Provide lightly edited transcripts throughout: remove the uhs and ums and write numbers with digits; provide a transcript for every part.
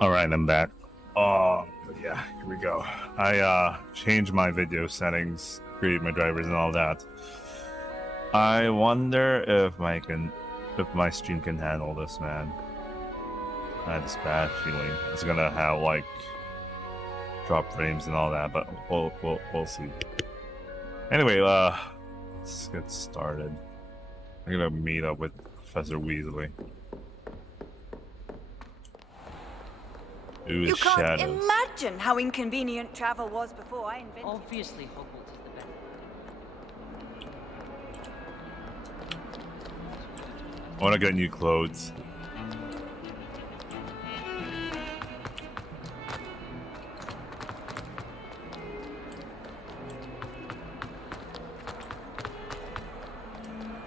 Alright, I'm back. Oh, yeah, here we go. I changed my video settings, created my drivers and all that. I wonder if my stream can handle this, man. I had this bad feeling it's gonna have like drop frames and all that, but we'll see. Anyway, let's get started. I'm gonna meet up with Professor Weasley. Ooh, You can't shadows. imagine how inconvenient travel was before I invented it. Obviously, Hogwarts is the best. I wanna get new clothes.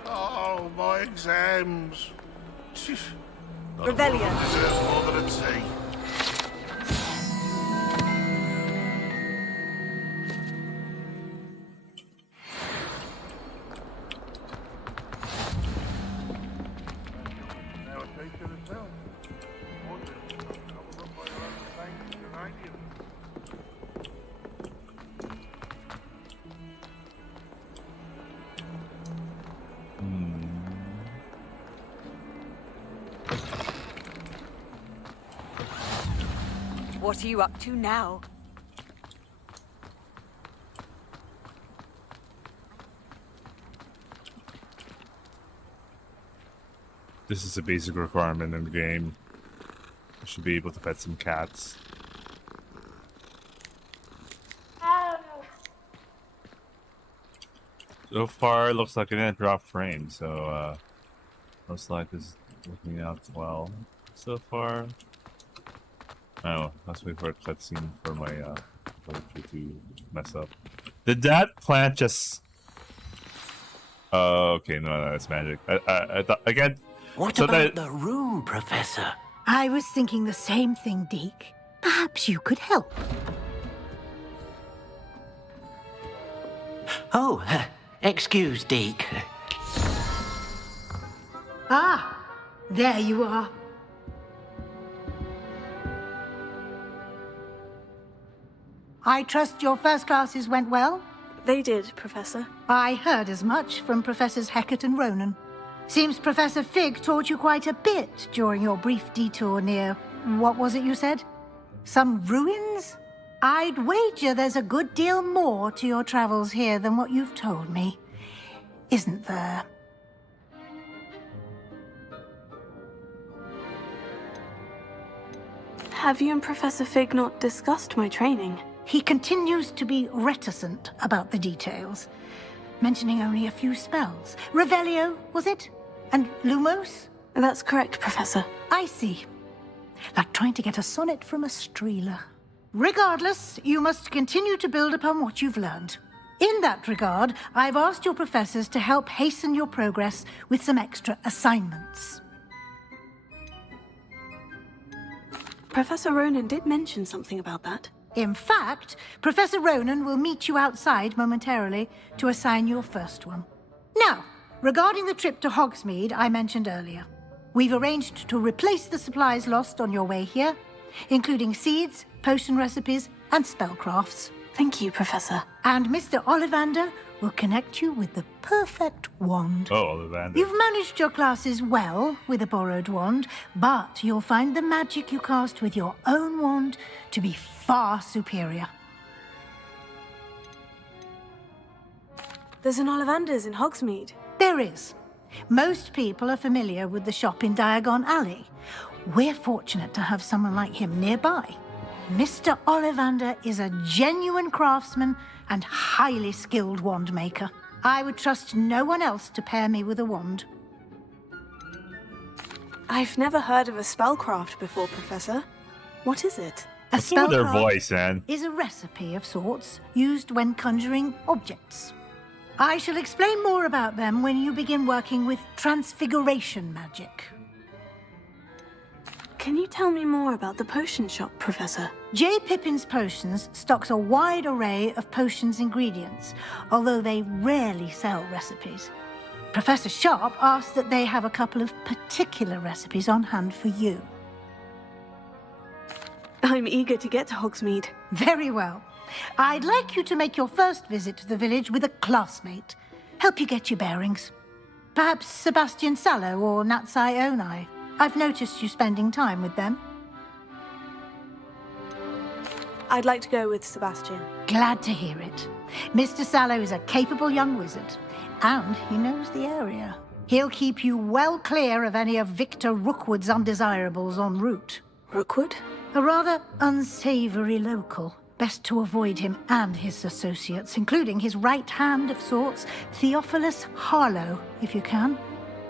Oh, my exams. Revelio. Deserves more than a tea. Now a teacher herself. What are you up to now? This is a basic requirement in the game. You should be able to pet some cats. So far, it looks like it didn't drop frame, so looks like it's looking out well so far. Oh, let's wait for a cutscene for my poetry to mess up. Did that plant just? Oh, okay, no, it's magic. I thought again. What So about that- the room, Professor? I was thinking the same thing, Deke. Perhaps you could help. Oh, excuse, Deke. Ah, there you are. I trust your first classes went well? They did, Professor. I heard as much from Professors Hecat and Ronan. Seems Professor Fig taught you quite a bit during your brief detour near... what was it you said? Some ruins? I'd wager there's a good deal more to your travels here than what you've told me. Isn't there? Have you and Professor Fig not discussed my training? He continues to be reticent about the details, mentioning only a few spells. Revelio, was it? And Lumos? That's correct, Professor. I see. Like trying to get a sonnet from a streeler. Regardless, you must continue to build upon what you've learned. In that regard, I've asked your professors to help hasten your progress with some extra assignments. Professor Ronan did mention something about that. In fact, Professor Ronan will meet you outside momentarily to assign your first one. Now, regarding the trip to Hogsmeade I mentioned earlier, we've arranged to replace the supplies lost on your way here, including seeds, potion recipes, and spellcrafts. Thank you, Professor. And Mr. Ollivander will connect you with the perfect wand. Oh, Ollivander. You've managed your classes well with a borrowed wand, but you'll find the magic you cast with your own wand to be far superior. There's an Ollivander's in Hogsmeade. There is. Most people are familiar with the shop in Diagon Alley. We're fortunate to have someone like him nearby. Mr. Ollivander is a genuine craftsman and highly skilled wand maker. I would trust no one else to pair me with a wand. I've never heard of a spellcraft before, Professor. What is it? A What's with their spellcraft voice, man? is a recipe of sorts used when conjuring objects. I shall explain more about them when you begin working with transfiguration magic. Can you tell me more about the potion shop, Professor? J. Pippin's Potions stocks a wide array of potions ingredients, although they rarely sell recipes. Professor Sharp asks that they have a couple of particular recipes on hand for you. I'm eager to get to Hogsmeade. Very well. I'd like you to make your first visit to the village with a classmate. Help you get your bearings. Perhaps Sebastian Sallow or Natsai Onai. I've noticed you spending time with them. I'd like to go with Sebastian. Glad to hear it. Mr. Sallow is a capable young wizard, and he knows the area. He'll keep you well clear of any of Victor Rookwood's undesirables en route. Rookwood? A rather unsavory local. Best to avoid him and his associates, including his right hand of sorts, Theophilus Harlow, if you can.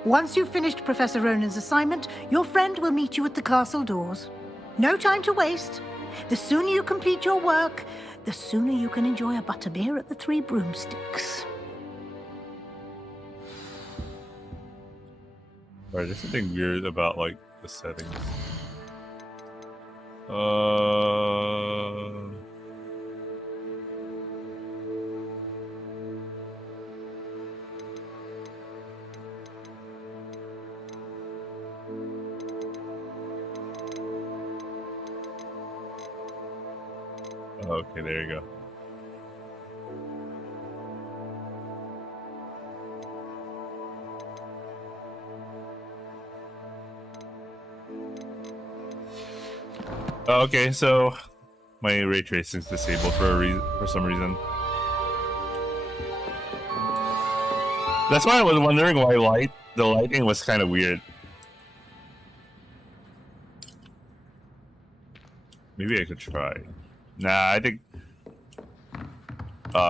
Once you've finished Professor Ronan's assignment, your friend will meet you at the castle doors. No time to waste. The sooner you complete your work, the sooner you can enjoy a butterbeer at the Three Broomsticks. Alright, there's something weird about, like, the settings. Okay, there you go. Okay, so my ray tracing is disabled for some reason. That's why I was wondering why the lighting was kind of weird. Maybe I could try. Nah, I think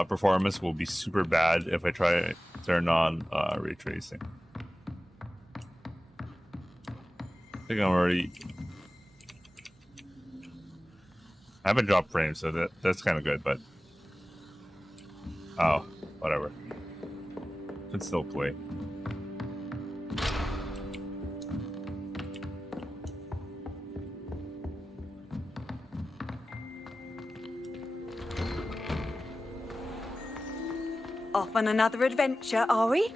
performance will be super bad if I try to turn on ray tracing. I think I'm already. I haven't dropped frames, so that's kind of good, but oh, whatever. Can still play. Off on another adventure, are we?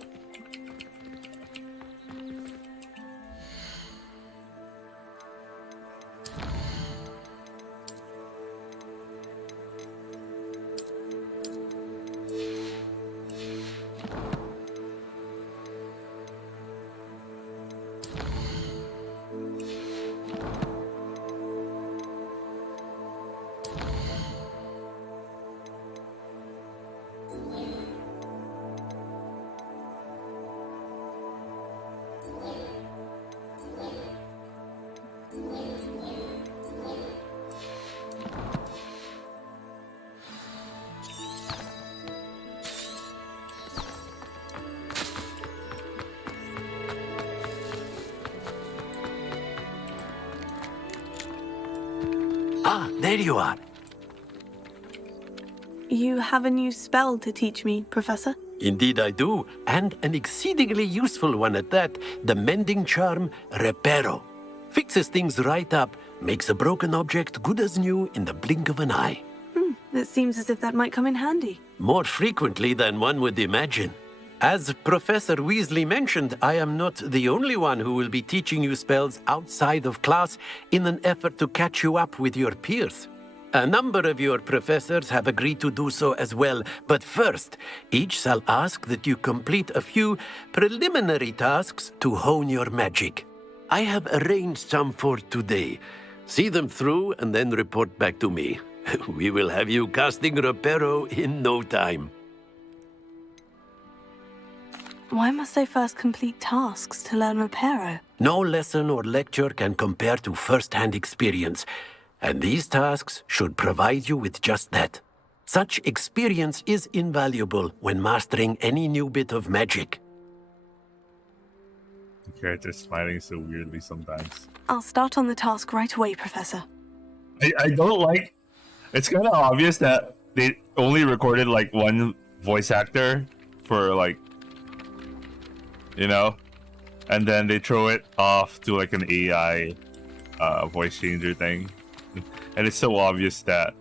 Ah, there you are. You have a new spell to teach me, Professor? Indeed I do, and an exceedingly useful one at that. The mending charm, Reparo. Fixes things right up, makes a broken object good as new in the blink of an eye. It seems as if that might come in handy. More frequently than one would imagine. As Professor Weasley mentioned, I am not the only one who will be teaching you spells outside of class in an effort to catch you up with your peers. A number of your professors have agreed to do so as well, but first, each shall ask that you complete a few preliminary tasks to hone your magic. I have arranged some for today. See them through and then report back to me. We will have you casting Reparo in no time. Why must I first complete tasks to learn Reparo? No lesson or lecture can compare to first-hand experience, and these tasks should provide you with just that. Such experience is invaluable when mastering any new bit of magic. The character's smiling so weirdly sometimes. I'll start on the task right away, Professor. I don't like. It's kind of obvious that they only recorded like one voice actor for like, you know, and then they throw it off to like an AI voice changer thing, and it's so obvious that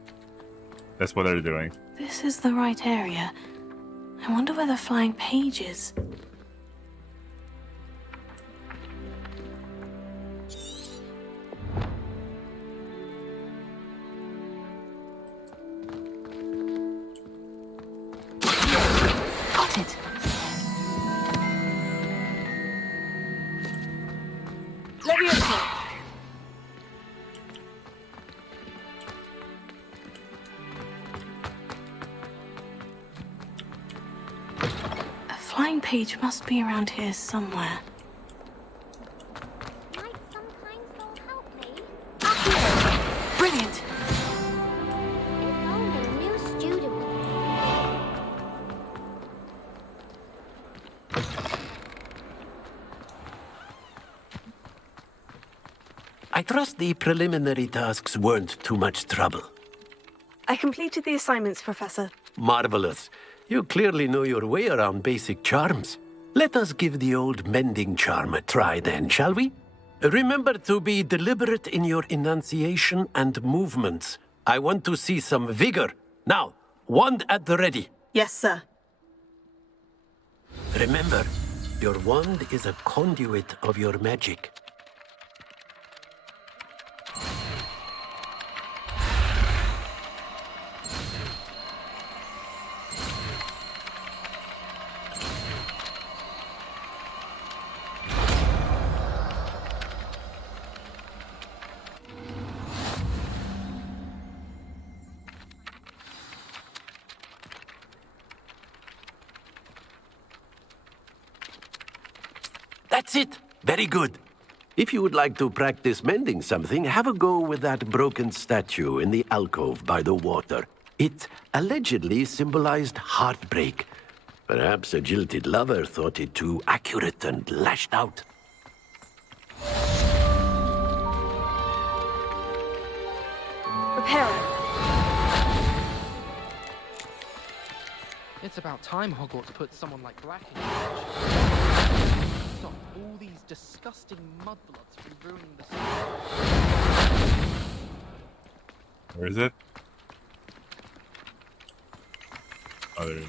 that's what they're doing. This is the right area. I wonder where the flying page is. page must be around here somewhere. Might some kind soul help me? Brilliant! If only a new student. I trust the preliminary tasks weren't too much trouble. I completed the assignments, Professor. Marvelous. You clearly know your way around basic charms. Let us give the old mending charm a try then, shall we? Remember to be deliberate in your enunciation and movements. I want to see some vigor. Now, wand at the ready. Yes, sir. Remember, your wand is a conduit of your magic. That's it. Very good. If you would like to practice mending something, have a go with that broken statue in the alcove by the water. It allegedly symbolized heartbreak. Perhaps a jilted lover thought it too accurate and lashed out. Repair it. It's about time Hogwarts put someone like Black in charge. Stop all these disgusting mudbloods from ruining the school. Where is it? Oh, there it is.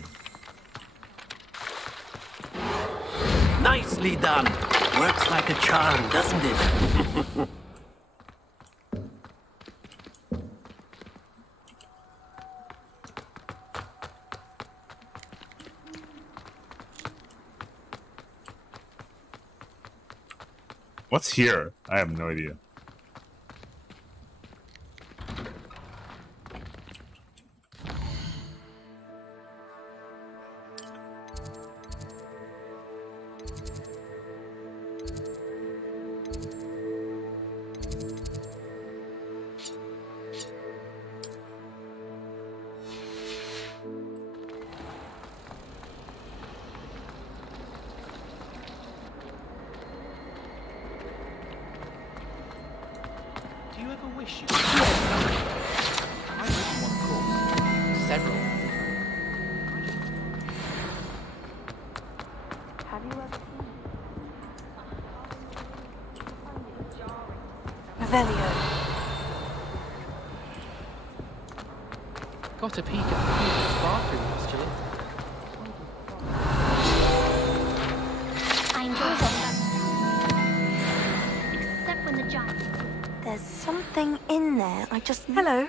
Nicely done. Works like a charm, doesn't it? What's here? I have no idea. Do you ever wish you could? I wish one, of course. Several. Have you ever seen Revelio. Got a peek at the Hogwarts bathroom yesterday. I enjoy them. Except when the giants. There's something in there. I just... Hello.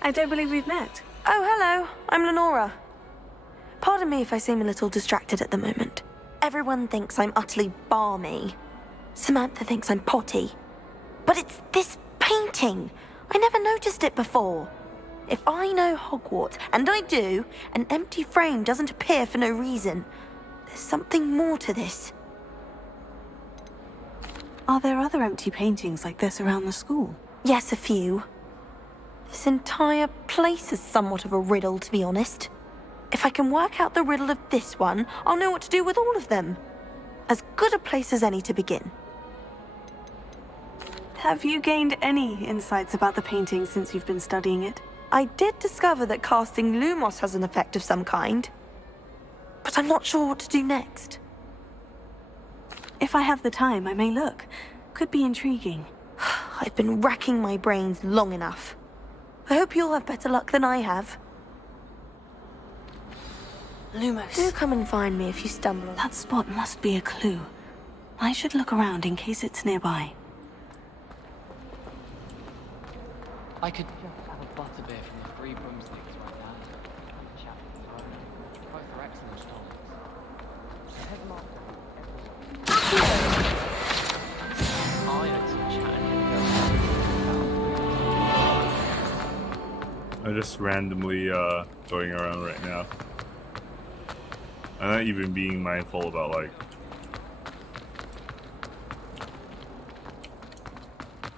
I don't believe we've met. Oh, hello. I'm Lenora. Pardon me if I seem a little distracted at the moment. Everyone thinks I'm utterly balmy. Samantha thinks I'm potty. But it's this painting. I never noticed it before. If I know Hogwarts, and I do, an empty frame doesn't appear for no reason. There's something more to this. Are there other empty paintings like this around the school? Yes, a few. This entire place is somewhat of a riddle, to be honest. If I can work out the riddle of this one, I'll know what to do with all of them. As good a place as any to begin. Have you gained any insights about the painting since you've been studying it? I did discover that casting Lumos has an effect of some kind. But I'm not sure what to do next. If I have the time, I may look. Could be intriguing. I've been racking my brains long enough. I hope you'll have better luck than I have. Lumos. Do come and find me if you stumble on... That spot must be a clue. I should look around in case it's nearby. I could just have a butterbeer from the free broomsticks right now. Chat with the owner. Both are excellent dogs. The headmaster I had some chat and I'm just randomly going around right now. I I'm not even being mindful about like.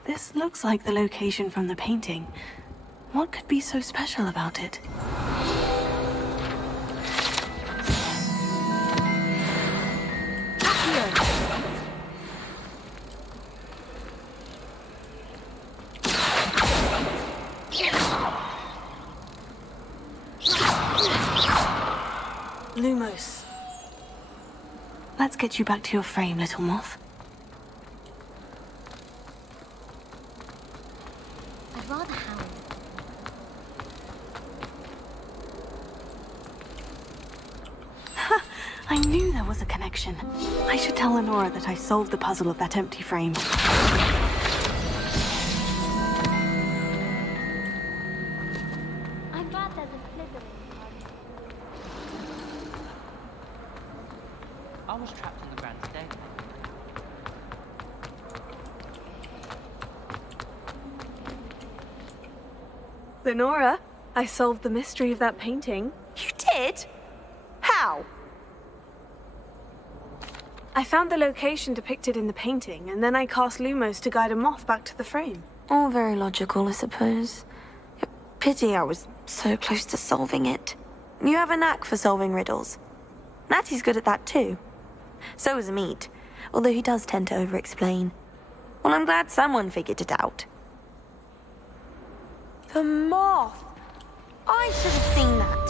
This looks like the location from the painting. What could be so special about it? Lumos. Let's get you back to your frame, little moth. I'd rather hound. I knew there was a connection. I should tell Lenora that I solved the puzzle of that empty frame. I'm glad there's a sliver in I was trapped on the ground today. Lenora, I solved the mystery of that painting. You did? How? I found the location depicted in the painting, and then I cast Lumos to guide a moth back to the frame. All very logical, I suppose. Pity I was so close to solving it. You have a knack for solving riddles. Natty's good at that too. So is Amit, although he does tend to over-explain. Well, I'm glad someone figured it out. The moth! I should have seen that.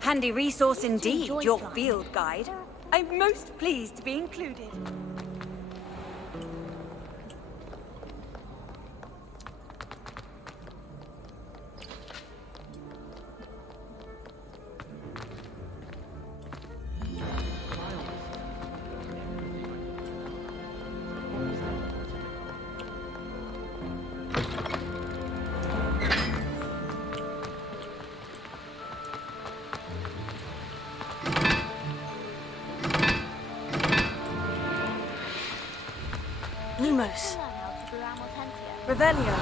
Handy resource indeed, your field guide. I'm most pleased to be included. Lumos. Revelio.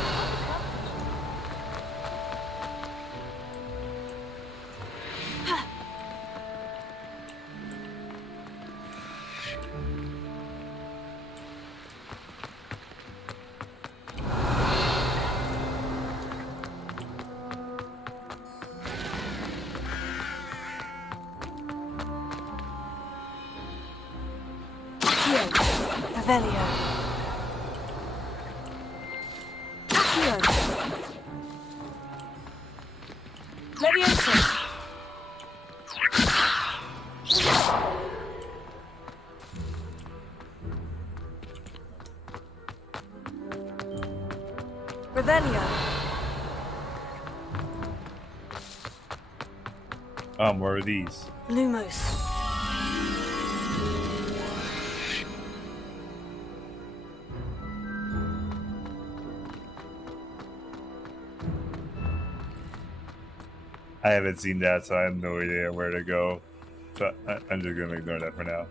Revelio. Leviosa. Revelio. Where are these? Lumos. I haven't seen that, so I have no idea where to go. So I'm just gonna ignore that for now.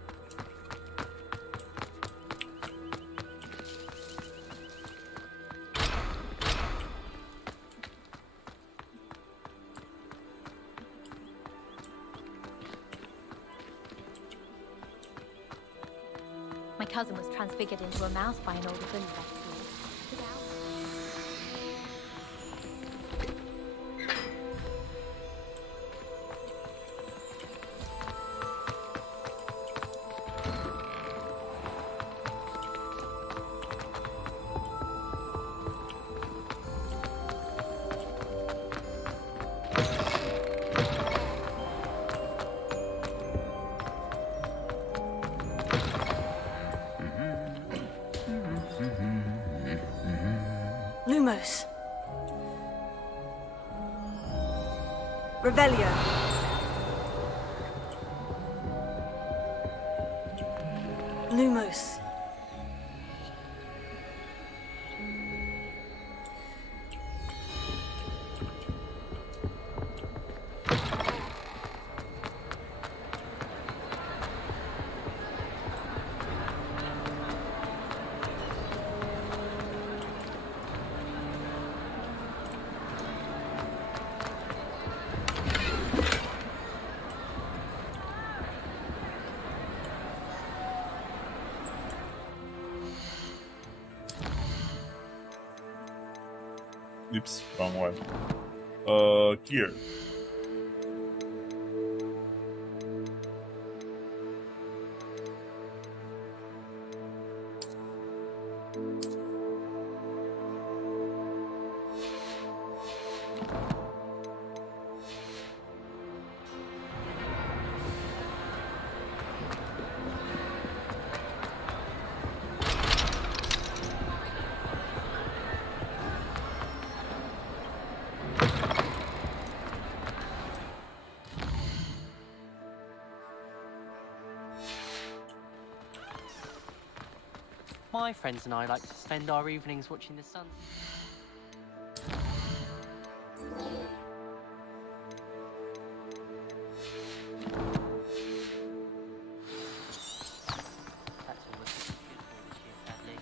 My cousin was transfigured into a mouse by an older bully back in school. Lumos. Revelio. Lumos. Wrong one. Here. My friends and I like to spend our evenings watching the sun. That's all we're good for this year, sadly.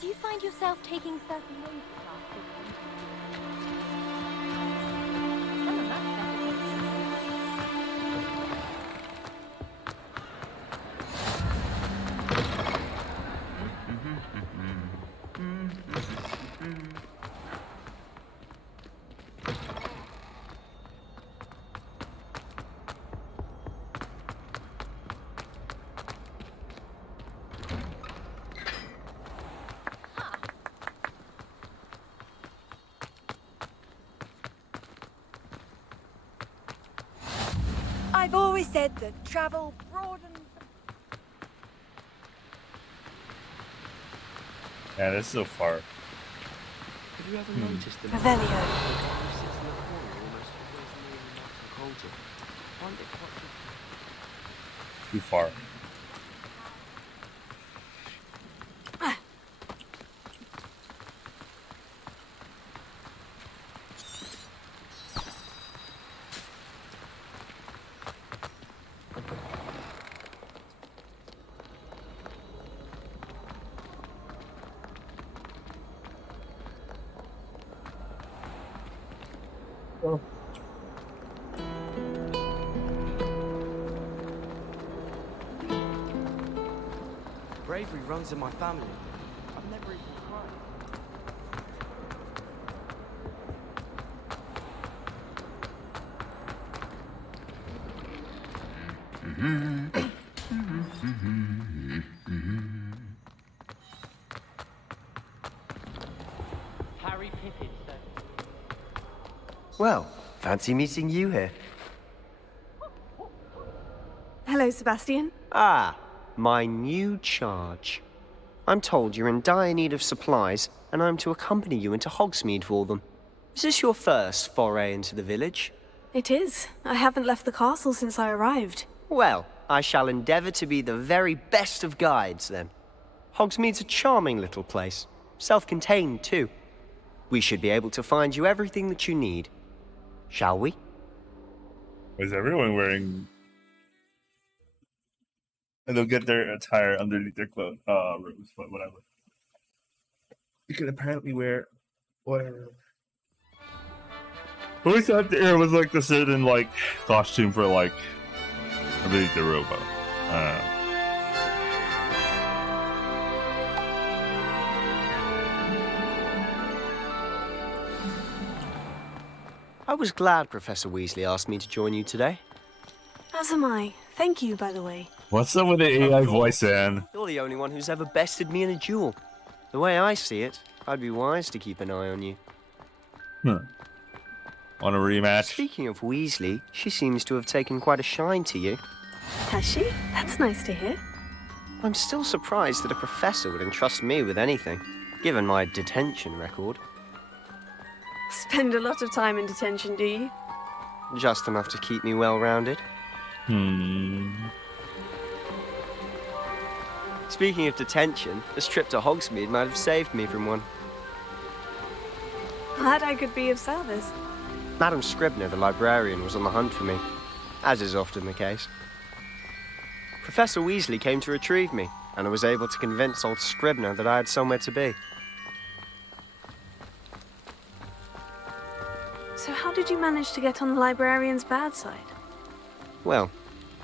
Do you find yourself taking certain ways classes? Some of us better. I've always said that travel broadens. Yeah, this is so far. Have you ever noticed the Revelio. who sits in the corner almost always near the mountain cauldron? Find it quite good. Too far. Bravery runs in my family. I've never even cried. Harry Pippin, sir. Well, fancy meeting you here. Hello, Sebastian. Ah, my new charge. I'm told you're in dire need of supplies, and I'm to accompany you into Hogsmeade for them. Is this your first foray into the village? It is. I haven't left the castle since I arrived. Well, I shall endeavour to be the very best of guides, then. Hogsmeade's a charming little place. Self-contained, too. We should be able to find you everything that you need. Shall we? Is everyone wearing... And they'll get their attire underneath their clothes, robes, but whatever. You can apparently wear whatever. I always thought there was like a certain like costume for like underneath the robe. I was glad Professor Weasley asked me to join you today. As am I. Thank you, by the way. What's up with the AI voice, Anne? You're the only one who's ever bested me in a duel. The way I see it, I'd be wise to keep an eye on you. Want a rematch? Speaking of Weasley, she seems to have taken quite a shine to you. Has she? That's nice to hear. I'm still surprised that a professor would entrust me with anything, given my detention record. Spend a lot of time in detention, do you? Just enough to keep me well-rounded. Speaking of detention, this trip to Hogsmeade might have saved me from one. Glad I could be of service. Madam Scribner, the librarian, was on the hunt for me, as is often the case. Professor Weasley came to retrieve me, and I was able to convince old Scribner that I had somewhere to be. So how did you manage to get on the librarian's bad side? Well,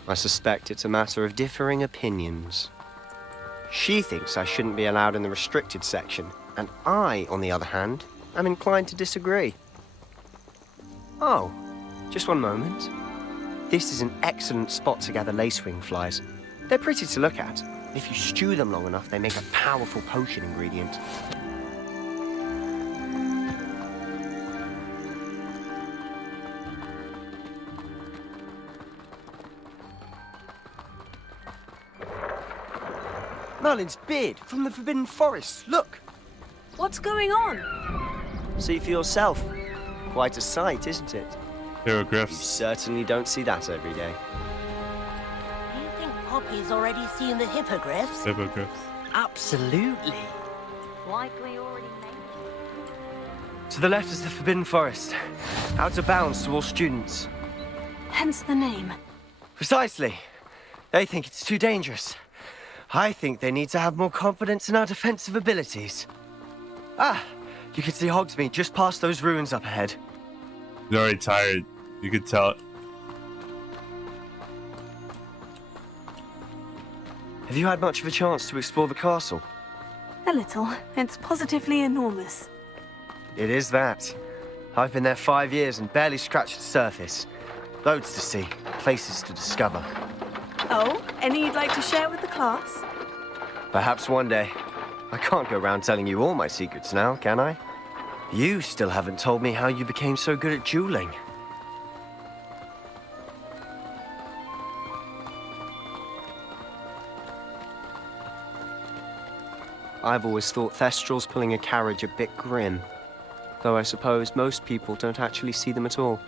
I suspect it's a matter of differing opinions. She thinks I shouldn't be allowed in the restricted section, and I, on the other hand, I'm inclined to disagree. Oh, just one moment. This is an excellent spot to gather lacewing flies. They're pretty to look at. If you stew them long enough, they make a powerful potion ingredient. Merlin's beard from the Forbidden Forest. Look! What's going on? See for yourself. Quite a sight, isn't it? You Hieroglyphs. certainly don't see that every day. You think Poppy's already seen the hippogriffs? Hippogriffs. Absolutely. Like we already mentioned. To the left is the Forbidden Forest. Out of bounds to all students. Hence the name. Precisely. They think it's too dangerous. I think they need to have more confidence in our defensive abilities. Ah, you can see Hogsmeade just past those ruins up ahead. He's already tired. You could tell. Have you had much of a chance to explore the castle? A little. It's positively enormous. It is that. I've been there 5 years and barely scratched the surface. Loads to see, places to discover. Oh, any you'd like to share with the class? Perhaps one day. I can't go around telling you all my secrets now, can I? You still haven't told me how you became so good at dueling. I've always thought Thestrals pulling a carriage a bit grim. Though I suppose most people don't actually see them at all.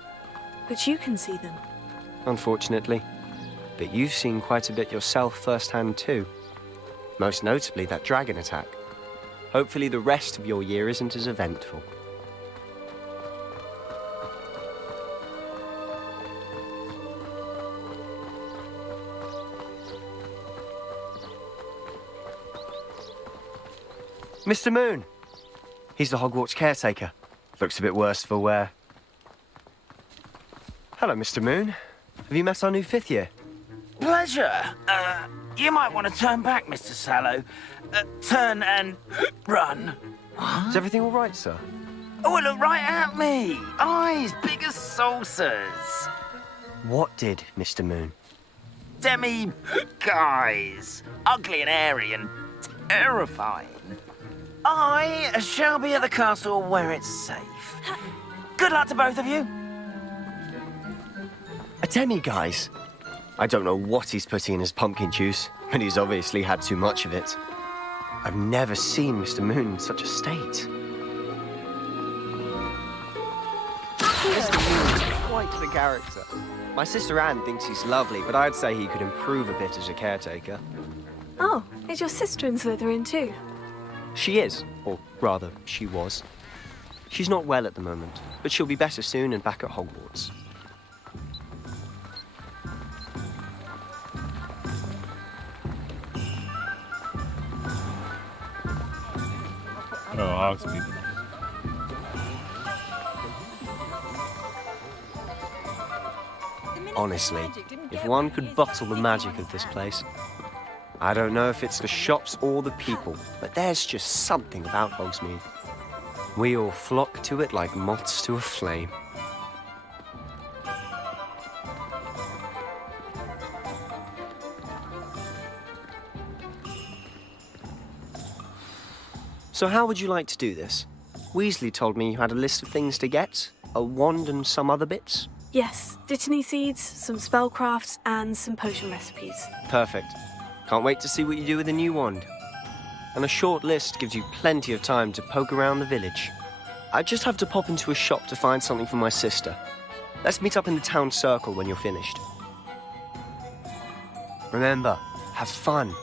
But you can see them. Unfortunately. But you've seen quite a bit yourself firsthand too. Most notably that dragon attack. Hopefully the rest of your year isn't as eventful. Mr. Moon! He's the Hogwarts caretaker. Looks a bit worse for wear. Hello, Mr. Moon. Have you met our new 5th year? Pleasure. You might want to turn back, Mr. Sallow. Turn and run. Is everything all right, sir? Oh, look right at me. Eyes big as saucers. What did, Mr. Moon? Guys. Ugly and airy and terrifying. I shall be at the castle where it's safe. Good luck to both of you. A demi-guise? I don't know what he's putting in his pumpkin juice, but he's obviously had too much of it. I've never seen Mr. Moon in such a state. Mr. Moon is quite the character. My sister Anne thinks he's lovely, but I'd say he could improve a bit as a caretaker. Oh, is your sister in Slytherin too? She is, or rather, she was. She's not well at the moment, but she'll be better soon and back at Hogwarts. Oh, Hogsmeade. Honestly, if one could bottle the magic of this place. I don't know if it's the shops or the people, but there's just something about Hogsmeade. We all flock to it like moths to a flame. So how would you like to do this? Weasley told me you had a list of things to get, a wand and some other bits. Yes, dittany seeds, some spellcrafts, and some potion recipes. Perfect. Can't wait to see what you do with the new wand. And a short list gives you plenty of time to poke around the village. I just have to pop into a shop to find something for my sister. Let's meet up in the town circle when you're finished. Remember, have fun.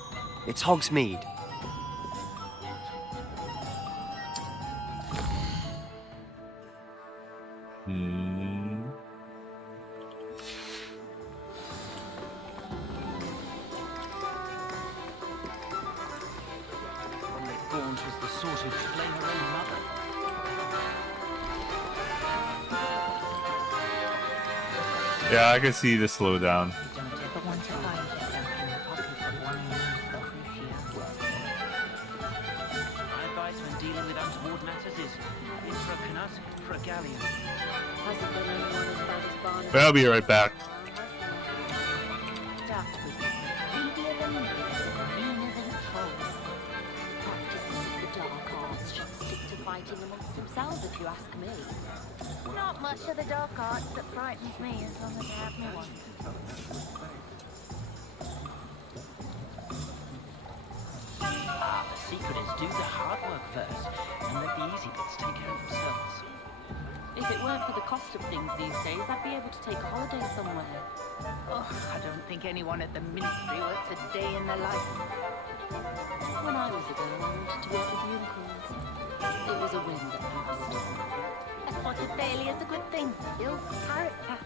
It's Hogsmeade. Yeah, I can see the slowdown. My advice when dealing with untoward matters is intra Hasn't been anyone as bad as Barnaby. I'll be right back. Greedier than nippers, meaner than trolls. Practices of the dark arts should stick to fighting amongst themselves, if you ask me. Not much of the dark arts that frightens me as long as they have me one. Ah, the secret is do the hard work first, and let the easy bits take care of themselves. If it weren't for the cost of things these days, I'd be able to take a holiday somewhere. Oh, I don't think anyone at the ministry works a day in their life. When I was a girl, I wanted to work with unicorns. It was a whim that passed. A spot of failure's a good thing. Builds character.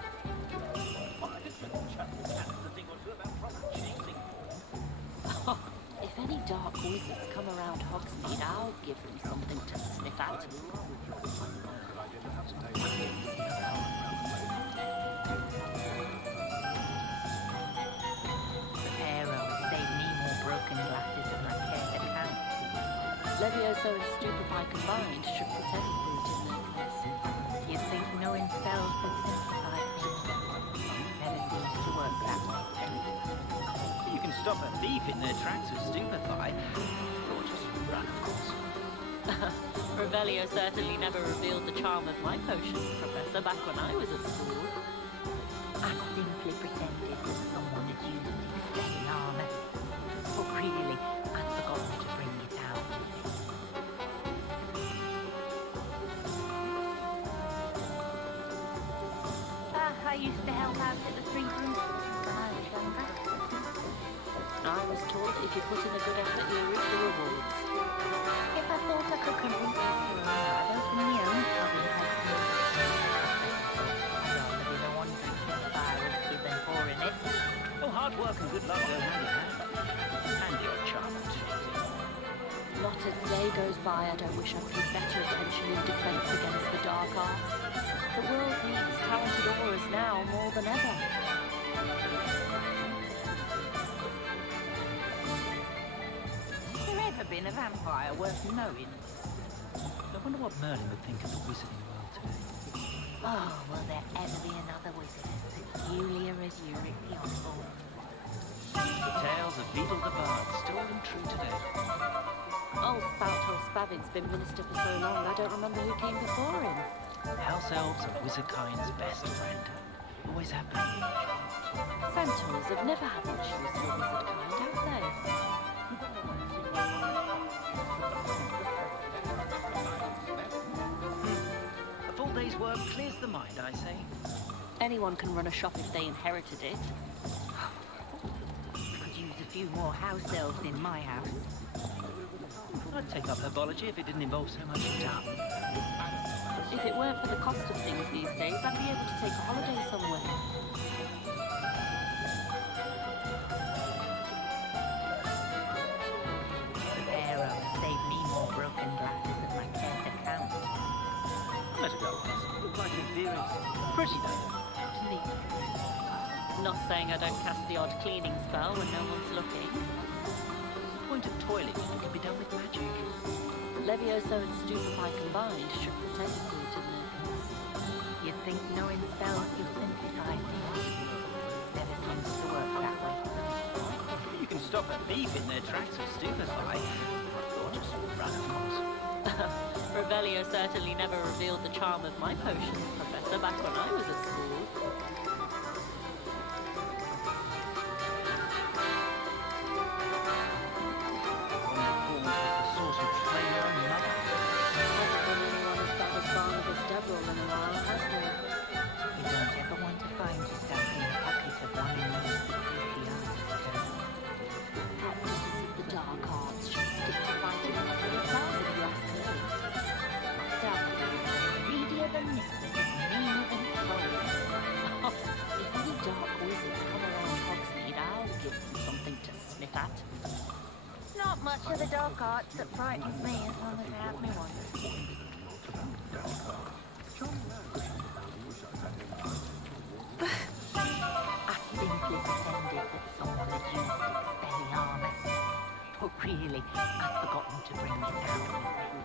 Oh, if any dark wizards come around Hogsmeade, I'll give them something to sniff at. Levioso and Stupefy combined should pretend brute in their place. You'd think knowing spells would simplify people. Never seems to work that way. You can stop a thief in their tracks with Stupefy, or just run, of course. Revelio certainly never revealed the charm of my potion, Professor, back when I was at school. I simply pretended that someone had used expelling armor. But really, I'd forgotten to bring it out. I used to help out at the Three Rooms when I was younger. I was told if you put in a good effort, you'll reap the rewards. If I thought I could convince you, I'd open my own clubbing company. I'd rather be the one drinking fire whiskey than pouring it. Oh, hard work and good luck go hand in hand. And your charm, Not a day goes by I don't wish I paid better attention in defense against the dark arts. The world needs talented auras now more than ever. Has there ever been a vampire worth knowing? I wonder what Merlin would think of the wizarding world today. Oh, will there ever be another wizard as peculiar as you, Ricky Osborne? The tales of Beetle the Bard still ring true today. Old Spouthole Spavin's been minister for so long, I don't remember who came before him. House elves are wizard kind's best friend. Always have been. Centaurs have never had much use for wizard kind, have they? A full day's work clears the mind, I say. Anyone can run a shop if they inherited it. Could use a few more house elves in my house. I'd take up herbology if it didn't involve so much dung. If it weren't for the cost of things these days, I'd be able to take a holiday somewhere. The Pharaoh has saved me more broken glasses than I care to count. Let her go, Hoss. Look like an inferior. Pretty though. Neat. Not saying I don't cast the odd cleaning spell when no one's looking. The point of toiling can be done with magic. Levioso and Stupefy combined should pretend brute in their place. You'd think knowing spells would simplify things. Never seems to work that way. You can stop a thief in their tracks with Stupefy, or just run, of course. Revelio certainly never revealed the charm of my potion, Professor, back when I was at school. Not much of the dark arts that frightens me as long as they have me one. I simply pretended that someone had used expelling armor. But really, I'd forgotten to bring it out with me.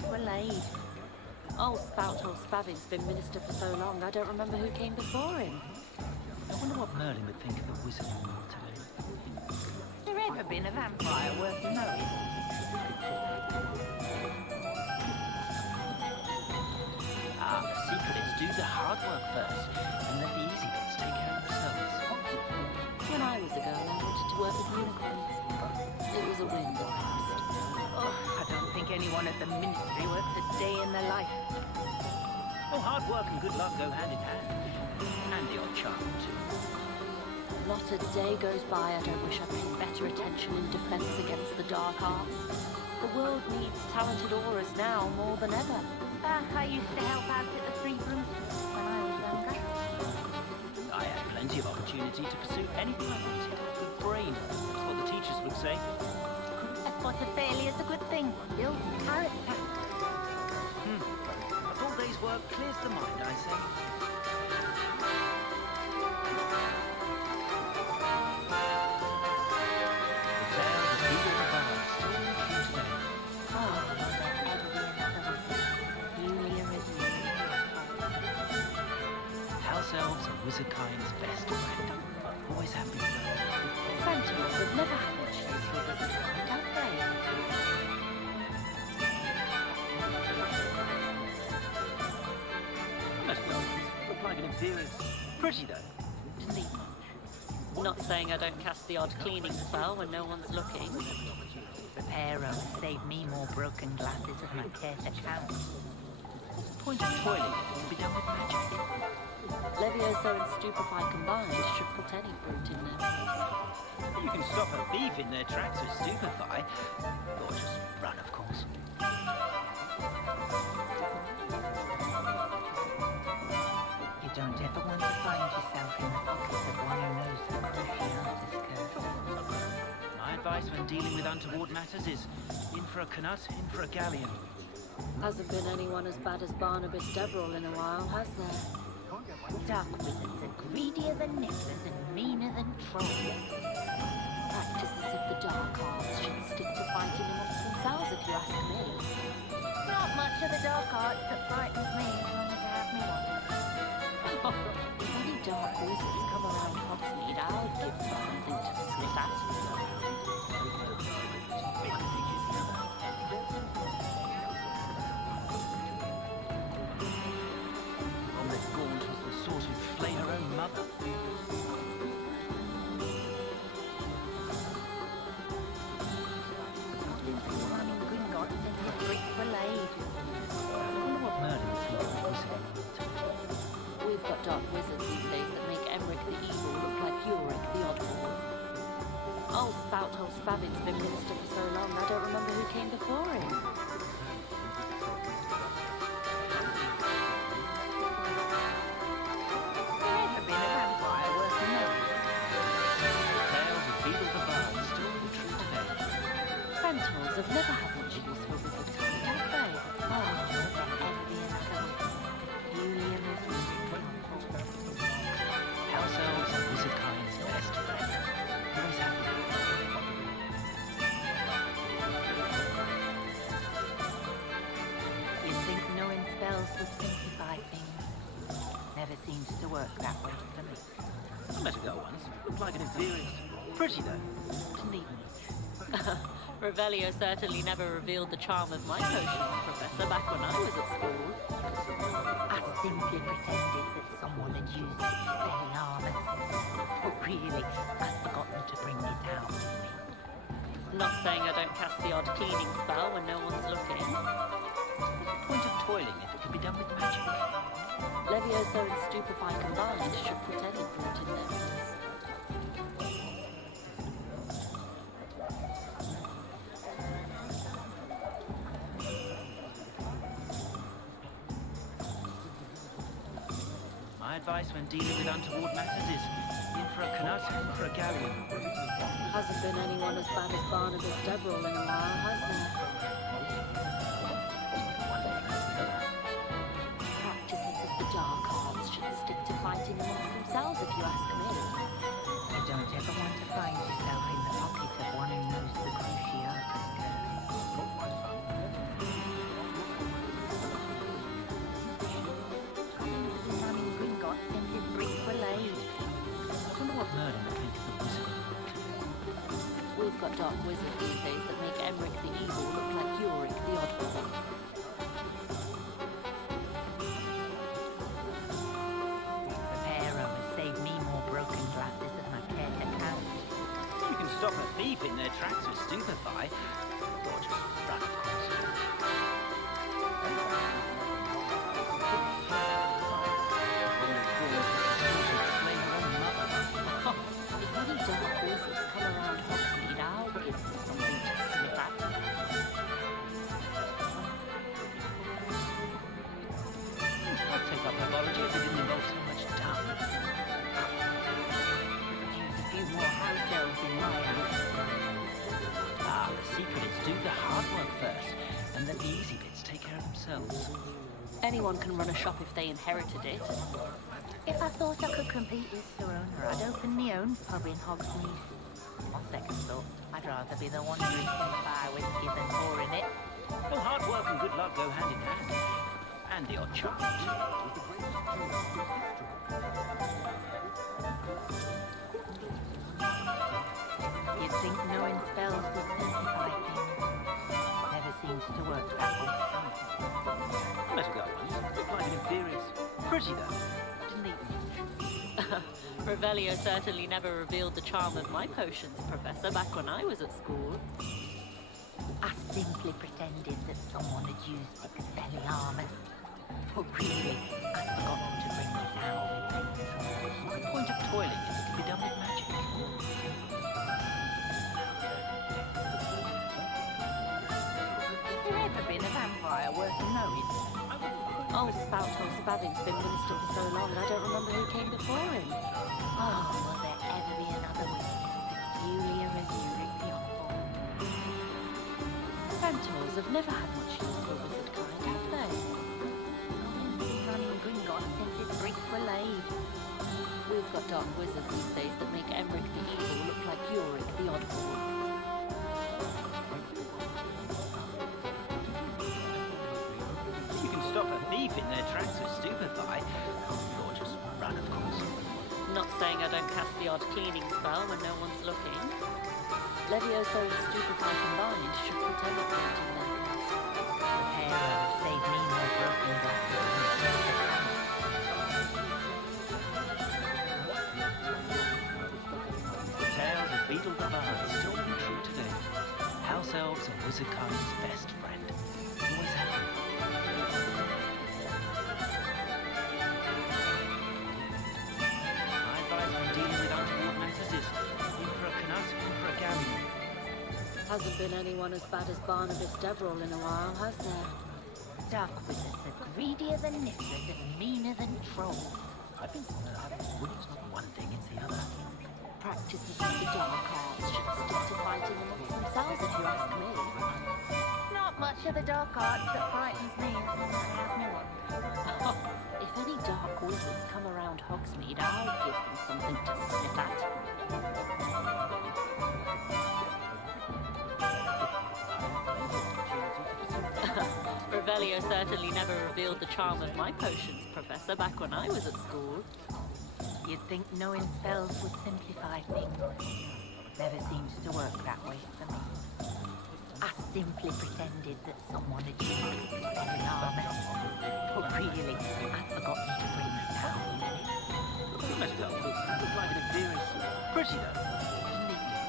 brief were laid. Old Spouthole Spavin's been minister for so long, I don't remember who came before him. I wonder what Merlin would think of the wizard today. There ever been a vampire worth knowing? The secret is do the hard work first, and let the easy bits take care of themselves. When I was a girl, I wanted to work with unicorns. It was a whim at first. Oh, I don't think anyone at the ministry works a day in their life. Well, hard work and good luck go hand in hand. And the odd charm, too. Not a day goes by I don't wish I paid better attention in defense against the dark arts. The world needs talented aurors now more than ever. I used to help out at the Three Broomsticks when I was younger. I had plenty of opportunity to pursue anything I wanted. With brain, that's what the teachers would say. I thought a failure's a good thing. Builds character. A full day's work clears the mind, I say. House elves are wizardkind's best friend. Always have been. Sentinels have never had much use for wizard kind, have they? Most welcomes look like an imperious. Pretty though. Didn't eat much. Not saying I don't cast the odd cleaning spell when no one's looking. Reparo saved me more broken glasses than I care to count. Point of toilet will be done with magic. Levioso and Stupefy combined should put any brute in their place. You can stop a thief in their tracks with Stupefy, or just run, of course. You don't ever want to find yourself in the pockets of one who knows the crucial curse. My advice when dealing with untoward matters is in for a canut, in for a galleon. Hasn't been anyone as bad as Barnabas Deverell in a while, has there? Dark wizards are greedier than nippers and meaner than trolls. Practices of the dark arts should stick to fighting amongst themselves, if you ask me. Not much of the dark arts that frightens me as long as I have me one. If any dark wizards come around Hogsmeade, I'll give them something to sniff at. Gaunt was the sort who'd flay her own mother. Running Gringotts and the brief were laid. I wonder what Merlin would think of the wizard today. We've got dark wizards these days that make Emmerich the Evil look like Yorick the Oddball. Old Spouthole Spavin's been minister for so long, I don't remember who came before him. Sentinels have never had much use for wizard kind, have they? House elves are wizardkind's best friend. Always have been. You'd think knowing spells would simplify things. Never seems to work that way for me. I met a girl once. Looked like an imperious. Pretty though. Didn't eat much. Revelio certainly never revealed the charm of my potions, Professor, back when I was at school. I simply pretended that someone had used it to spell armors. But really, I'd forgotten to bring it out with me. Not saying I don't cast the odd cleaning spell when no one's looking. Point of toiling if it can be done with magic. Levioso and Stupefy combined should put any brute in their place. My advice when dealing with untoward matters is in for a canut, in for a galleon. Hasn't been anyone as bad as Barnabas Deverell in a while, has there? Practices of the dark arts should stick to fighting amongst themselves, if you ask me. You don't ever want to find yourself in the pockets of one who knows the crucial curse. dark wizards these days that make Emmerich the Evil look like Yorick the Oddball. Repairer has saved me more broken glasses than I care to count. You can stop a thief in their tracks with stupefy, or just run across. If any dark wizards come around Hogsmeade, I'll give them something to sniff at. I'd take up herbology if it didn't involve so much dung. Use a few more house elves in my house. Ah, the secret is do the hard work first, and let the easy bits take care of themselves. Anyone can run a shop if they inherited it. If I thought I could compete with Sir Owner, I'd open my own pub in Hogsmeade. On second thought, I'd rather be the one drinking fire whiskey than pouring it. Well, hard work and good luck go hand in hand. And the odd charm, You'd think knowing spells would simplify things. Never seems to work that way. I met a girl once, looked like an imperious. Pretty though, didn't eat much. Revelio certainly never revealed the charm of my potions, Professor, back when I was at school. I simply pretended that someone had used Expelliarmus. But really, I'd forgotten to bring it down. The point of toiling is it can be done with magic. You ever been a vampire worth knowing? Old Spouthole Spavin's been minister for so long, I don't remember who came before him. Oh, will there ever be another wizard peculiar as Yorick the Oddball? Centaurs have never had much use for wizard kind, have they? Running Gringotts since its bricks were laid. We've got dark wizards these days that make Emmerich the Evil look like Yorick the Oddball. You can stop a thief in their tracks with stupefy, or just run, of course. Not saying I don't cast the odd cleaning spell when no one's looking. Levioso and Stupefy combined should put everything in their place. Repairer would save me more broken glasses than I care to count. The tales of Beetle the Bard still ring true today. House elves are wizard kind's best friend. Always have been. My advice when dealing with untoward matters is in for a canut, in for a gammon. Hasn't been anyone as bad as Barnabas Deverell in a while, has there? Dark wizards are greedier than nifflers and meaner than trolls. I think wizard's not one thing, it's the other. Practices of the dark arts should stick to fighting amongst themselves, if you ask me. Not much of the dark arts that frightens me as long as I have me one. If any dark wizards come around Hogsmeade, I'll give them something to sniff at. Revelio certainly never revealed the charm of my potions, Professor, back when I was at school. You'd think knowing spells would simplify things. Never seems to work that way for me. I simply pretended that someone had used Expelliarmus. But really, I'd forgotten to bring it down. You met a girl once, looked like an imperious. Pretty though, didn't eat much.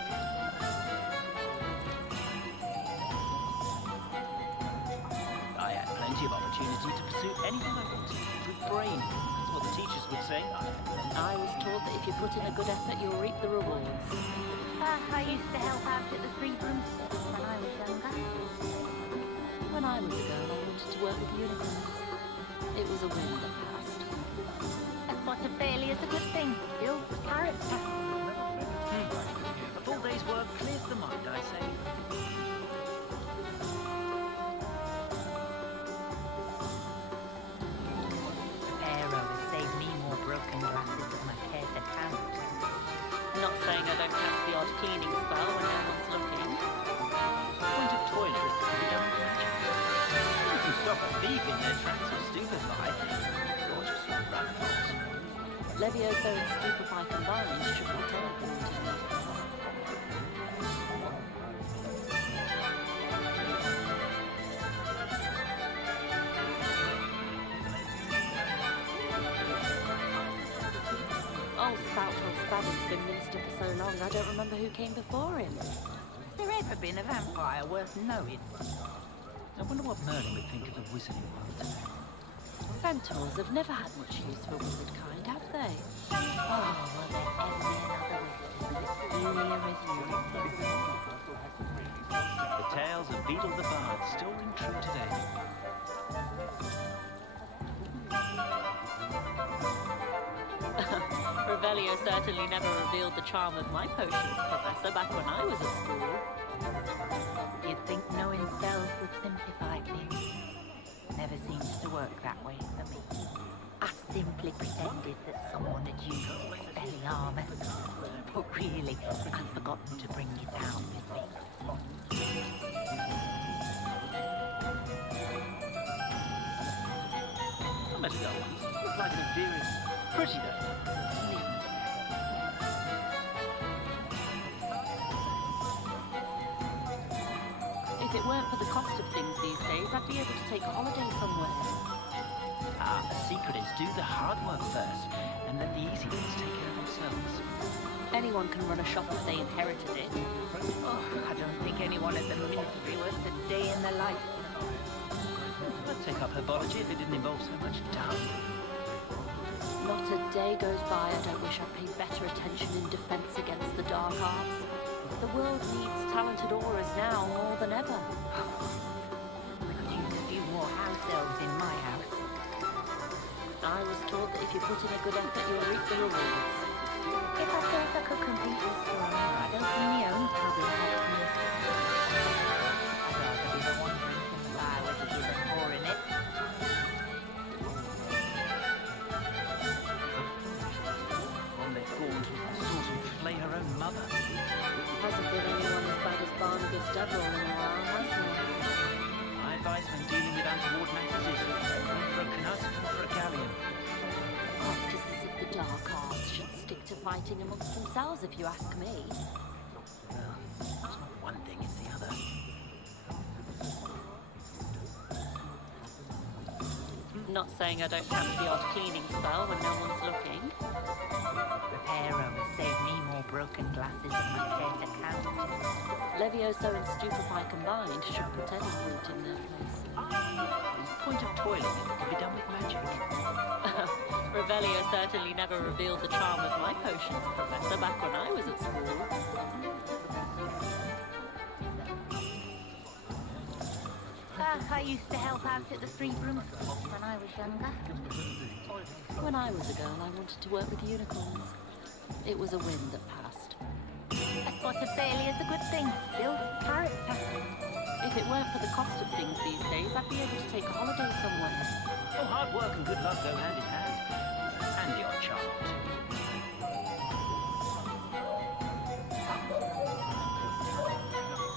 I had plenty of opportunity to pursue anything I wanted with brain. That's what the teachers would say. I was told that if you put in a good effort, you'll reap the rewards. I used to help out at the Three Broomsticks when I was younger. When I was a girl, I wanted to work with unicorns. It was a whim that passed. A spot of failure is a good thing. Builds character. A full day's work clears the mind, I say. Repairer has saved me more broken glasses than I care to count. Not saying I don't cast the odd cleaning spell when no one's looking. The point of toilet is to be done with magic. You can stop a thief in their tracks with stupefy, or just run, of course. Levioso and Stupefy combined should put anything into their place. spout old Spavin's been minister for so long, I don't remember who came before him. Has there ever been a vampire worth knowing? I wonder what Merlin would think of the wizarding world today. Centaurs have never had much use for wizard kind, have they? Oh, will there ever be another wizard as peculiar as you? The tales of Beetle the Bard still ring true today. Revelio certainly never revealed the charm of my potions, Professor, back when I was at school. You'd think knowing spells would simplify things. Never seems to work that way for me. I simply pretended that someone had used Expelliarmus, but really, I'd forgotten to bring it down with me. I met a girl once. Looked like an inferior. Pretty though. If it weren't for the cost of things these days, I'd be able to take a holiday somewhere. Ah, the secret is do the hard work first, and let the easy bits take care of themselves. Anyone can run a shop if they inherited it. Oh, I don't think anyone at the ministry worth a day in their life. I'd take up herbology if it didn't involve so much time. Not a day goes by I don't wish I'd paid better attention in defense against the dark arts. The world needs talented auras now more than ever. We could use a few more house elves in my house. I was taught that if you put in a good effort, you'll reap the rewards. If I felt I could compete with Storm, I don't think my own trouble helped me. I'd rather be the one drinking the fire with the given more in it. One that gaunt with the sword and flay her own mother. Hasn't been anyone as bad as Barnabas Deverell in a while, has there? My advice when dealing with untoward matters is wait for a canut or for a galleon. Practices of the dark arts should stick to fighting amongst themselves, if you ask me. Well, it's not one thing, it's the other. Not saying I don't catch the odd cleaning spell when no one's looking. Repairer will save me more broken glasses than my debt account. Levioso and Stupefy combined should put any root in their place. The point of toiling can be done with magic. Revelio certainly never revealed the charm of my potions, Professor, back when I was at school. I used to help out at the Three Brooms when I was younger. When I was a girl, I wanted to work with unicorns. It was a whim that passed. A spot of failure is a good thing. Builds character. If it weren't for the cost of things these days, I'd be able to take a holiday somewhere. Oh, hard work and good luck go hand in hand. And the odd charm, too.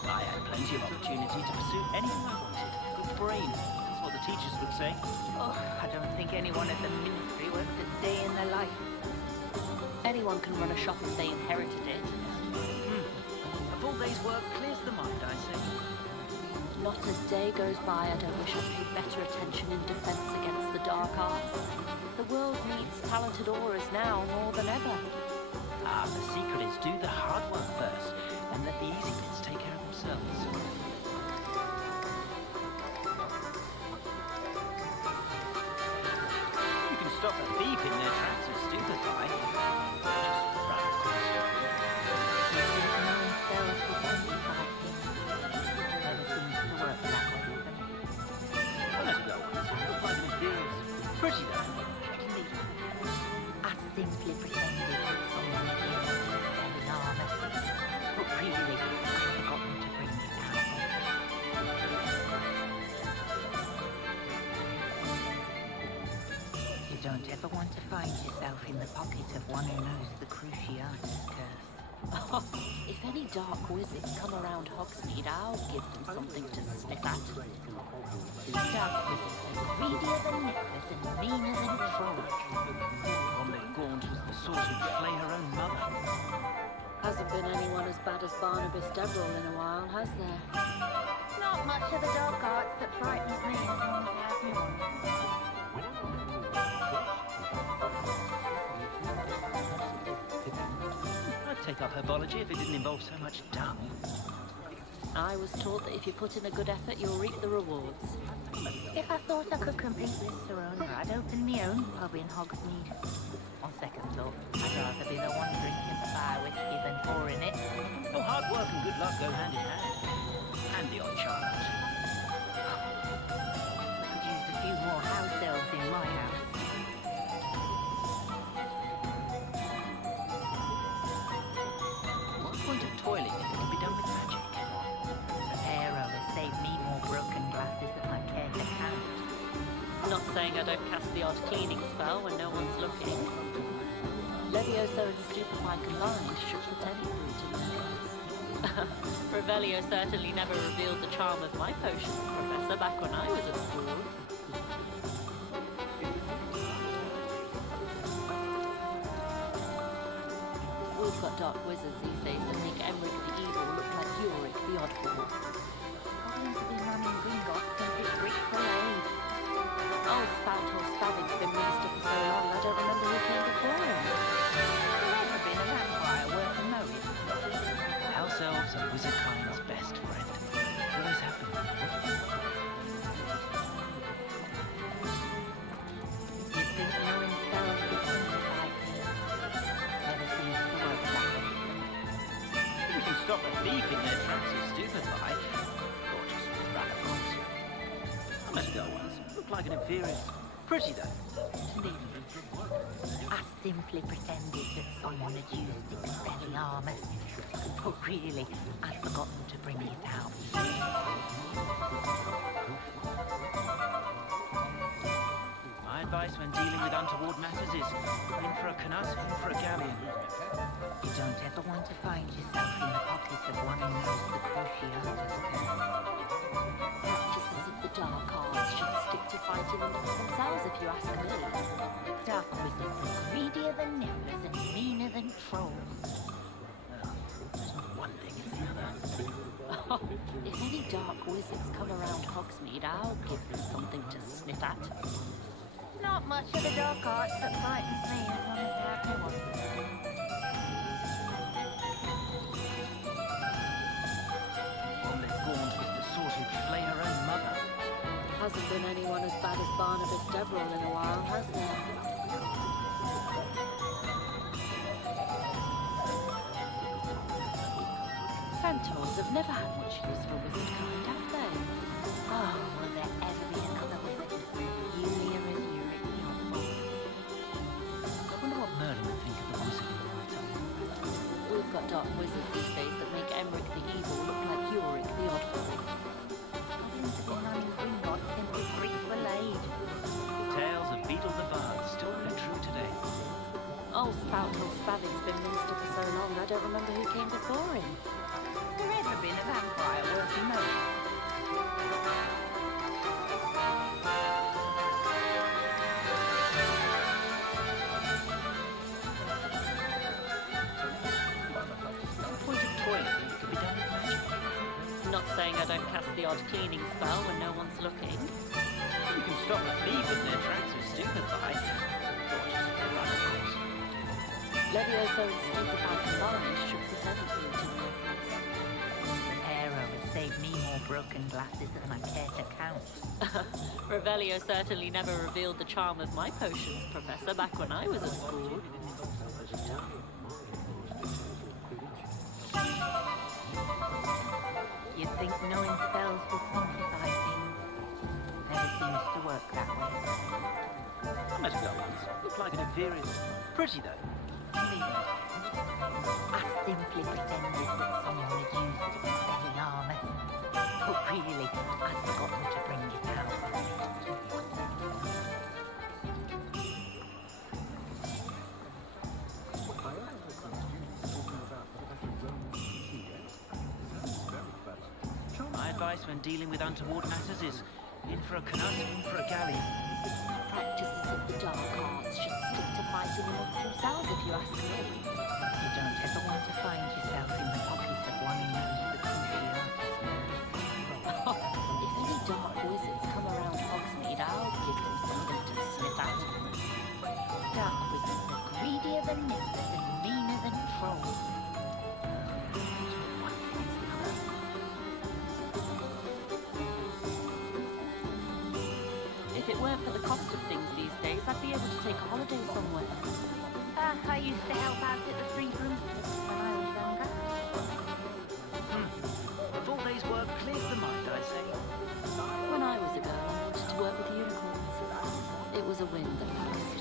I had plenty of opportunity to pursue anything I wanted. Good brain, that's what the teachers would say. Oh, I don't think anyone at the ministry worth a day in their life. Anyone can run a shop if they inherited it. A full day's work clears the mind, I say. Not a day goes by I don't wish I'd paid better attention in defense against the dark arts. The world needs talented auras now more than ever. Ah, the secret is do the hard work first, and let the easy bits take care of themselves. You can stop a thief in their tracks with Stupefy. Knowing spells will simplify things. Never seems to work that way for me. I met a girl once. Looked like an inferior. Pretty though. I simply pretended that someone had used Expelliarmus, but really, I'd forgotten to bring it down. You don't ever want to find yourself in the pocket of one who knows the Cruciatus curse. Oh, if any dark wizards come around Hogsmeade, I'll give them something to sniff at. Dark wizards are greedier than necklace and meaner than a troll. One that gaunt was the sort who'd flay her own mother. Hasn't been anyone as bad as Barnabas Deverell in a while, has there? Not much of the dark arts that frightens me as long as you have me one. take up herbology if it didn't involve so much dung. I was taught that if you put in a good effort, you'll reap the rewards. If I thought I could compete with Serona, I'd open my own pub in Hogsmeade. On second thought, I'd rather be the one drinking the fire whiskey than pouring it. Oh, hard work and good luck go hand in hand. And the odd charge. Could use a few more house elves in my house. What's the point of toiling if it can be done with magic? The hero has saved me more broken glasses than I care to count. Not saying I don't cast the odd cleaning spell when no one's looking. Levioso and Stupefy combined should pretend brute in their case. Revelio certainly never revealed the charm of my potions, Professor, back when I was at school. We've got dark wizards these days that make Emmerich the Evil look like Yorick the Oddball. According to the man in Gringotts, simply freak parade. Old Spout or Spavin's been minister for so long, I don't remember who came before him. There ever been a vampire worth knowing? House elves are wizardkind's best friend. Always have been. You'd think knowing spells would simplify things. Never seems to work that way. You can stop a thief in their tracks of Stupefy. Or just radicals. I must go once. Look like an inferior. Pretty though. I simply pretended that someone had used Expelliarmus. But really, I'd forgotten to bring it out. My advice when dealing with untoward matters is in for a canut, in for a galleon. You don't ever want to find yourself in the pocket of one who knows the Cruciatus curse. Practices of the dark arts should stick to fighting amongst themselves, if you ask me. Dark wizards are greedier than nippers and meaner than trolls. There's not one thing as the other. If any dark wizards come around Hogsmeade, I'll give them something to sniff at. Not much of the dark arts that frightens me as long as they have no one. One they're gaunt with the sort who'd flay her own mother. Hasn't been anyone as bad as Barnabas Deverell in a while, has there? Centaurs have never had much use for wizard kind, have they? Oh, will there ever be another wizard? Yulia and Yurick the Oddball. I wonder what Merlin would think of the wizard in my time. We've got dark wizards these days that make Emmerich the Evil look like Yorick the Oddball. According to the man in Gringotts, simply freak parade. Tales of Beetle the Bard still ring true today. Old Spout or Spavin's been minister for so long, I don't remember who came before him. There ever been a vampire worth knowing? Point of toilet if it could be done with magic. Not saying I don't cast the odd cleaning spell when no one's looking. You can stop a thief in their tracks with Stupefy. Or just radicals. Levioso and Stupefy combined should pretend brute in their case. The hero has saved me more broken glasses than I care to count. Revelio certainly never revealed the charm of my potions, Professor, back when I was at school. You'd think knowing spells would simplify things. Never seems to work that way. I met a girl once. Looked like an inferior. Pretty though. I simply pretended that someone had used Expelliarmus. But really, I'd forgotten to bring it out. My advice when dealing with untoward matters is in for a canut, in for a galleon. Practices of the dark arts should stick to fighting amongst themselves, if you ask me. You don't ever want to find yourself in the pocket of one who knows the Cruciatus curse. If any dark wizards come around Hogsmeade, I'll give them something to sniff at. Dark wizards are greedier than nippers and meaner than trolls. I'd be able to take a holiday somewhere. I used to help out at the Free Broomsticks when I was younger. A full day's work clears the mind, I say. When I was a girl, I wanted to work with unicorns. It was a whim that passed.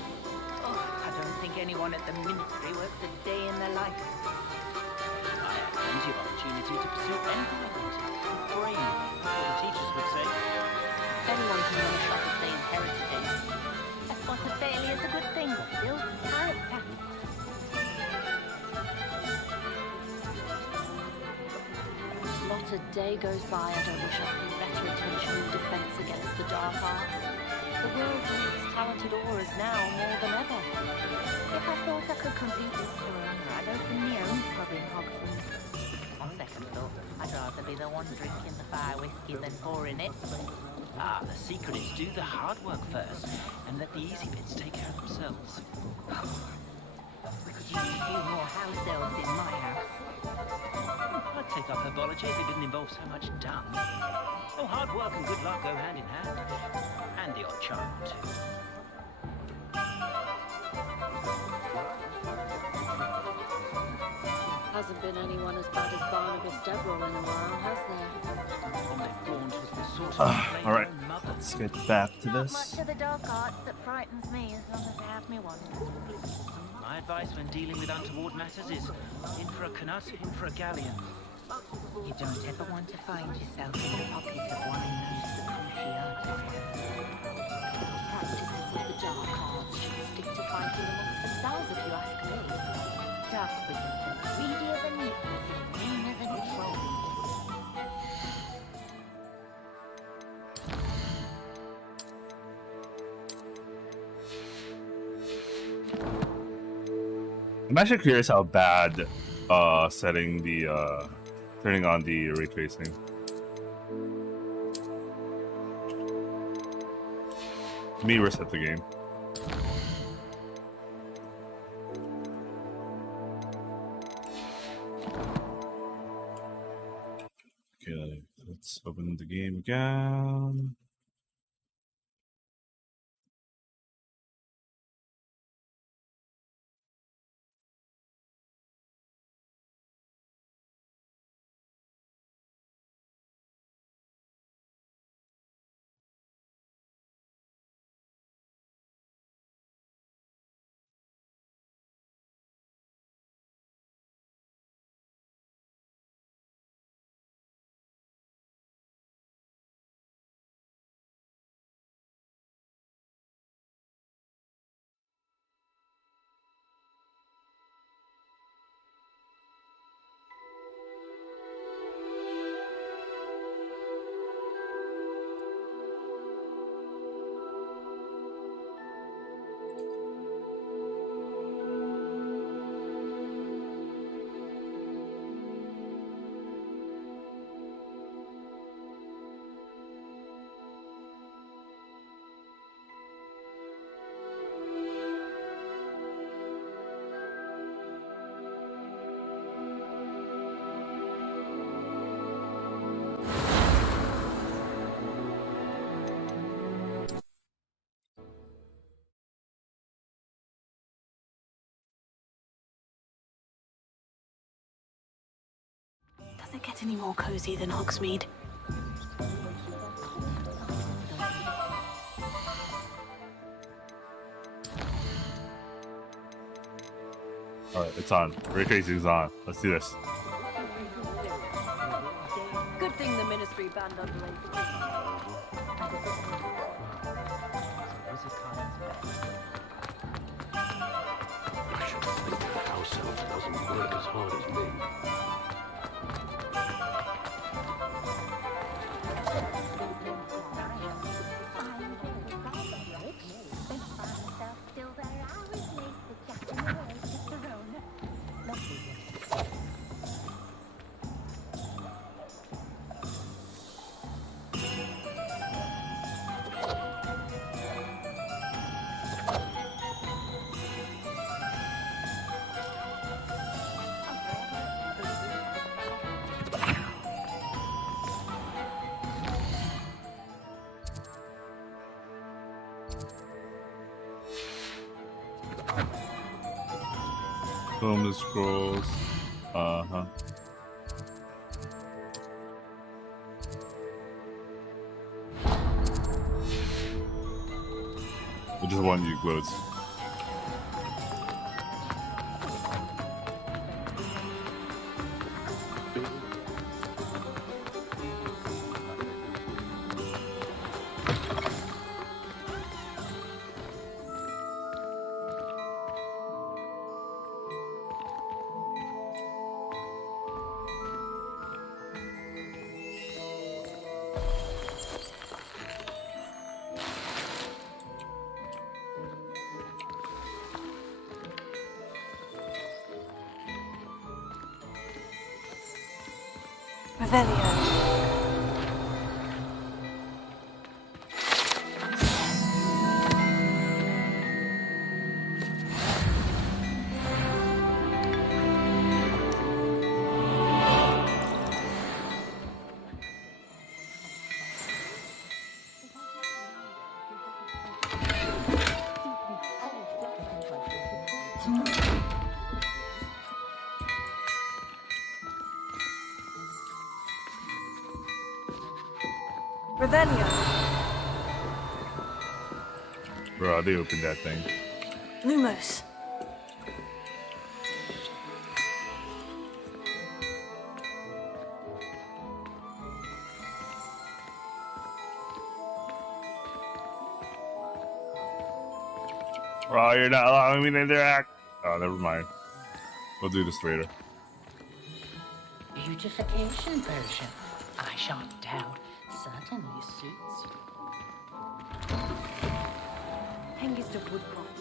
Oh, I don't think anyone at the Ministry works a day in their life. I had plenty of opportunity to pursue anything I wanted. Brain, what the teachers would say. Anyone can run a shop if they inherited it. I suppose a failure's a good thing. Builds character. Not a day goes by I don't wish I paid better attention in defense against the dark arts. The world needs talented aurors now more than ever. If I thought I could compete with Corona, I'd open my own pub in Hogwarts. On second thought, I'd rather be the one drinking the fire whiskey than pouring it. Ah, the secret is do the hard work first, and let the easy bits take care of themselves. We could use a few more house elves in my house. I'd take up herbology if it didn't involve so much dung. Oh, hard work and good luck go hand in hand. And the odd charm, too. Hasn't been anyone as bad as Barnabas Deverell in a while, has there? All right, let's get back to Not this. much of the dark arts that frightens me as long as I have me one. My advice when dealing with untoward matters is in for a canut, in for a galleon. You don't ever want to find yourself in the pocket of one of those cruciatus. Practices of the dark arts should stick to fighting amongst themselves, if you ask me. Dark wizards are greedier than mutants, meaner than trolls. I'm actually curious how bad turning on the ray tracing. Let me reset the game. Okay, let's open the game again. Does it get any more cozy than Hogsmeade? Alright, it's on. Ray tracing's on. Let's do this. Good thing the Ministry banned underage. I should think the house elf doesn't work as hard as me. Boom the scrolls. Uh-huh. Which is one you close. Revelio. Revelio. Bro, they opened that thing. Lumos. Bro, you're not allowing me to interact. Oh, never mind. We'll do this later. Beautification potion. I shan't doubt. Certainly suits. Hengist of Woodcroft.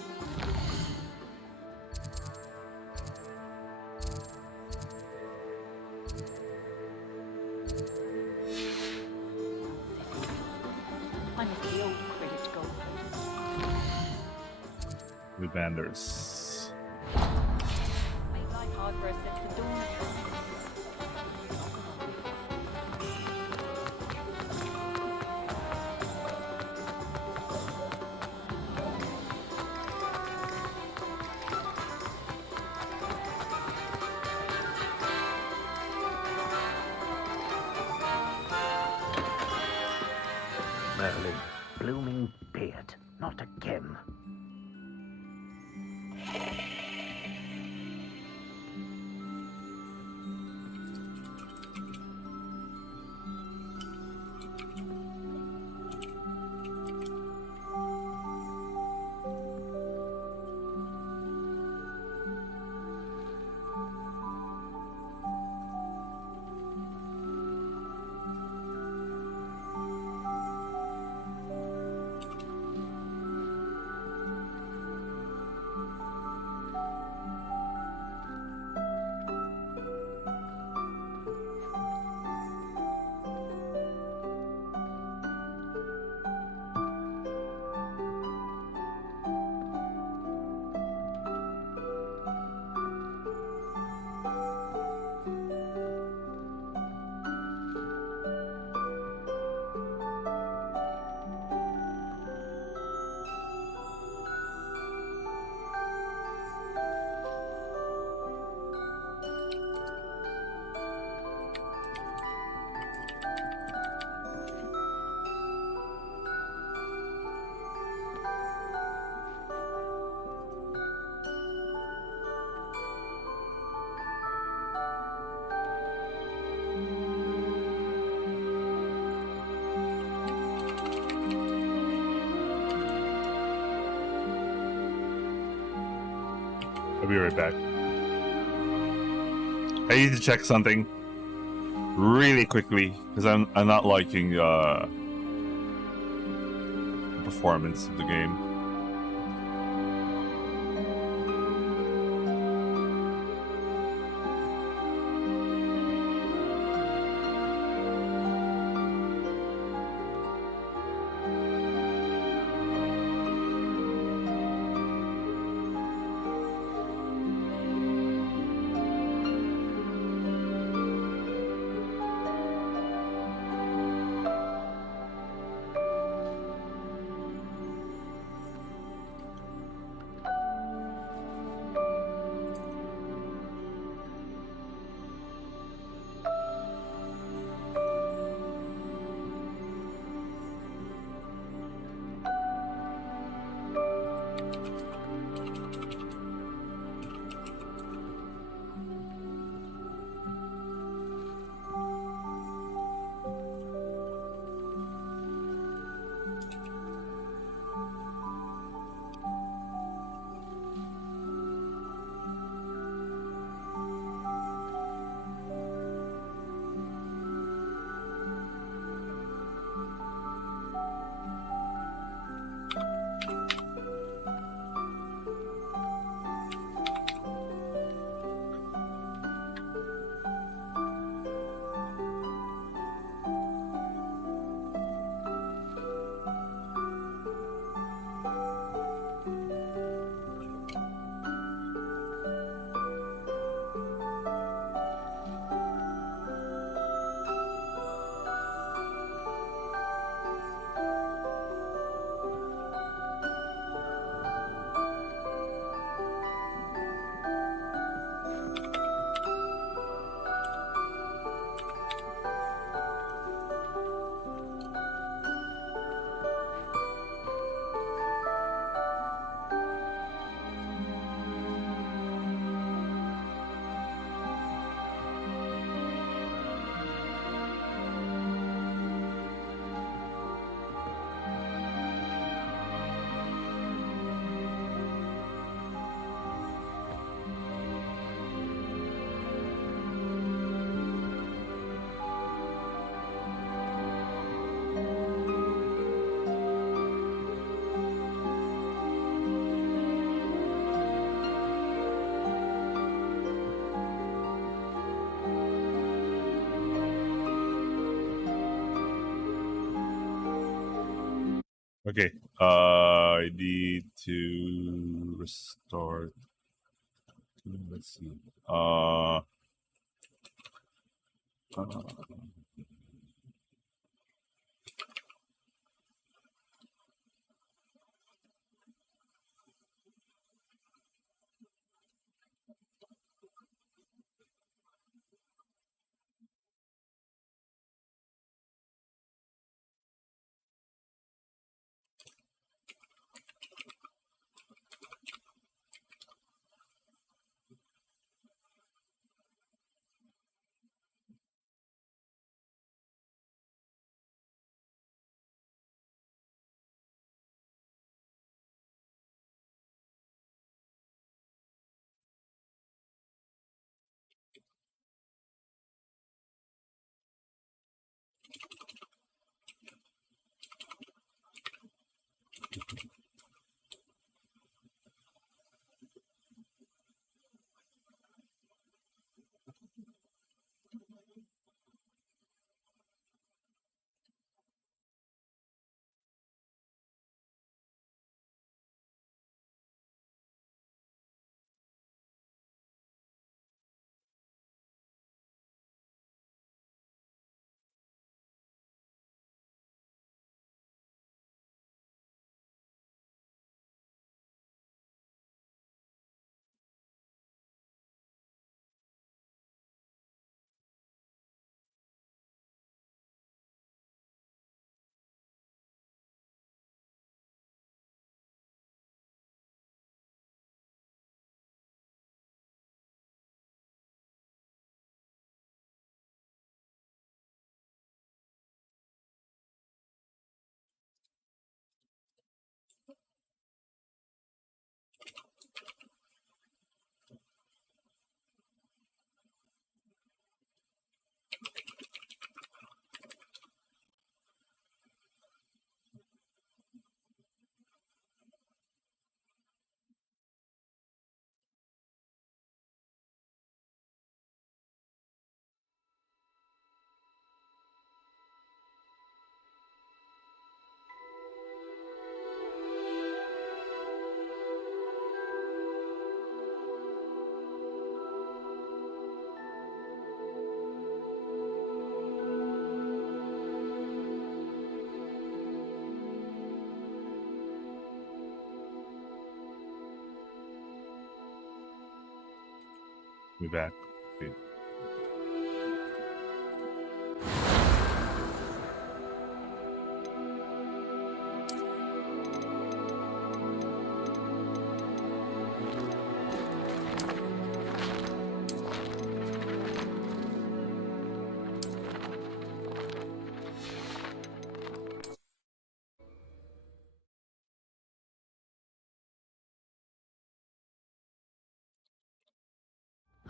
I need the old credit gold. Revanders. Make life hard for a sense of dawn. Merlin, blooming beard, not again. I'll be right back. I need to check something really quickly because I'm not liking the performance of the game. Okay. I need to restore. Let's see. Be back. Okay.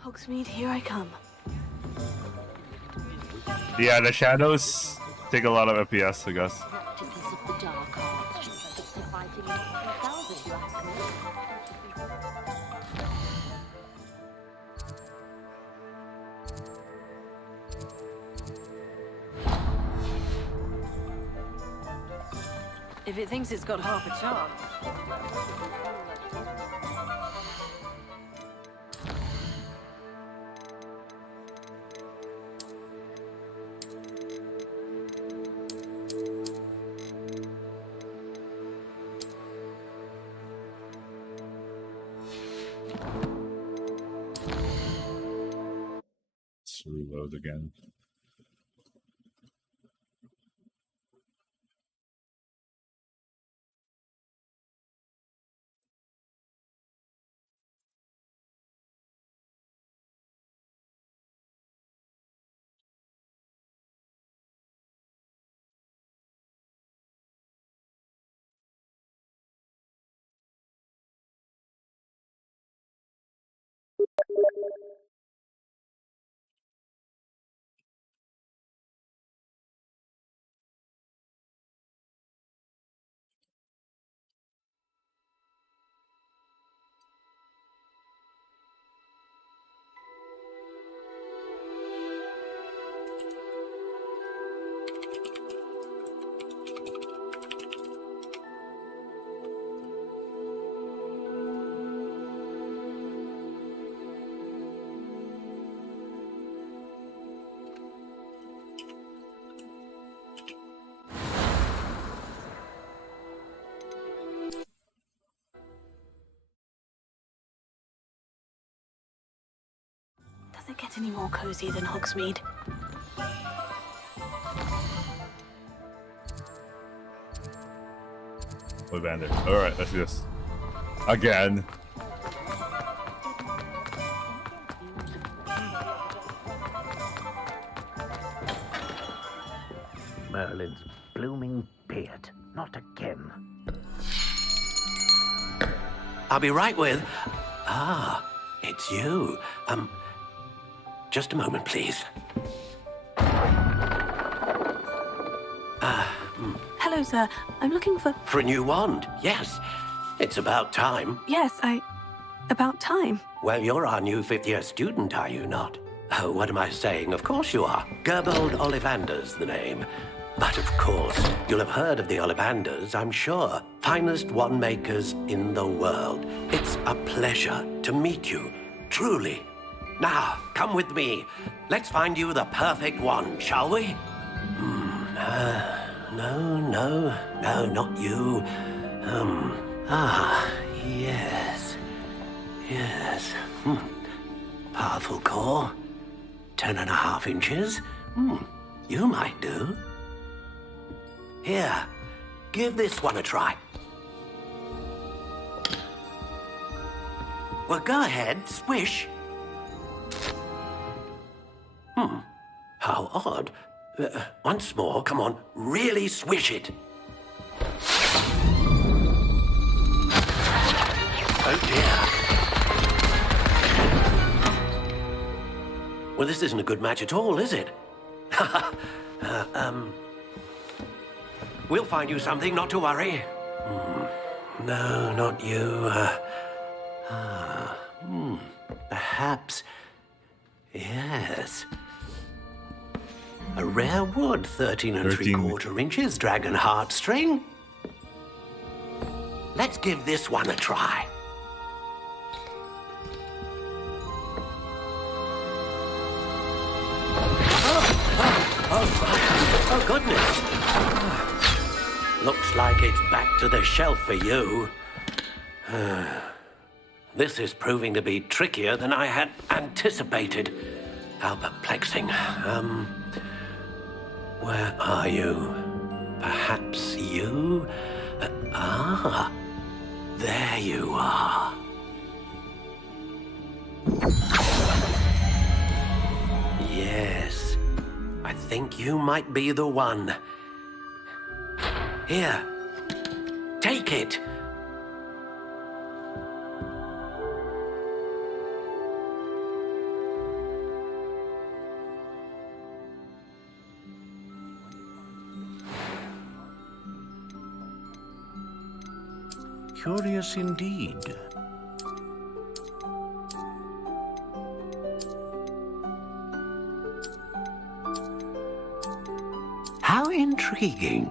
Hogsmeade, here I come. Yeah, the shadows take a lot of FPS, I guess. Practices of the dark arts should stick to fighting amongst themselves, if you ask me. If it thinks it's got half a chance. Let's reload again. it get any more cozy than Hogsmeade? Ollivander. Alright, let's do this. Again. Merlin's blooming beard. Not again. I'll be right with... Ah, it's you. Just a moment, please. Hello, sir. I'm looking for... For a new wand, yes. It's about time. Yes, about time. Well, you're our new fifth-year student, are you not? Oh, what am I saying? Of course you are. Gerbold Ollivander's the name. But of course, you'll have heard of the Ollivanders, I'm sure. Finest wand makers in the world. It's a pleasure to meet you, truly. Now, come with me. Let's find you the perfect wand, shall we? No, not you. Yes. Powerful core. 10.5 inches. You might do. Here, give this one a try. Well, go ahead, swish. How odd. Once more, come on, really swish it. Oh dear. Well, this isn't a good match at all, is it? We'll find you something, not to worry. No, not you. Perhaps... Yes. A rare wood, 13 3/4 inches, dragon heartstring. Let's give this one a try. Oh, goodness. Looks like it's back to the shelf for you. This is proving to be trickier than I had anticipated. How perplexing. Where are you? Perhaps you? There you are. Yes, I think you might be the one. Here, take it. Curious indeed. How intriguing.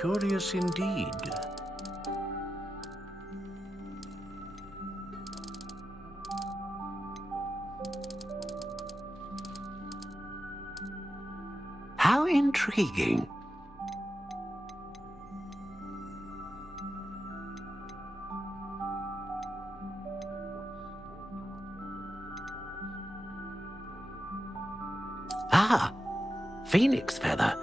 Curious indeed. How intriguing. Phoenix feather.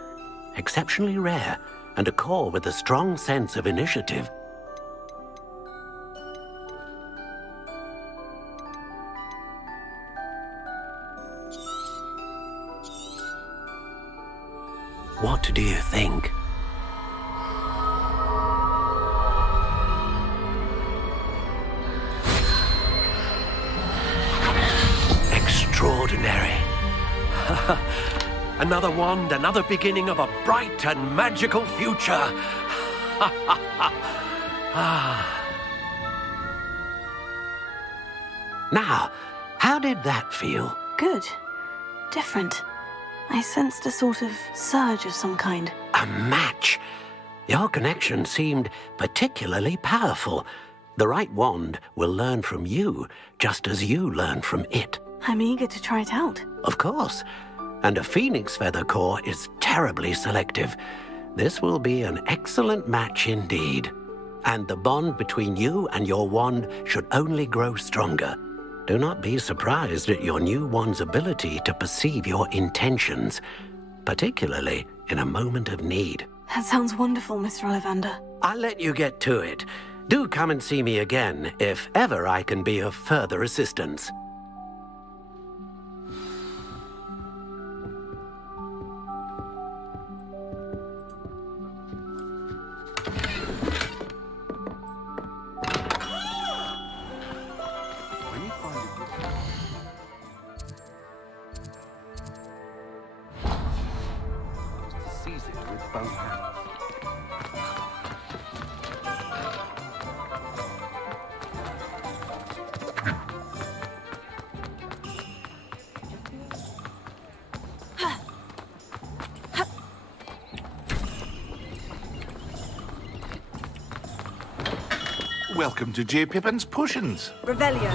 Exceptionally rare, and a core with a strong sense of initiative. What do you think? Extraordinary. Another wand, another beginning of a bright and magical future. Now, how did that feel? Good. Different. I sensed a sort of surge of some kind. A match. Your connection seemed particularly powerful. The right wand will learn from you, just as you learn from it. I'm eager to try it out. Of course. And a phoenix feather core is terribly selective. This will be an excellent match indeed. And the bond between you and your wand should only grow stronger. Do not be surprised at your new wand's ability to perceive your intentions, particularly in a moment of need. That sounds wonderful, Mr. Ollivander. I'll let you get to it. Do come and see me again if ever I can be of further assistance. Welcome to J. Pippin's Potions. Revelio.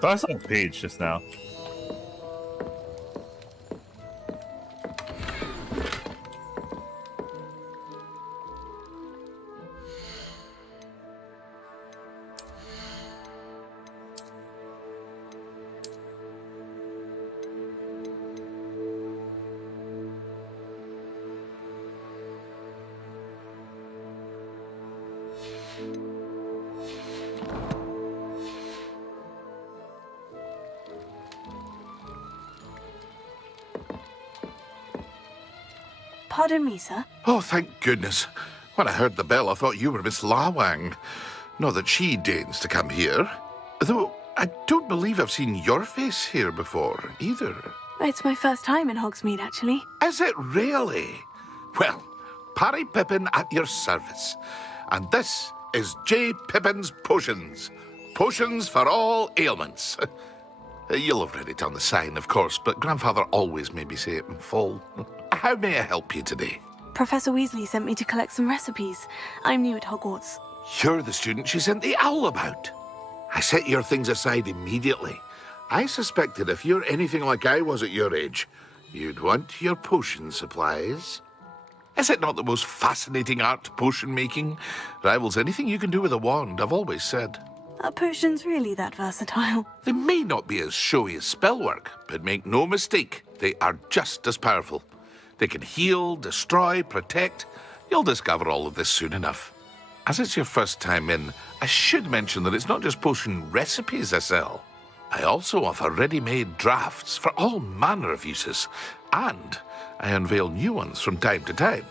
So I saw a page just now. Pardon me, sir. Oh, thank goodness. When I heard the bell, I thought you were Miss Lawang. Not that she deigns to come here. Though, I don't believe I've seen your face here before, either. It's my first time in Hogsmeade, actually. Is it really? Well, Parry Pippin at your service. And this is J. Pippin's Potions. Potions for all ailments. You'll have read it on the sign, of course, but Grandfather always made me say it in full. How may I help you today? Professor Weasley sent me to collect some recipes. I'm new at Hogwarts. You're the student she sent the owl about. I set your things aside immediately. I suspected if you're anything like I was at your age, you'd want your potion supplies. Is it not the most fascinating art, potion making? Rivals anything you can do with a wand, I've always said. Are potions really that versatile? They may not be as showy as spellwork, but make no mistake, they are just as powerful. They can heal, destroy, protect. You'll discover all of this soon enough. As it's your first time in, I should mention that it's not just potion recipes I sell. I also offer ready-made drafts for all manner of uses, and I unveil new ones from time to time.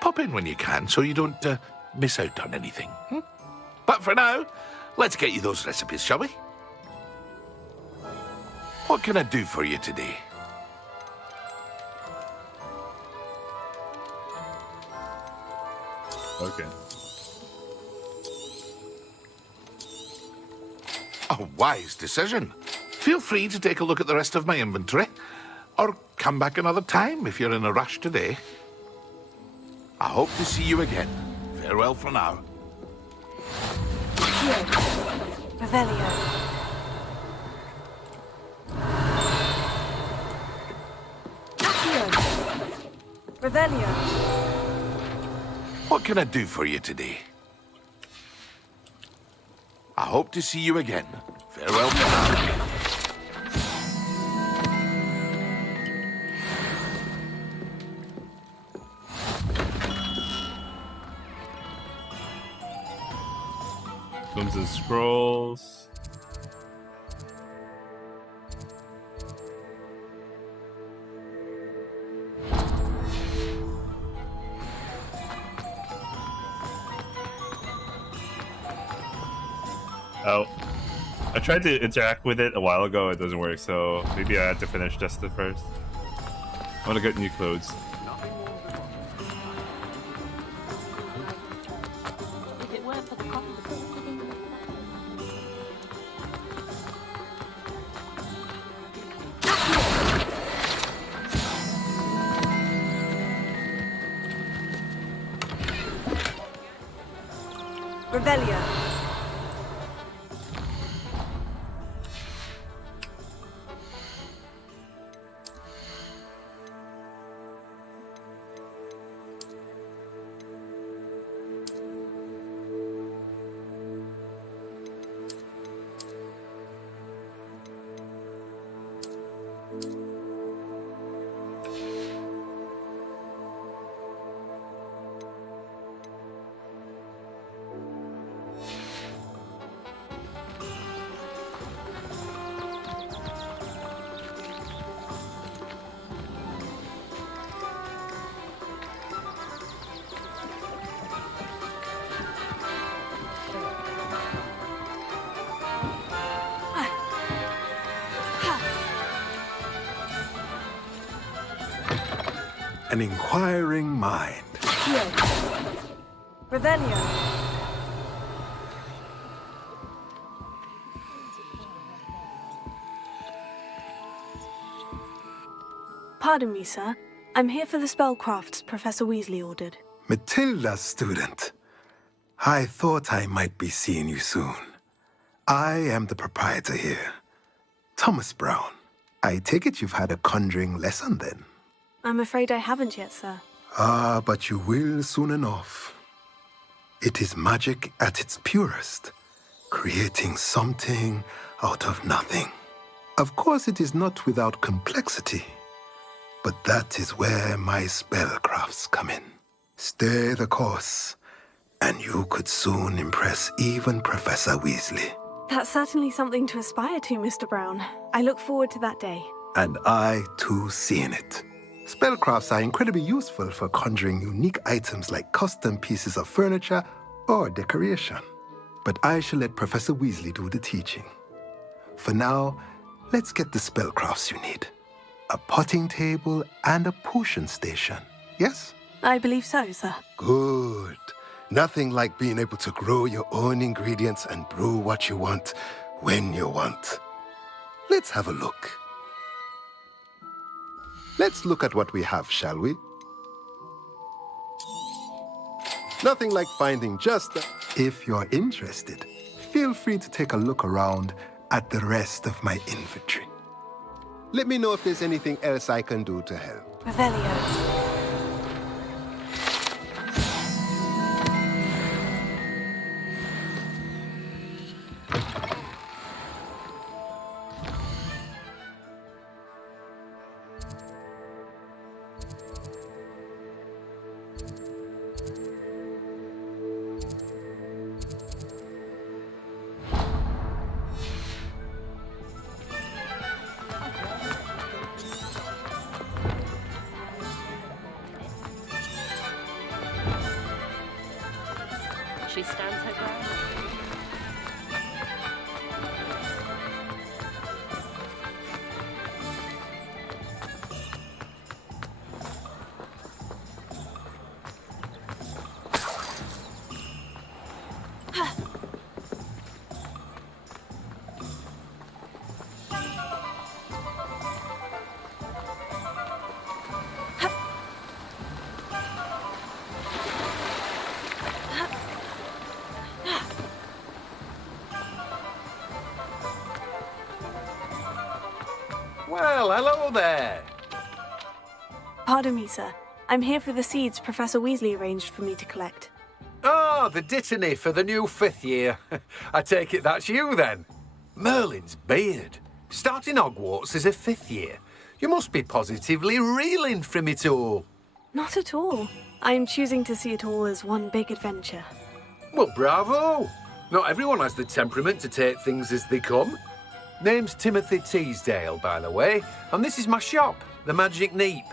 Pop in when you can so you don't miss out on anything. But for now, let's get you those recipes, shall we? What can I do for you today? Okay. A wise decision. Feel free to take a look at the rest of my inventory, or come back another time if you're in a rush today. I hope to see you again. Farewell for now. Revelio. Revelio. What can I do for you today? I hope to see you again. Farewell for now. Comes and scrolls. Oh, I tried to interact with it a while ago. It doesn't work, so maybe I had to finish Justin first. I want to get new clothes. If it weren't for the cost of Revelio. an inquiring mind. Revelio. Pardon me, sir. I'm here for the spellcrafts Professor Weasley ordered. Matilda, student. I thought I might be seeing you soon. I am the proprietor here, Thomas Brown. I take it you've had a conjuring lesson then? I'm afraid I haven't yet, sir. Ah, but you will soon enough. It is magic at its purest, creating something out of nothing. Of course, it is not without complexity, but that is where my spellcrafts come in. Stay the course, and you could soon impress even Professor Weasley. That's certainly something to aspire to, Mr. Brown. I look forward to that day. And I, too, seeing it. Spellcrafts are incredibly useful for conjuring unique items like custom pieces of furniture or decoration. But I shall let Professor Weasley do the teaching. For now, let's get the spellcrafts you need. A potting table and a potion station, yes? I believe so, sir. Good. Nothing like being able to grow your own ingredients and brew what you want, when you want. Let's have a look. Let's look at what we have, shall we? Nothing like finding just... If you're interested, feel free to take a look around at the rest of my inventory. Let me know if there's anything else I can do to help. Revelio. She stands her ground. Well, hello there. Pardon me, sir. I'm here for the seeds Professor Weasley arranged for me to collect. Ah, the dittany for the new 5th year. I take it that's you, then. Merlin's beard. Starting Hogwarts as a 5th year. You must be positively reeling from it all. Not at all. I'm choosing to see it all as one big adventure. Well, bravo. Not everyone has the temperament to take things as they come. Name's Timothy Teasdale, by the way, and this is my shop, the Magic Neep.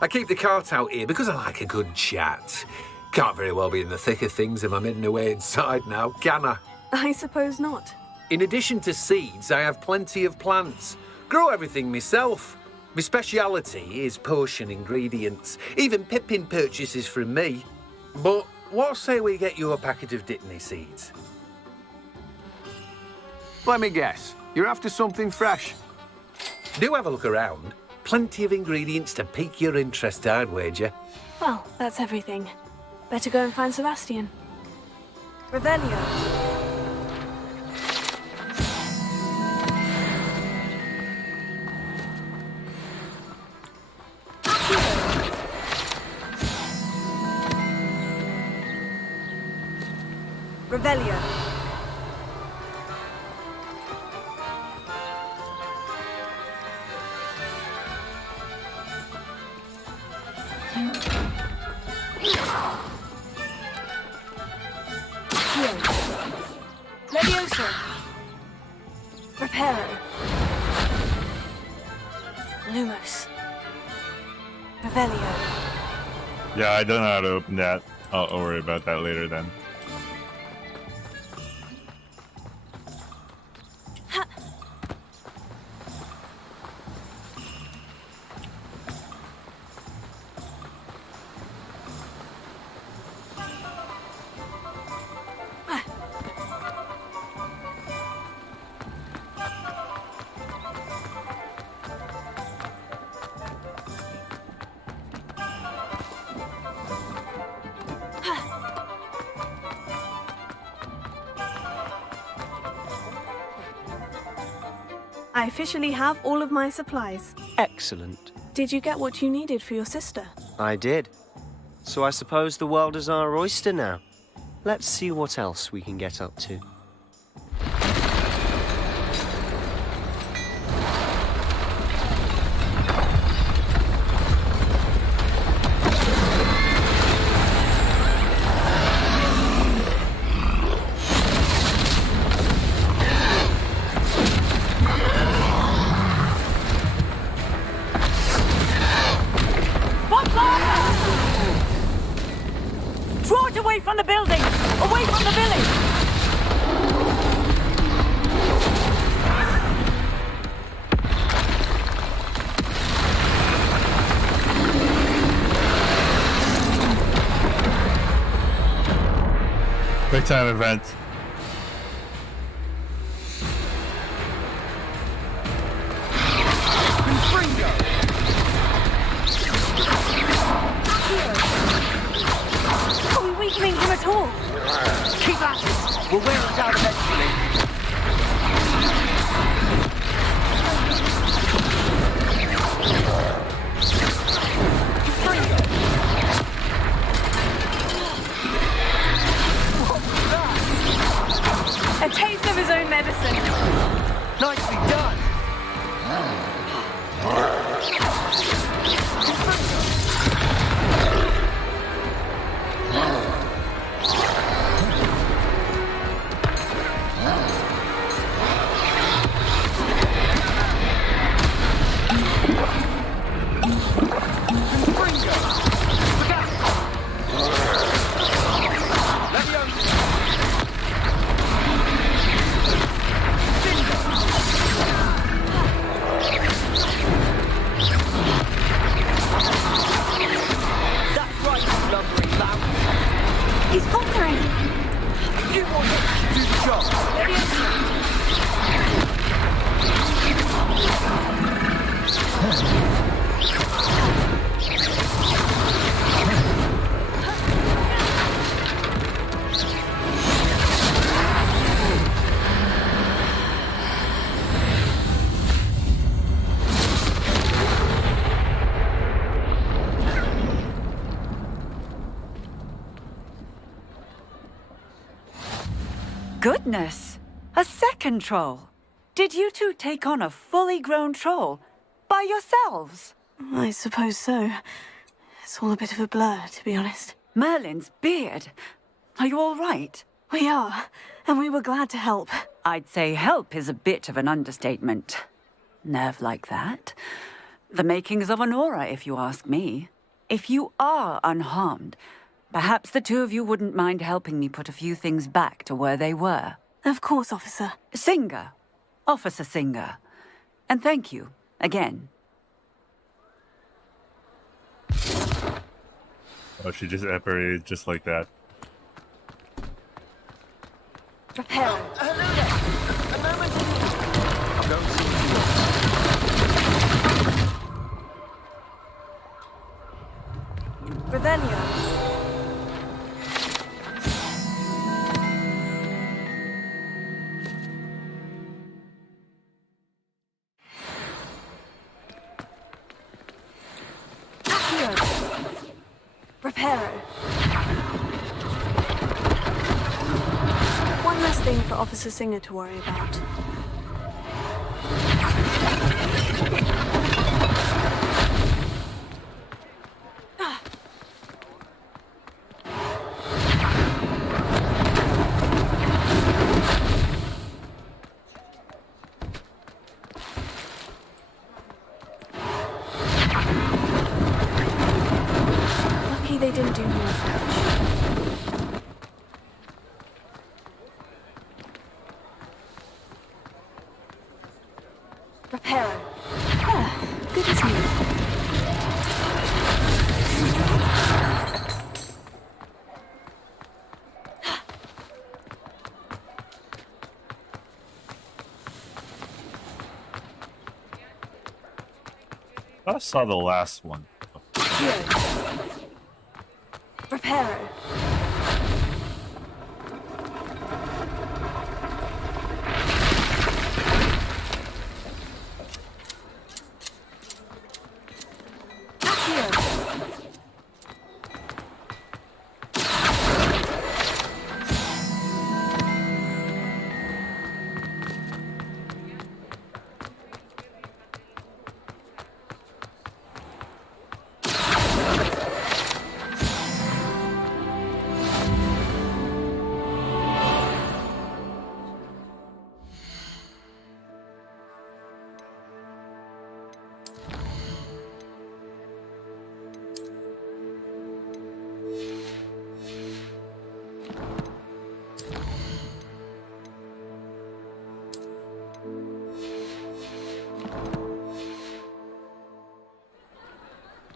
I keep the cart out here because I like a good chat. Can't very well be in the thick of things if I'm hidden away inside now, can I? I suppose not. In addition to seeds, I have plenty of plants. Grow everything myself. My speciality is potion ingredients. Even Pippin purchases from me. But what say we get you a packet of Dittany seeds? Let me guess. You're after something fresh. Do have a look around. Plenty of ingredients to pique your interest, I'd wager. Well, that's everything. Better go and find Sebastian. Revelio. Revelio. Leviosa. Reparo. Lumos. Revelio. Yeah, I don't know how to open that. I'll worry about that later then. I officially have all of my supplies. Excellent. Did you get what you needed for your sister? I did. So I suppose the world is our oyster now. Let's see what else we can get up to. Draw it away from the building! Away from the village! Big time event. Are we weakening him at all? Keep at it! We'll wear him down eventually. A taste of his own medicine. Nicely done! That's right, you lumbering lout. He's faltering. You want to do the job. Goodness! A second troll! Did you two take on a fully grown troll? By yourselves? I suppose so. It's all a bit of a blur, to be honest. Merlin's beard. Are you all right? We are, and we were glad to help. I'd say help is a bit of an understatement. Nerve like that. The makings of an aura, if you ask me. If you are unharmed, perhaps the two of you wouldn't mind helping me put a few things back to where they were. Of course, officer. Singer. Officer Singer. And thank you, again. Oh, she just apparated just like that. Prepare. Hello there. A moment. I'm going to Revelio. Reparo. One less thing for Officer Singer to worry about. Lucky they didn't do more damage. Reparo. Good as new. I saw the last one. Reparo.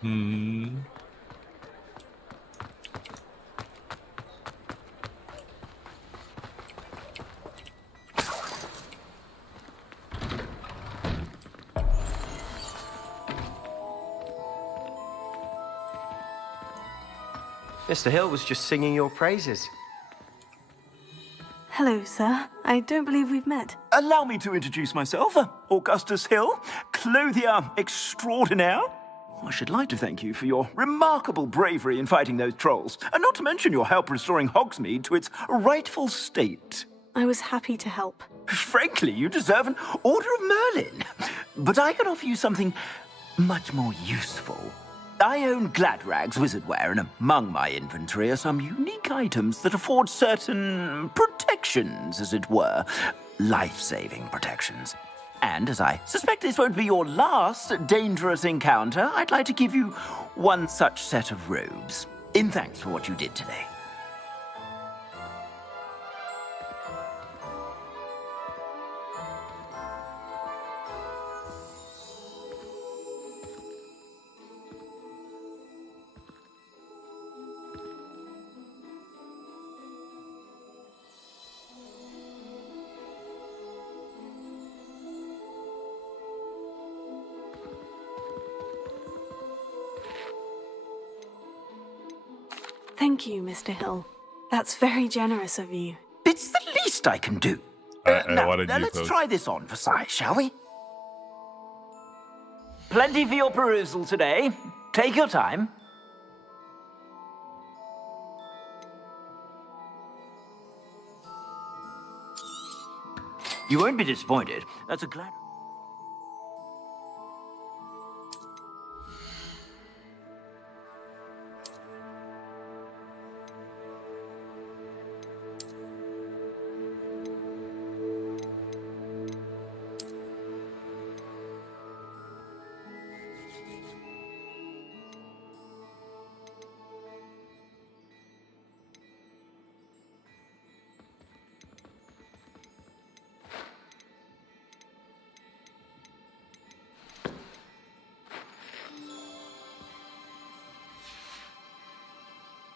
Hmm. Mr. Hill was just singing your praises. Hello, sir. I don't believe we've met. Allow me to introduce myself, Augustus Hill, clothier extraordinaire. I should like to thank you for your remarkable bravery in fighting those trolls, and not to mention your help restoring Hogsmeade to its rightful state. I was happy to help. Frankly, you deserve an Order of Merlin. But I can offer you something much more useful. I own Gladrag's wizardware, and among my inventory are some unique items that afford certain protections, as it were. Life-saving protections. And as I suspect this won't be your last dangerous encounter, I'd like to give you one such set of robes, in thanks for what you did today. Thank you, Mr. Hill. That's very generous of you. It's the least I can do. Now, let's try this on for size, shall we? Plenty for your perusal today. Take your time. You won't be disappointed. That's a glad...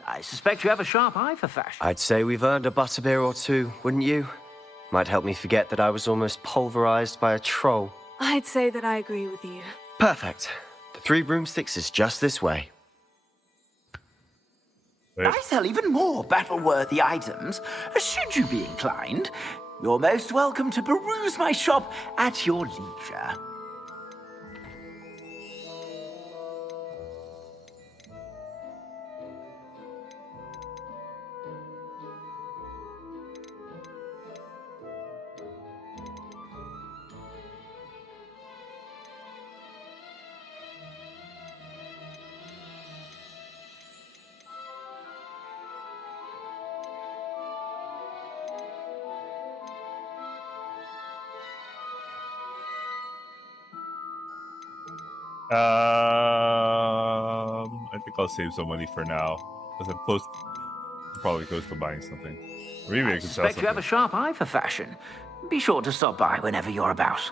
I suspect you have a sharp eye for fashion. I'd say we've earned a butterbeer or two, wouldn't you? Might help me forget that I was almost pulverized by a troll. I'd say that I agree with you. Perfect. The 3 broomsticks is just this way. I sell even more battle-worthy items, should you be inclined. You're most welcome to peruse my shop at your leisure. I think I'll save some money for now. Because I'm close, probably close to buying something. Or maybe I can sell Suspect something. you have a sharp eye for fashion. Be sure to stop by whenever you're about.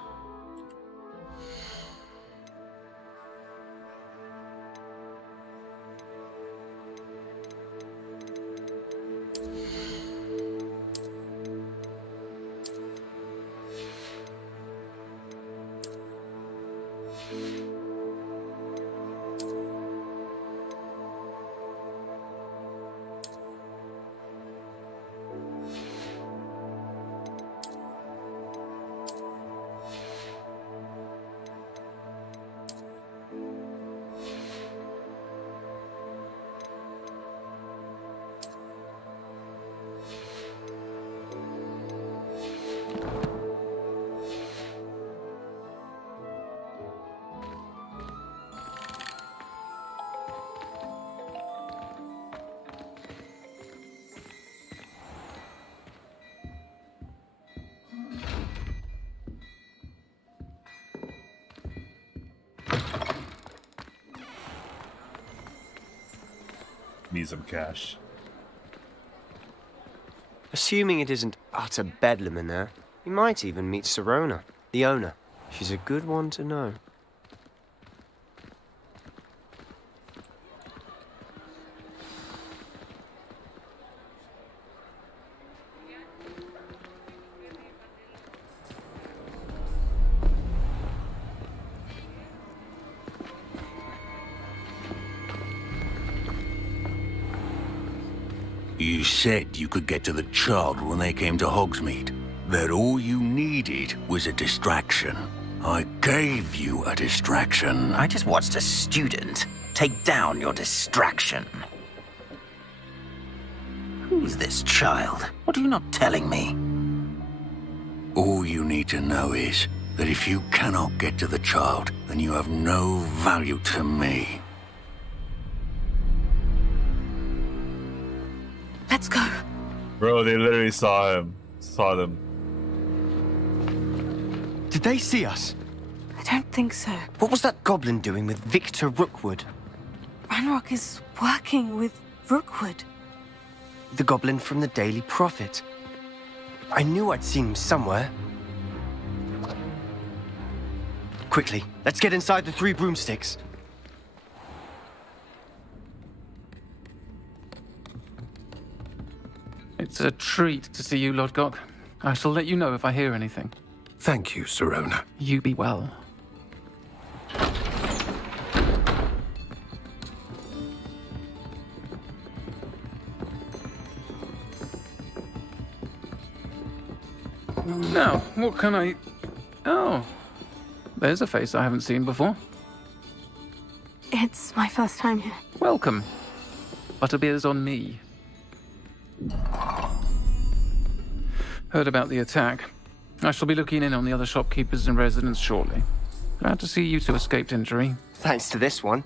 Need some cash. Assuming it isn't utter bedlam in there, you might even meet Sirona, the owner. She's a good one to know. You said you could get to the child when they came to Hogsmeade. That all you needed was a distraction. I gave you a distraction. I just watched a student take down your distraction. Who's this child? What are you not telling me? All you need to know is that if you cannot get to the child, then you have no value to me. Let's go. Bro, they literally saw him. Saw them. Did they see us? I don't think so. What was that goblin doing with Victor Rookwood? Ranrock is working with Rookwood. The goblin from the Daily Prophet. I knew I'd seen him somewhere. Quickly, let's get inside the 3 broomsticks. It's a treat to see you, Lodgok. I shall let you know if I hear anything. Thank you, Sirona. You be well. Now, what can I... Oh, there's a face I haven't seen before. It's my first time here. Welcome. Butterbeer's on me. Heard about the attack. I shall be looking in on the other shopkeepers and residents shortly. Glad to see you two escaped injury. Thanks to this one.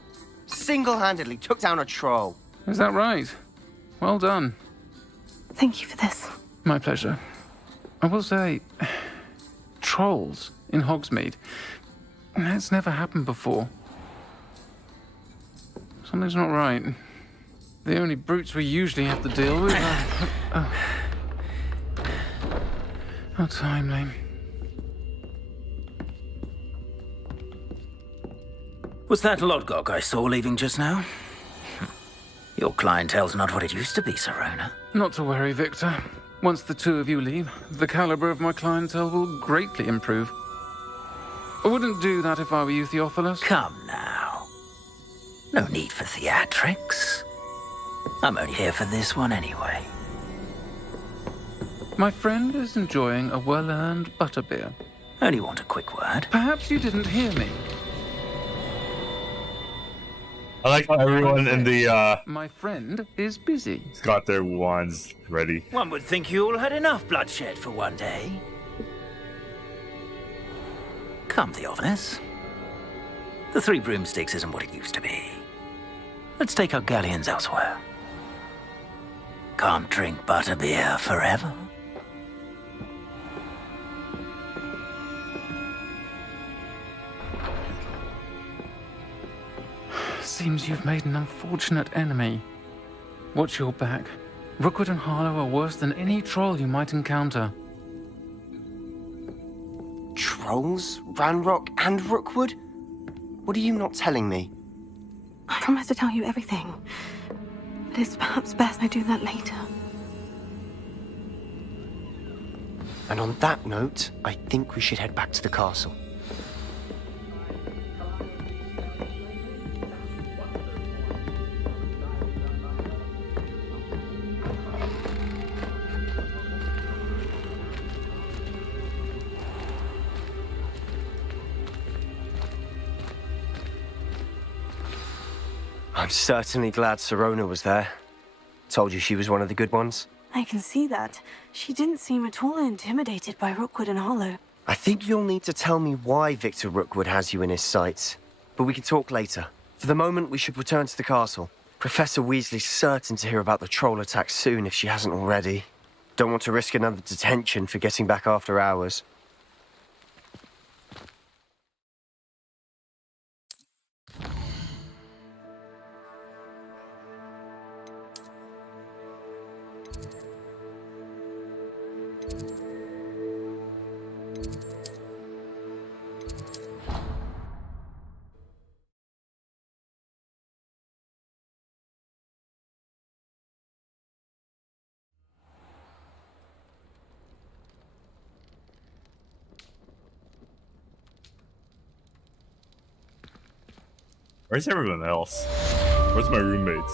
Single-handedly took down a troll. Is that right? Well done. Thank you for this. My pleasure. I will say, trolls in Hogsmeade. That's never happened before. Something's not right. The only brutes we usually have to deal with are... How timely. Was that Lodgok I saw leaving just now? Your clientele's not what it used to be, Sirona. Not to worry, Victor. Once the two of you leave, the caliber of my clientele will greatly improve. I wouldn't do that if I were you, Theophilus. Come now. No need for theatrics. I'm only here for this one anyway. My friend is enjoying a well-earned butterbeer. Only want a quick word. Perhaps you didn't hear me. I like how everyone in the, My friend is busy. got their wands ready. One would think you all had enough bloodshed for one day. Come, Theophilus. The 3 broomsticks isn't what it used to be. Let's take our galleons elsewhere. Can't drink butterbeer forever. Seems you've made an unfortunate enemy. Watch your back. Rookwood and Harlow are worse than any troll you might encounter. Trolls? Ranrock and Rookwood? What are you not telling me? I promise to tell you everything. But it's perhaps best I do that later. And on that note, I think we should head back to the castle. I'm certainly glad Sirona was there. Told you she was one of the good ones. I can see that. She didn't seem at all intimidated by Rookwood and Harlow. I think you'll need to tell me why Victor Rookwood has you in his sights. But we can talk later. For the moment, we should return to the castle. Professor Weasley's certain to hear about the troll attack soon if she hasn't already. Don't want to risk another detention for getting back after hours. Where's everyone else? Where's my roommates?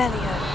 Revelio.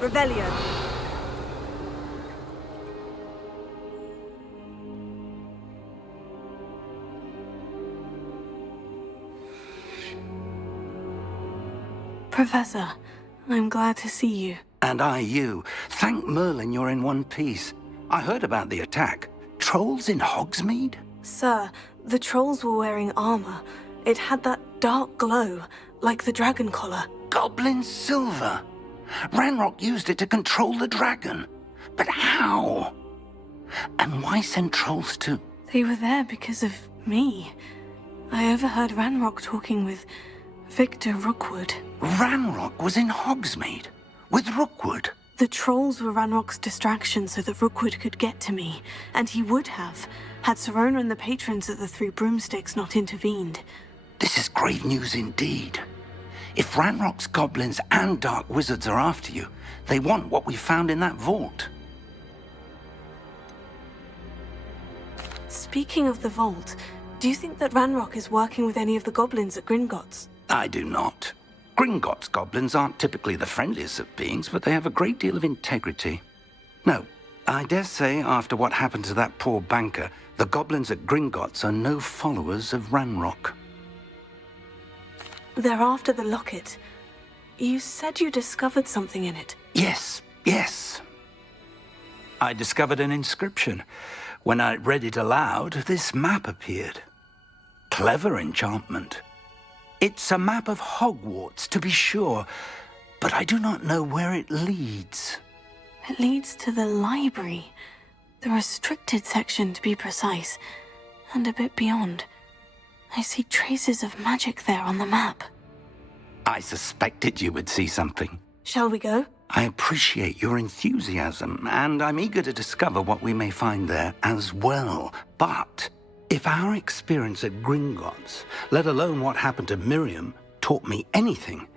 Revelio. Professor, I'm glad to see you. And I you. Thank Merlin you're in one piece. I heard about the attack. Trolls in Hogsmeade? Sir, the trolls were wearing armor. It had that dark glow, like the dragon collar. Goblin silver. Ranrock used it to control the dragon. But how? And why send trolls to... They were there because of me. I overheard Ranrock talking with Victor Rookwood. Ranrock was in Hogsmeade? With Rookwood? The trolls were Ranrock's distraction so that Rookwood could get to me. And he would have, had Sirona and the patrons at the Three Broomsticks not intervened. This is grave news indeed. If Ranrock's goblins and dark wizards are after you, they want what we found in that vault. Speaking of the vault, do you think that Ranrock is working with any of the goblins at Gringotts? I do not. Gringotts goblins aren't typically the friendliest of beings, but they have a great deal of integrity. No, I dare say after what happened to that poor banker, the goblins at Gringotts are no followers of Ranrock. They're after the locket. You said you discovered something in it. Yes. I discovered an inscription. When I read it aloud, this map appeared. Clever enchantment. It's a map of Hogwarts, to be sure, but I do not know where it leads. It leads to the library. The restricted section, to be precise, and a bit beyond. I see traces of magic there on the map. I suspected you would see something. Shall we go? I appreciate your enthusiasm, and I'm eager to discover what we may find there as well. But if our experience at Gringotts, let alone what happened to Miriam, taught me anything,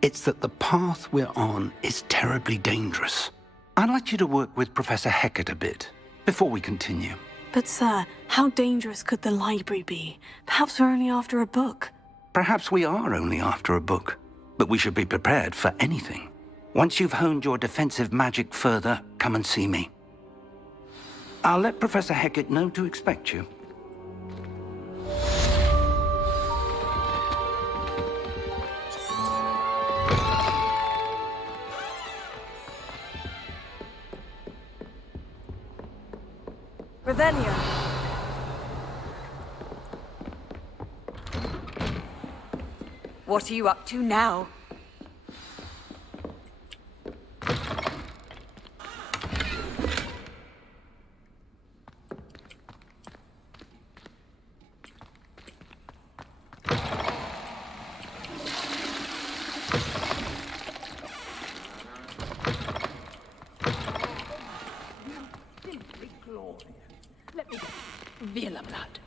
it's that the path we're on is terribly dangerous. I'd like you to work with Professor Hecat a bit before we continue. But sir, how dangerous could the library be? Perhaps we're only after a book. Perhaps we are only after a book, but we should be prepared for anything. Once you've honed your defensive magic further, come and see me. I'll let Professor Hecat know to expect you. Revelio. What are you up to now? Let me go. Villa blood.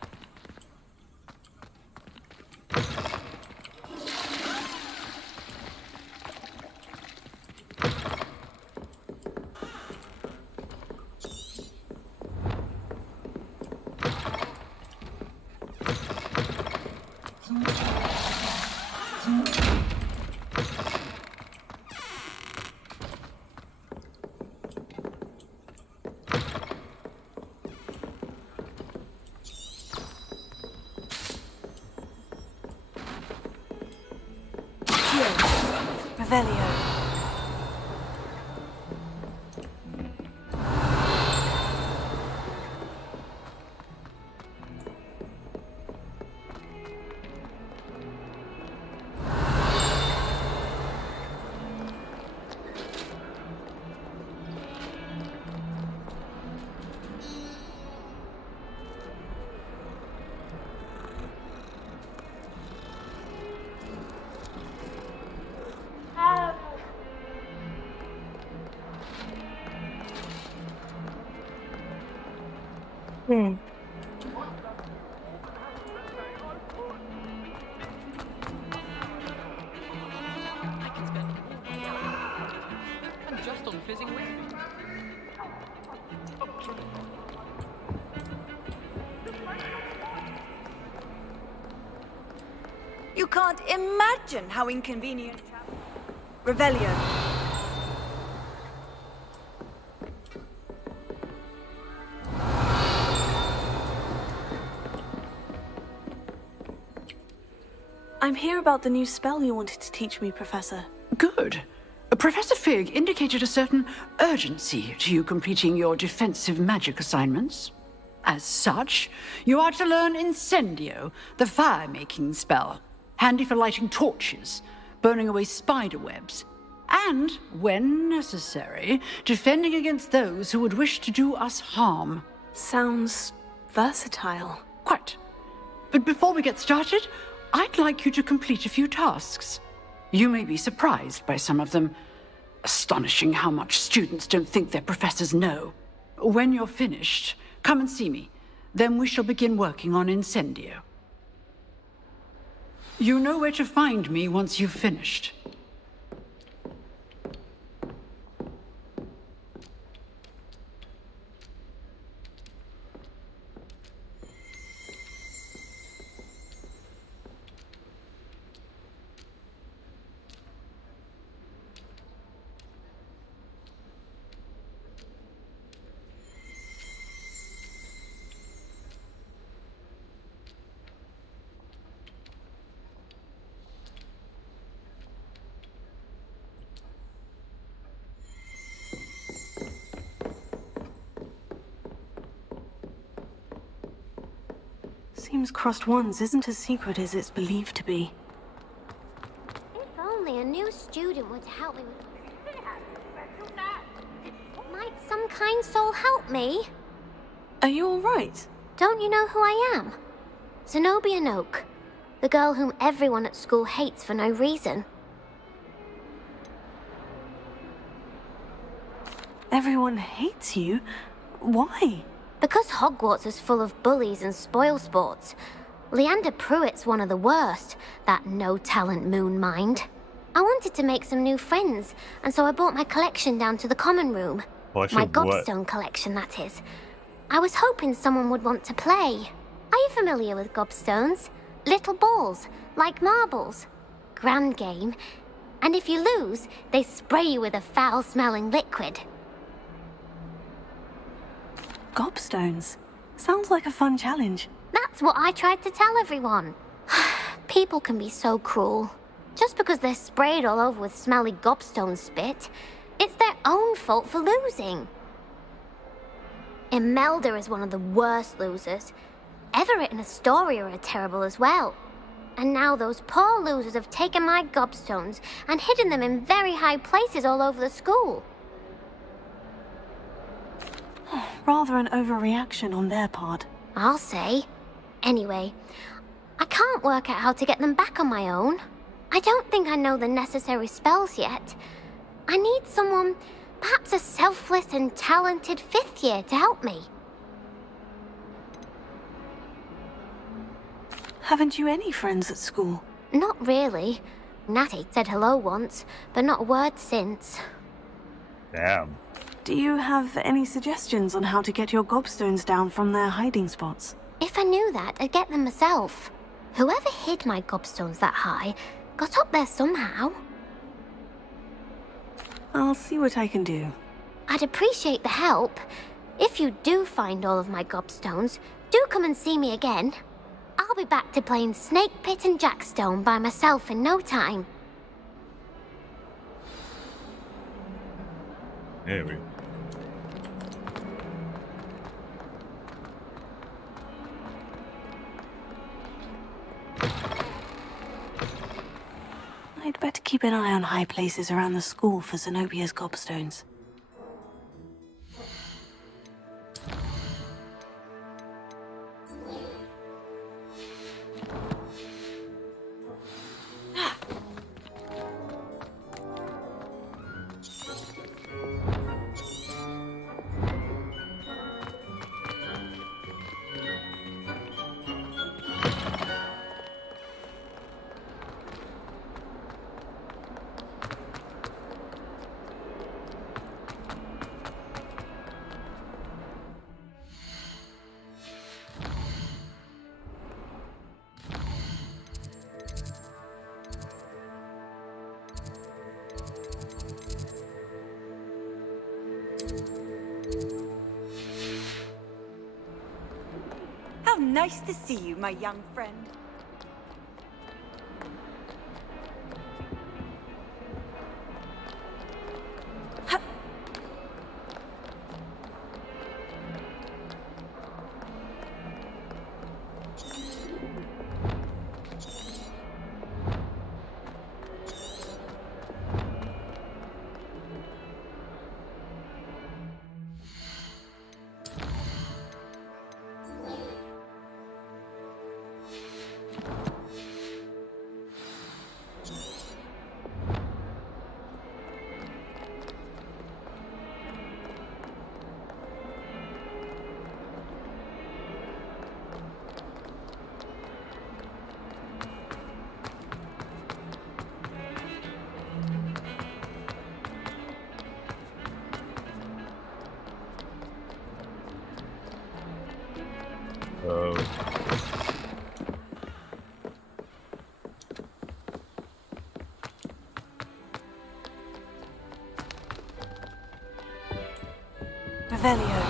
Revelio. And just on fizzing whiskey. You can't imagine how inconvenient. Revelio. I'm here about the new spell you wanted to teach me, Professor. Good. Professor Fig indicated a certain urgency to you completing your defensive magic assignments. As such, you are to learn Incendio, the fire-making spell, handy for lighting torches, burning away spider webs, and, when necessary, defending against those who would wish to do us harm. Sounds versatile. Quite. But before we get started, I'd like you to complete a few tasks. You may be surprised by some of them. Astonishing how much students don't think their professors know. When you're finished, come and see me. Then we shall begin working on Incendio. You know where to find me once you've finished. Seems Crossed Wands isn't as secret as it's believed to be. If only a new student would help me with... Might some kind soul help me? Are you all right? Don't you know who I am? Zenobia Noak, the girl whom everyone at school hates for no reason. Everyone hates you? Why? Because Hogwarts is full of bullies and spoilsports. Leander Pruitt's one of the worst, that no-talent moon mind. I wanted to make some new friends, and so I brought my collection down to the common room. My gobstone collection, that is. I was hoping someone would want to play. Are you familiar with gobstones? Little balls, like marbles. Grand game. And if you lose, they spray you with a foul-smelling liquid. Gobstones. Sounds like a fun challenge. That's what I tried to tell everyone. People can be so cruel. Just because they're sprayed all over with smelly gobstone spit, it's their own fault for losing. Imelda is one of the worst losers. Everett and Astoria are terrible as well. And now those poor losers have taken my gobstones and hidden them in very high places all over the school. Rather an overreaction on their part. I'll say. Anyway, I can't work out how to get them back on my own. I don't think I know the necessary spells yet. I need someone, perhaps a selfless and talented fifth year to help me. Haven't you any friends at school? Not really. Natty said hello once, but not a word since. Damn. Do you have any suggestions on how to get your gobstones down from their hiding spots? If I knew that, I'd get them myself. Whoever hid my gobstones that high got up there somehow. I'll see what I can do. I'd appreciate the help. If you do find all of my gobstones, do come and see me again. I'll be back to playing Snake Pit and Jackstone by myself in no time. Here we go. I'd better keep an eye on high places around the school for Zenobia's gobstones. nice to see you, my young friend. Revelio.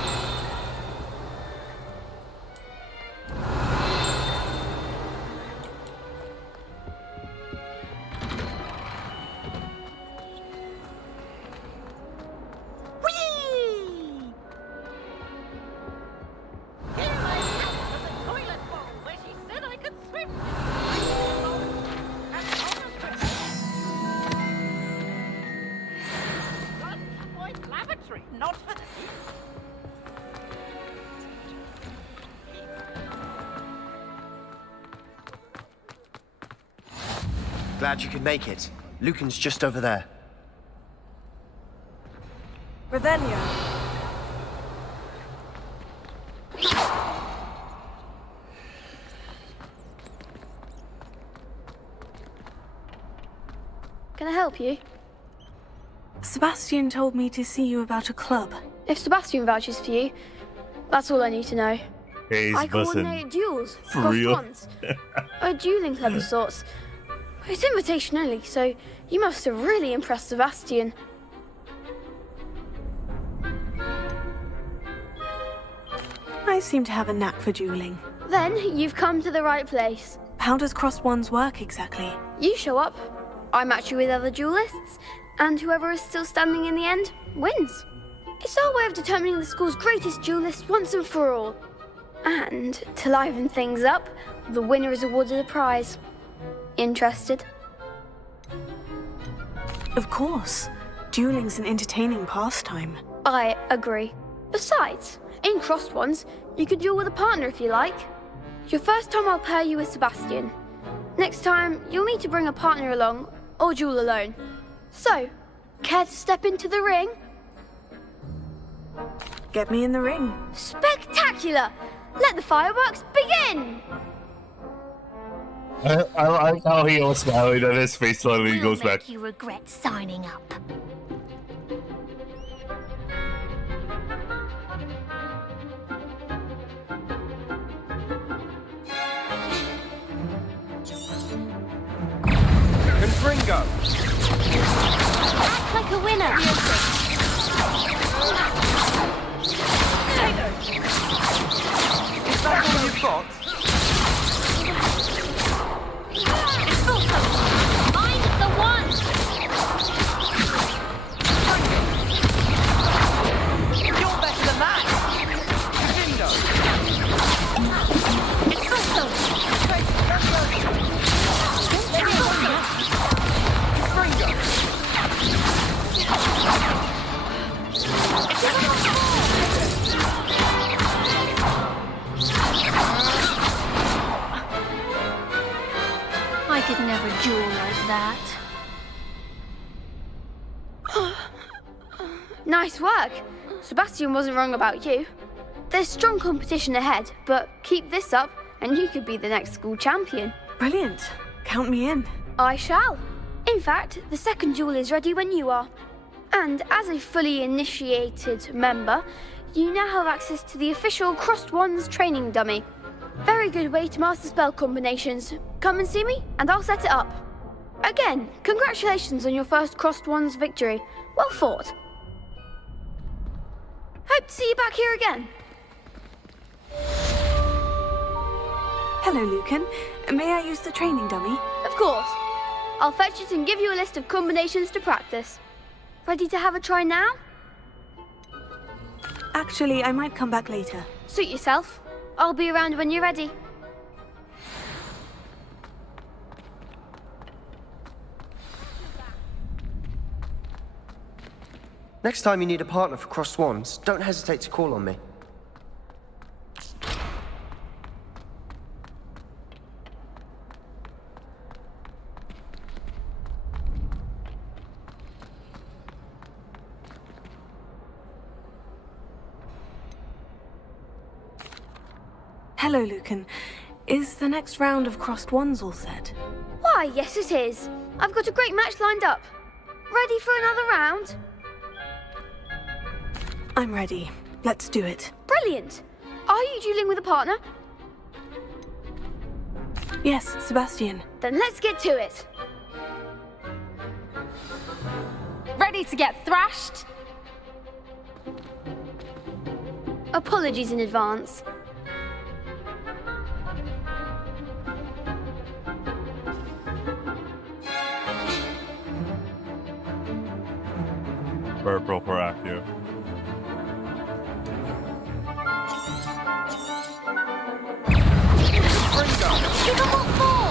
Not for the Glad you could make it. Lucan's just over there. Revelio. Can I help you? Sebastian told me to see you about a club. If Sebastian vouches for you, that's all I need to know. Hey, I coordinate duels, For crossed real? ones, a dueling club of sorts. It's invitation only, so you must have really impressed Sebastian. I seem to have a knack for dueling. Then you've come to the right place. How does crossed ones work exactly? You show up, I match you with other duelists, and whoever is still standing in the end wins. It's our way of determining the school's greatest duelist once and for all. And to liven things up, the winner is awarded a prize. Interested? Of course. Dueling's an entertaining pastime. I agree. Besides, in crossed ones, you could duel with a partner if you like. Your first time I'll pair you with Sebastian. Next time, you'll need to bring a partner along, or duel alone. So, care to step into the ring? Get me in the ring. Spectacular! Let the fireworks begin! I like how he was smiling and his face slowly goes back. You regret signing up. Confringo! Act like a winner! Is that all you've got? Mind the one! You're better than that! Bingo! It's also... I could never duel like that. Nice work. Sebastian wasn't wrong about you. There's strong competition ahead, but keep this up and you could be the next school champion. Brilliant. Count me in. I shall. In fact, the second duel is ready when you are. And as a fully initiated member, you now have access to the official Crossed Wands training dummy. Very good way to master spell combinations. Come and see me, and I'll set it up. Again, congratulations on your first Crossed Wands victory. Well fought. Hope to see you back here again. Hello, Lucan. May I use the training dummy? Of course. I'll fetch it and give you a list of combinations to practice. Ready to have a try now? Actually, I might come back later. Suit yourself. I'll be around when you're ready. Next time you need a partner for Crossed Wands, don't hesitate to call on me. Hello, Lucan. Is the next round of Crossed Wands all set? Why, yes it is. I've got a great match lined up. Ready for another round? I'm ready. Let's do it. Brilliant. Are you dueling with a partner? Yes, Sebastian. Then let's get to it. Ready to get thrashed? Apologies in advance. Purple for active. Give them all four!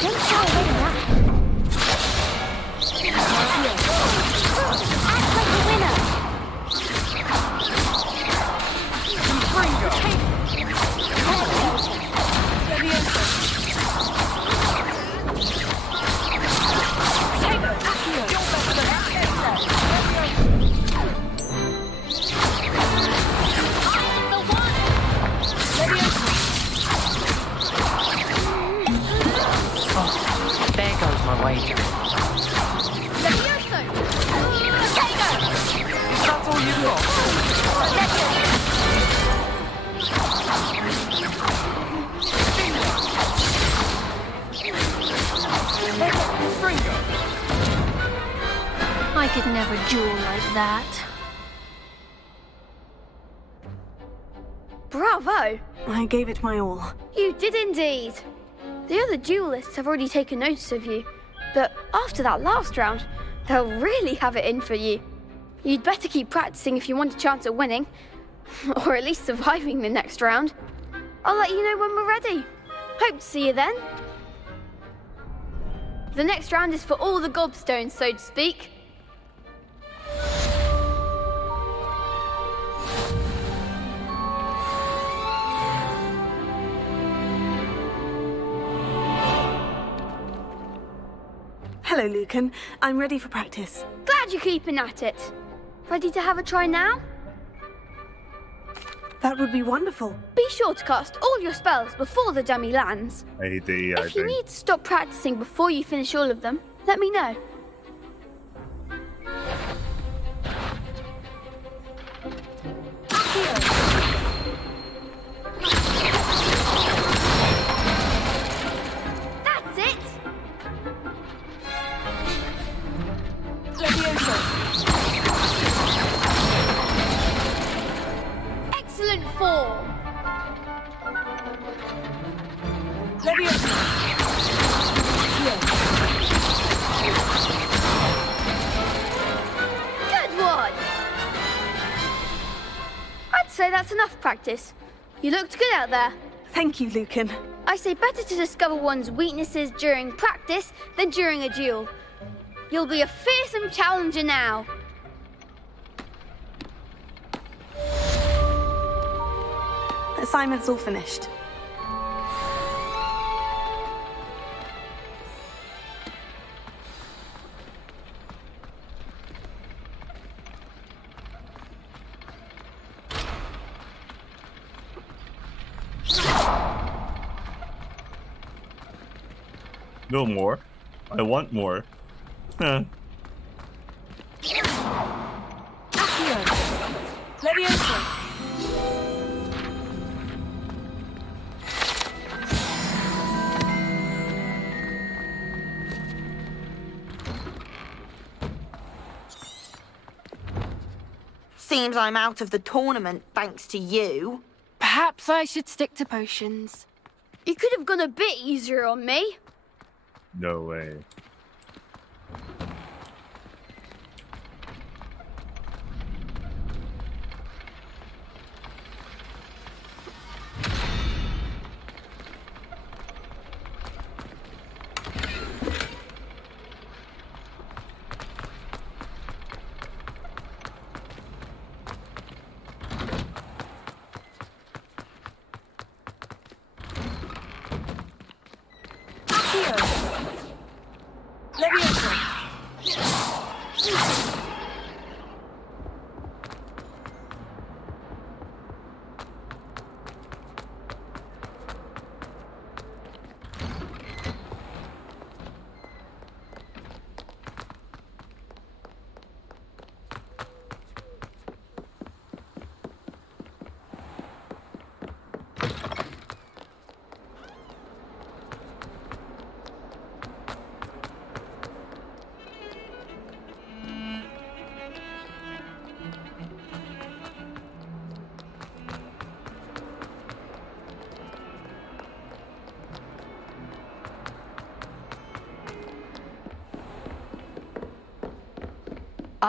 Don't shy away now. Act like a winner! There goes my wager. Levioso! Potato! That's all you got? I could never duel like that. Bravo! I gave it my all. You did indeed. The other duelists have already taken notice of you, but after that last round, they'll really have it in for you. You'd better keep practicing if you want a chance at winning, or at least surviving the next round. I'll let you know when we're ready. Hope to see you then. The next round is for all the gobstones, so to speak. Hello, Lucan. I'm ready for practice. Glad you're keeping at it. Ready to have a try now? That would be wonderful. Be sure to cast all your spells before the dummy lands. AD, If you need to stop practicing before you finish all of them, let me know. That's it! Excellent form! Good one! I'd say that's enough practice. You looked good out there. Thank you, Lucan. I say better to discover one's weaknesses during practice than during a duel. You'll be a fearsome challenger now. Assignment's all finished. No more. I want more. Huh. Seems I'm out of the tournament thanks to you. Perhaps I should stick to potions. You could have gone a bit easier on me. No way.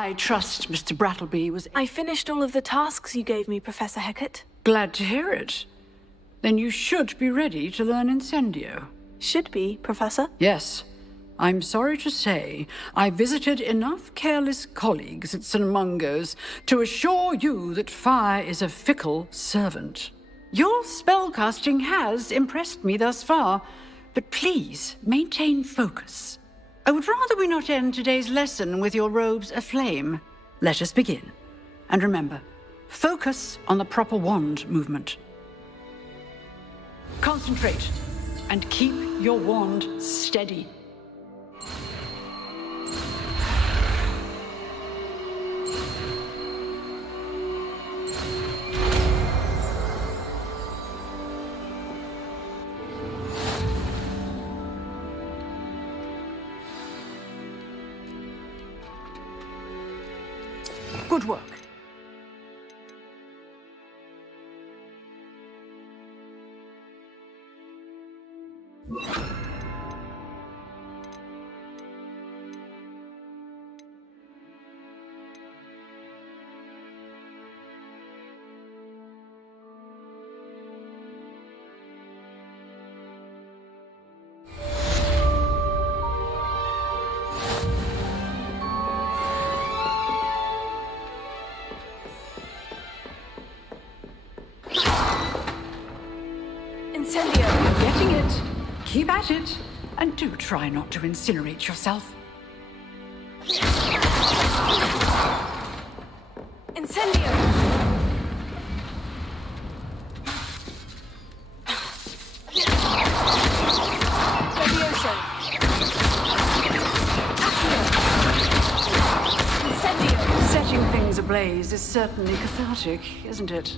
I trust Mr. Brattleby was... I finished all of the tasks you gave me, Professor Hecat. Glad to hear it. Then you should be ready to learn Incendio. Should be, Professor? Yes. I'm sorry to say, I visited enough careless colleagues at St. Mungo's to assure you that fire is a fickle servant. Your spellcasting has impressed me thus far, but please maintain focus. I would rather we not end today's lesson with your robes aflame. Let us begin. And remember, focus on the proper wand movement. Concentrate and keep your wand steady. Good work. Incendio. You're getting it. Keep at it. And do try not to incinerate yourself. Incendio. Levioso. Incendio. Setting things ablaze is certainly cathartic, isn't it?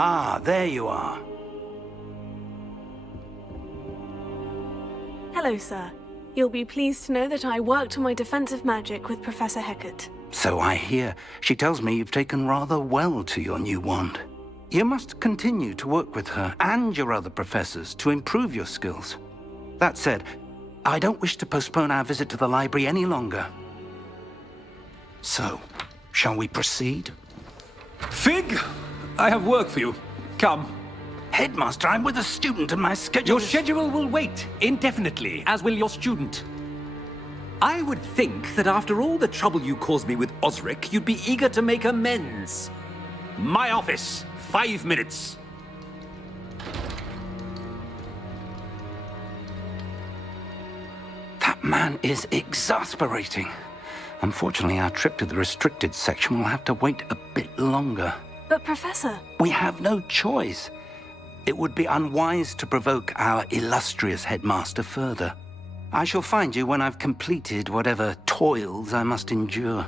Ah, there you are. Hello, sir. You'll be pleased to know that I worked on my defensive magic with Professor Hecat. So I hear. She tells me you've taken rather well to your new wand. You must continue to work with her and your other professors to improve your skills. That said, I don't wish to postpone our visit to the library any longer. So, shall we proceed? Fig! I have work for you. Come. Headmaster, I'm with a student and my schedule Your schedule will wait indefinitely, as will your student. I would think that after all the trouble you caused me with Osric, you'd be eager to make amends. My office, 5 minutes. That man is exasperating. Unfortunately, our trip to the restricted section will have to wait a bit longer. But Professor... We have no choice. It would be unwise to provoke our illustrious headmaster further. I shall find you when I've completed whatever toils I must endure.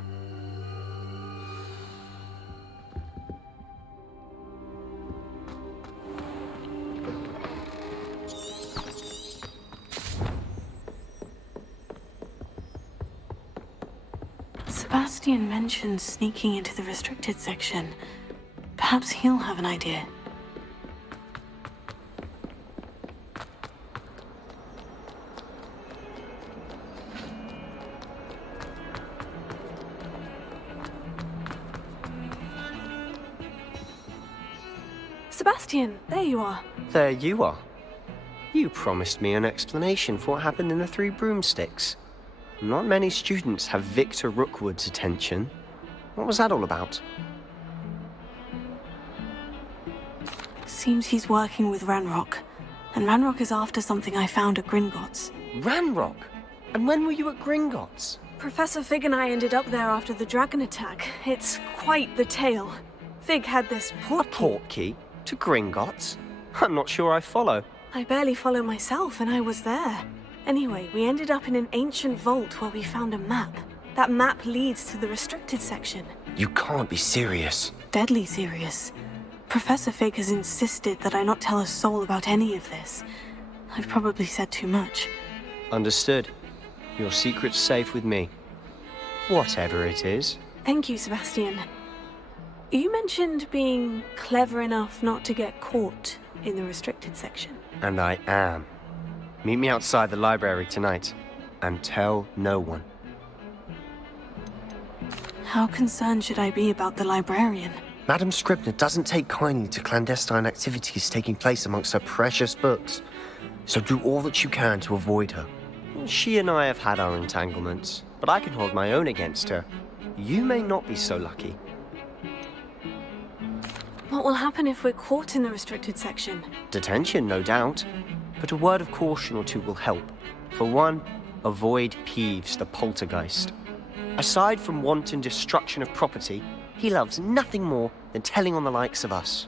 Sebastian mentioned sneaking into the restricted section. Perhaps he'll have an idea. Sebastian, there you are. There you are. You promised me an explanation for what happened in the Three Broomsticks. Not many students have Victor Rookwood's attention. What was that all about? Seems he's working with Ranrock. And Ranrock is after something I found at Gringotts. Ranrock? And when were you at Gringotts? Professor Fig and I ended up there after the dragon attack. It's quite the tale. Fig had this portkey. Portkey? To Gringotts? I'm not sure I follow. I barely follow myself, and I was there. Anyway, we ended up in an ancient vault where we found a map. That map leads to the restricted section. You can't be serious. Deadly serious. Professor Fig has insisted that I not tell a soul about any of this. I've probably said too much. Understood. Your secret's safe with me. Whatever it is. Thank you, Sebastian. You mentioned being clever enough not to get caught in the restricted section. And I am. Meet me outside the library tonight. And tell no one. How concerned should I be about the librarian? Madam Scribner doesn't take kindly to clandestine activities taking place amongst her precious books. So do all that you can to avoid her. She and I have had our entanglements, but I can hold my own against her. You may not be so lucky. What will happen if we're caught in the restricted section? Detention, no doubt. But a word of caution or two will help. For one, avoid Peeves, the poltergeist. Aside from wanton destruction of property, he loves nothing more than telling on the likes of us.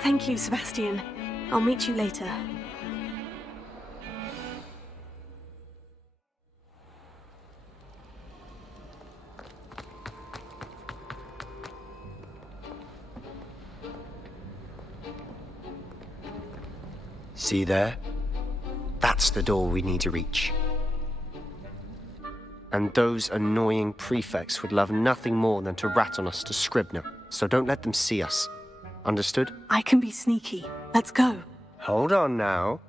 Thank you, Sebastian. I'll meet you later. See there? That's the door we need to reach. And those annoying prefects would love nothing more than to rat on us to Scribner, so don't let them see us. Understood? I can be sneaky. Let's go. Hold on now.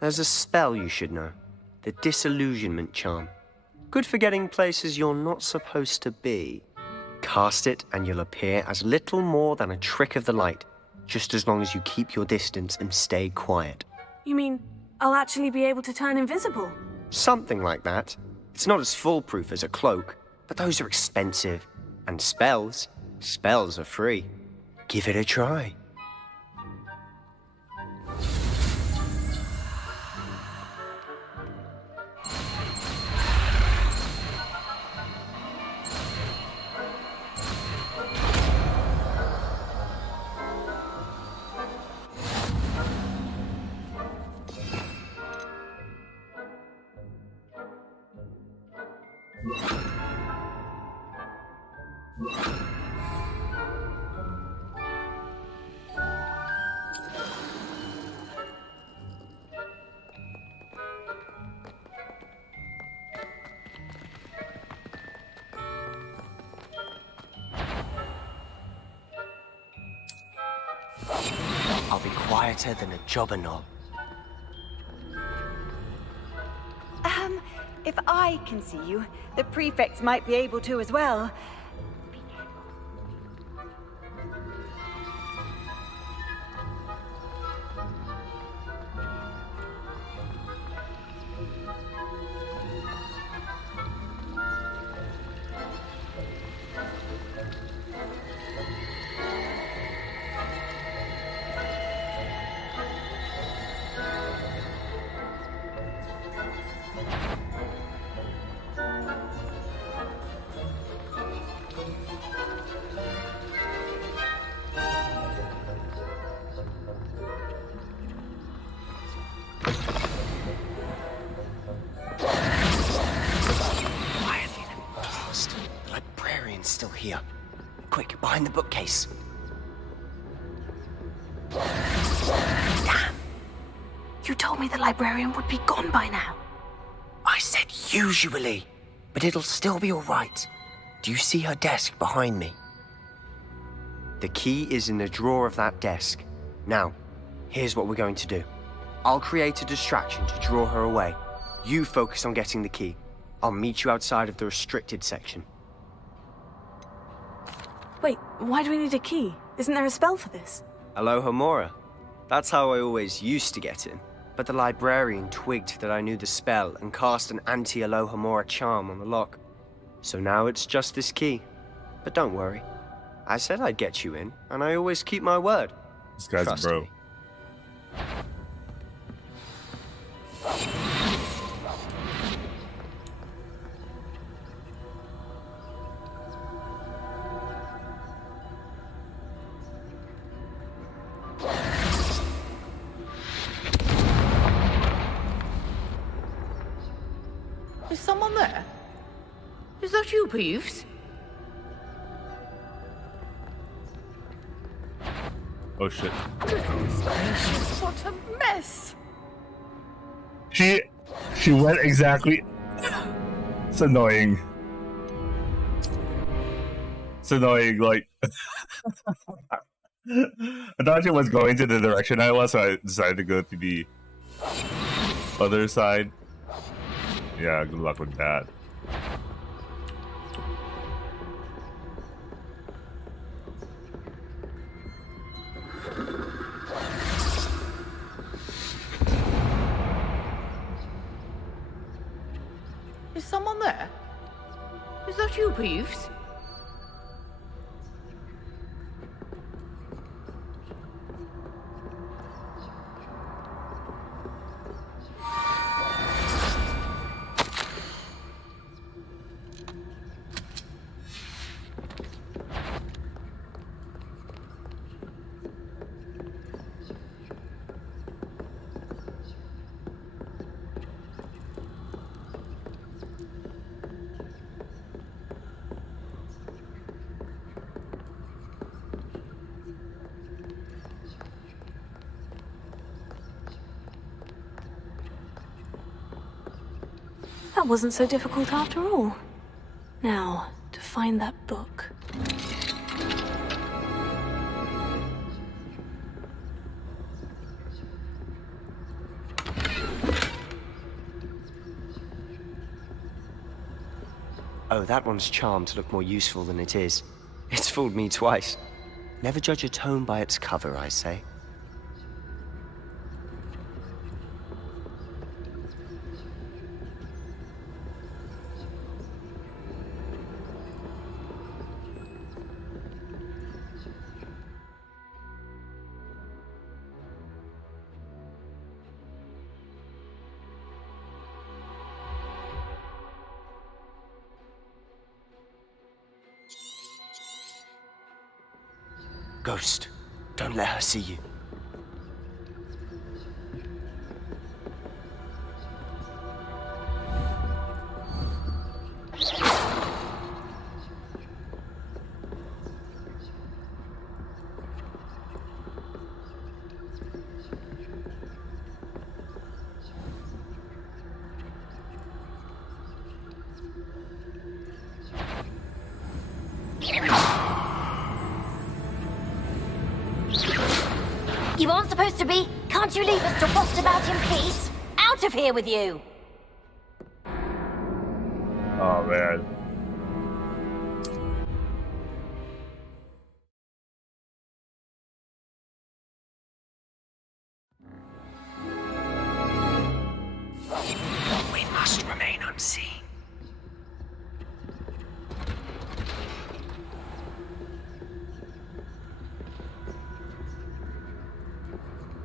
There's a spell you should know. The Disillusionment Charm. Good for getting places you're not supposed to be. Cast it and you'll appear as little more than a trick of the light, just as long as you keep your distance and stay quiet. You mean I'll actually be able to turn invisible? Something like that. It's not as foolproof as a cloak, but those are expensive. And spells are free. Give it a try. I'll be quieter than a jobberknoll. If I can see you, the prefects might be able to as well. here. Quick, behind the bookcase. Damn. You told me the librarian would be gone by now. I said usually, but it'll still be all right. Do you see her desk behind me? The key is in the drawer of that desk. Now, here's what we're going to do. I'll create a distraction to draw her away. You focus on getting the key. I'll meet you outside of the restricted section. Wait, why do we need a key? Isn't there a spell for this? Alohomora. That's how I always used to get in. But the librarian twigged that I knew the spell and cast an anti-Alohomora charm on the lock. So now it's just this key. But don't worry. I said I'd get you in, and I always keep my word. This guy's Trust a bro. me. Is someone there? Is that you, Peeves? Oh shit. Goodness gracious, what a mess! She went exactly. It's annoying. It's annoying, like I thought she was going to the direction I was, so I decided to go to the other side. Yeah, good luck with that. Is someone there? Is that you, Peeves? That wasn't so difficult after all. Now, to find that book. Oh, that one's charmed to look more useful than it is. It's fooled me twice. Never judge a tome by its cover, I say. Ghost, don't let her see you. You aren't supposed to be. Can't you leave us to waft about in peace? Out of here with you! Oh man. We must remain unseen.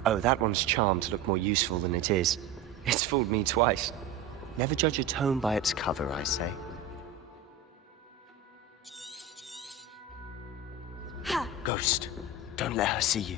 Oh, that one's charmed to look more useful than it is. It's fooled me twice. Never judge a tome by its cover, I say. Ghost, don't let her see you.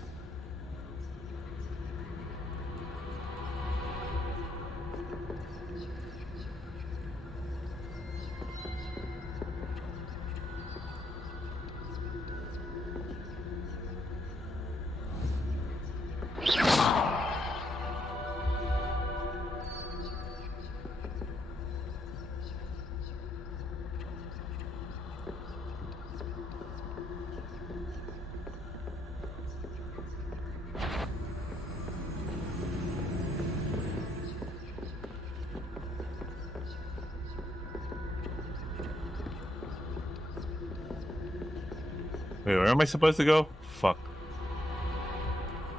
Wait, where am I supposed to go? Fuck.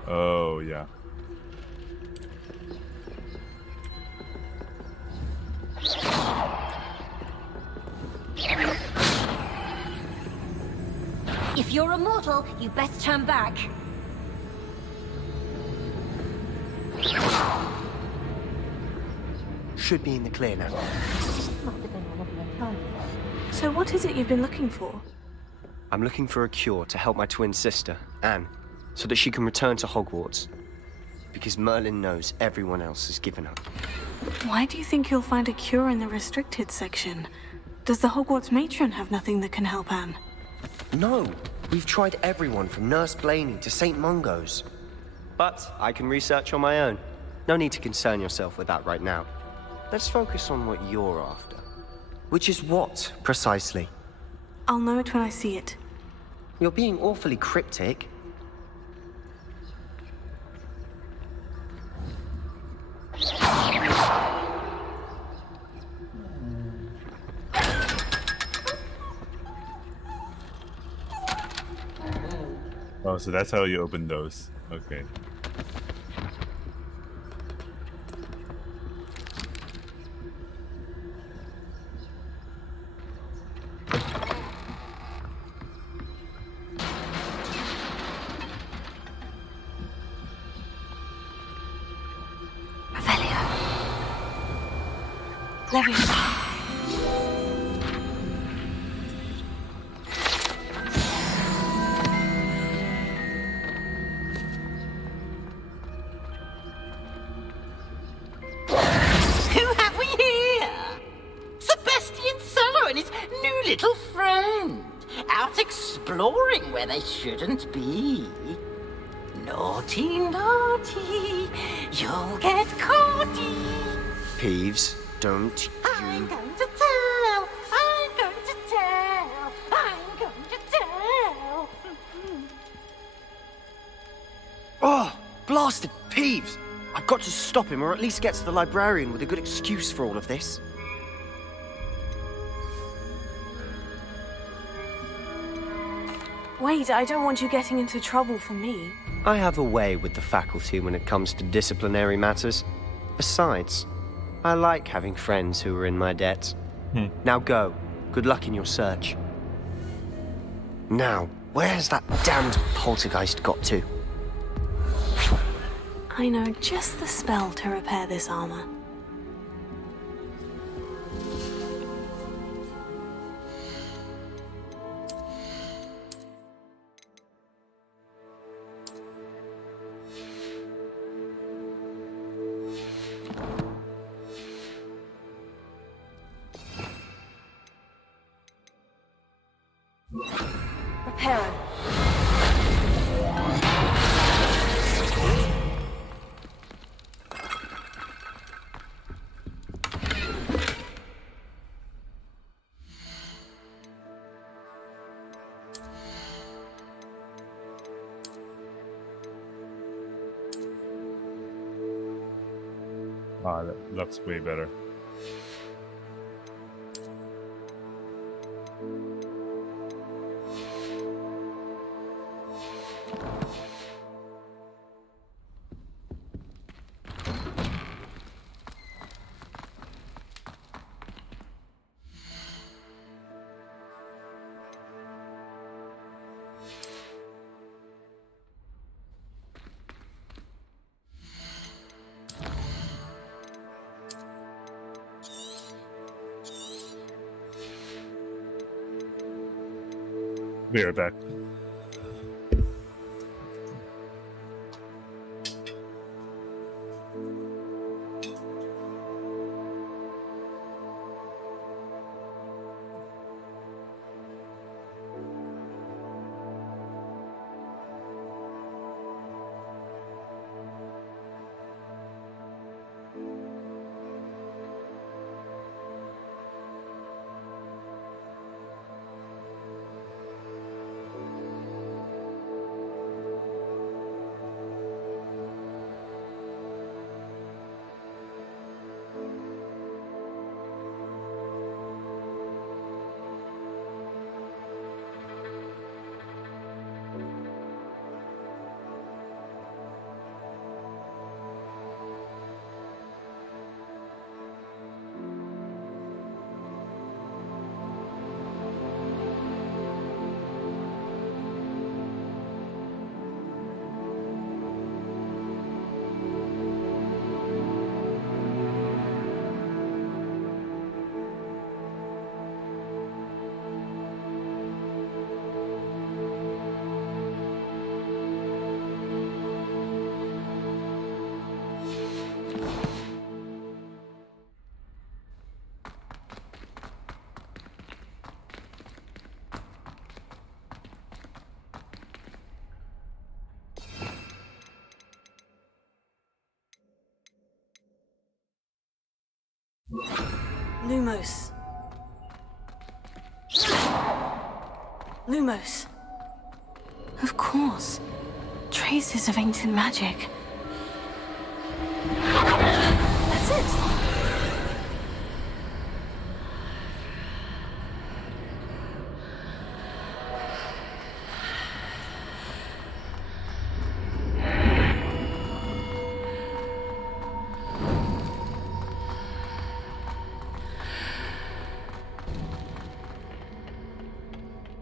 Oh, yeah. If you're a mortal, you best turn back. Should be in the clear now. So what is it you've been looking for? I'm looking for a cure to help my twin sister, Anne, so that she can return to Hogwarts. Because Merlin knows everyone else has given up. Why do you think you'll find a cure in the restricted section? Does the Hogwarts matron have nothing that can help Anne? No, we've tried everyone from Nurse Blaney to St. Mungo's. But I can research on my own. No need to concern yourself with that right now. Let's focus on what you're after. Which is what, precisely? I'll know it when I see it. You're being awfully cryptic. Oh, so that's how you open those. Okay. Leviosa. Who have we here? Sebastian Cello and his new little friend. Out exploring where they shouldn't be. Naughty, naughty. You'll get caughty. Peeves, don't I'm going to tell. I'm going to tell. I'm going to tell. Oh, blasted Peeves! I've got to stop him, or at least get to the librarian with a good excuse for all of this. Wait, I don't want you getting into trouble for me. I have a way with the faculty when it comes to disciplinary matters. Besides, I like having friends who are in my debt. Now go. Good luck in your search. Now, where's that damned poltergeist got to? I know just the spell to repair this armor. Repair it. Ah, that looks way better. Be right back. Lumos. Lumos. Of course. Traces of ancient magic. That's it.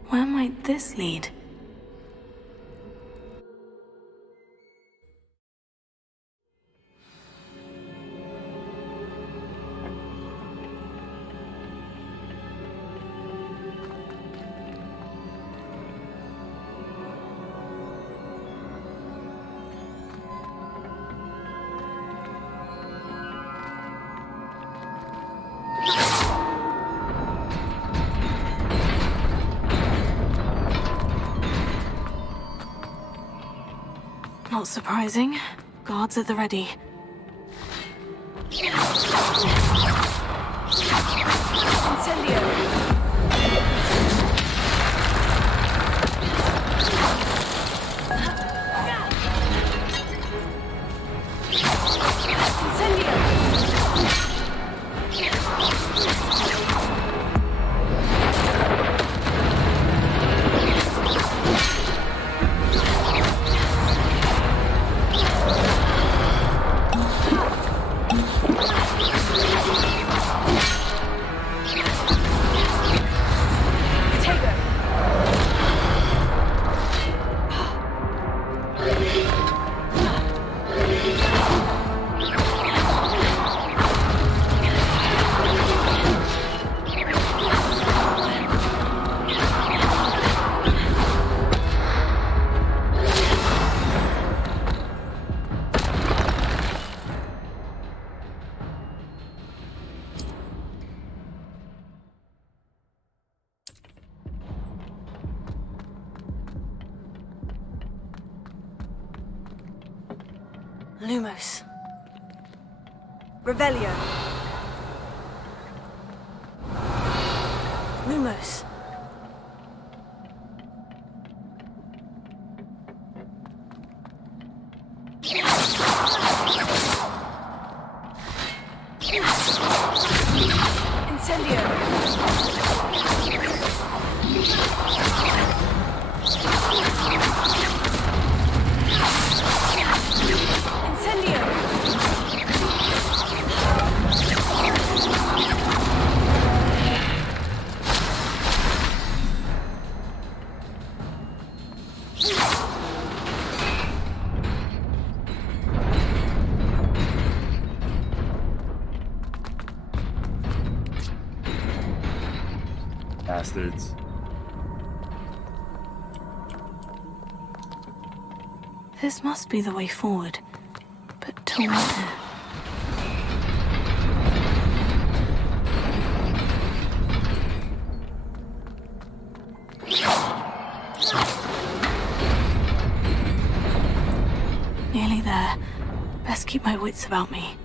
Where might this lead? Not surprising. Guards at the ready. Incendio! Lumos. Revelio. Lumos. Bastards. This must be the way forward. But to where? Nearly there. Best keep my wits about me.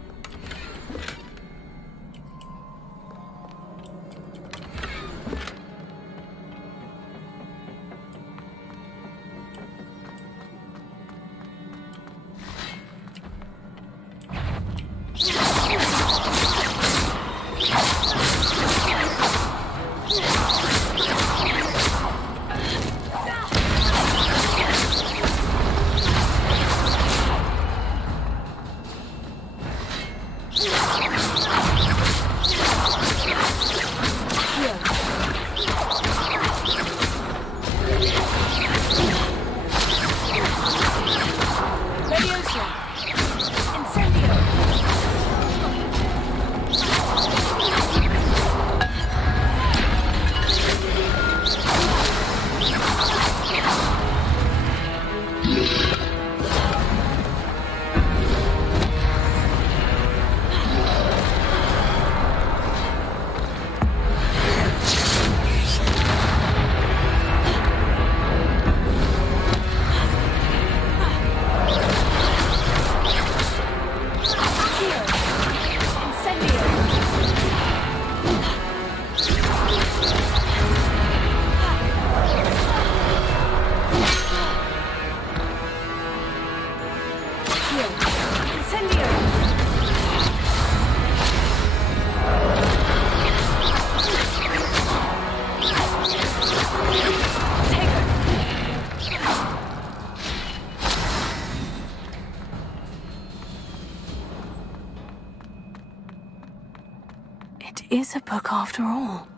It is a book after all.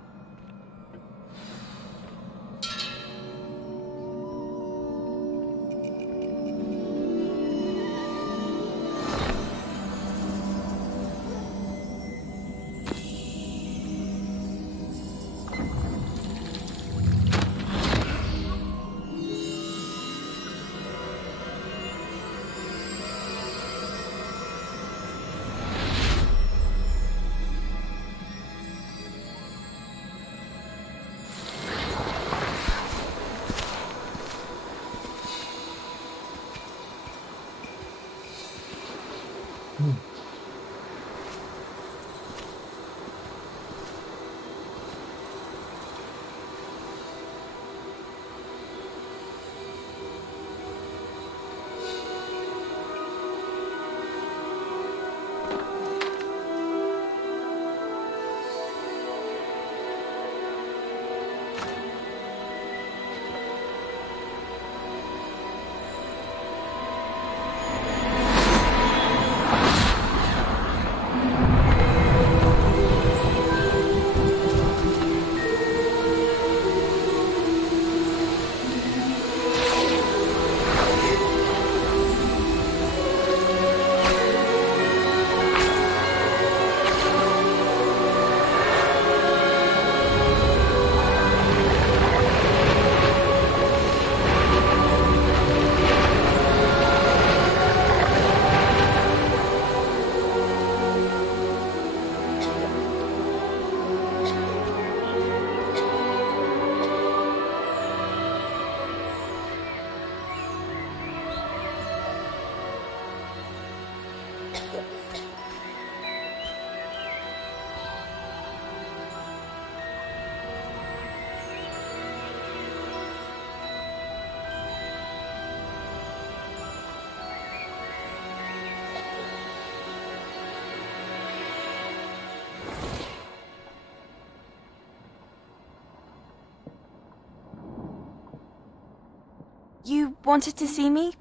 You wanted to see me?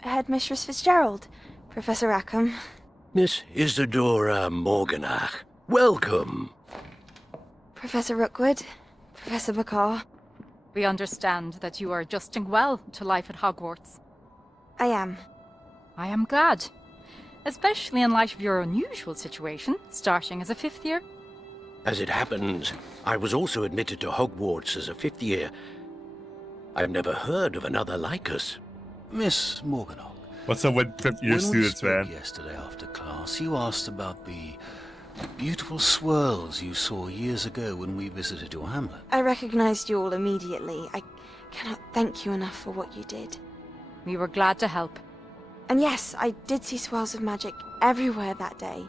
Headmistress Fitzgerald, Professor Rackham. Miss Isadora Morganach, welcome. Professor Rookwood, Professor Bakar. We understand that you are adjusting well to life at Hogwarts. I am. I am glad. Especially in light of your unusual situation, starting as a 5th year. As it happens, I was also admitted to Hogwarts as a 5th year. I've never heard of another like us. Miss Morganach. What's up with 5th year students, man? Yesterday after class, you asked about the beautiful swirls you saw years ago when we visited your hamlet. I recognized you all immediately. I cannot thank you enough for what you did. We were glad to help. And yes, I did see swirls of magic everywhere that day.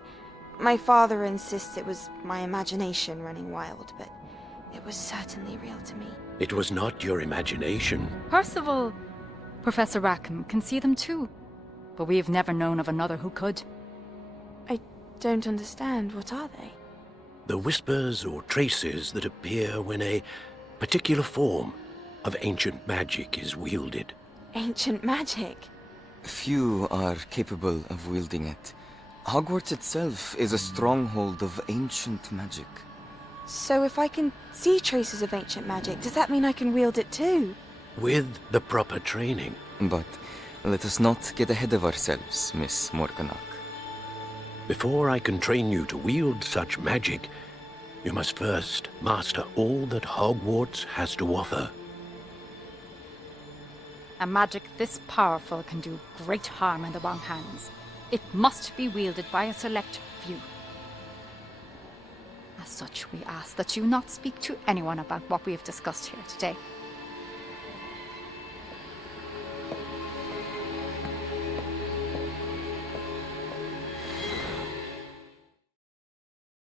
My father insists it was my imagination running wild, but it was certainly real to me. It was not your imagination. Percival, Professor Rackham can see them too. But we have never known of another who could. I don't understand. What are they? The whispers or traces that appear when a particular form of ancient magic is wielded. Ancient magic? Few are capable of wielding it. Hogwarts itself is a stronghold of ancient magic. So if I can see traces of ancient magic, does that mean I can wield it too? With the proper training. But let us not get ahead of ourselves, Miss Morganach. Before I can train you to wield such magic, you must first master all that Hogwarts has to offer. A magic this powerful can do great harm in the wrong hands. It must be wielded by a select few. As such, we ask that you not speak to anyone about what we have discussed here today.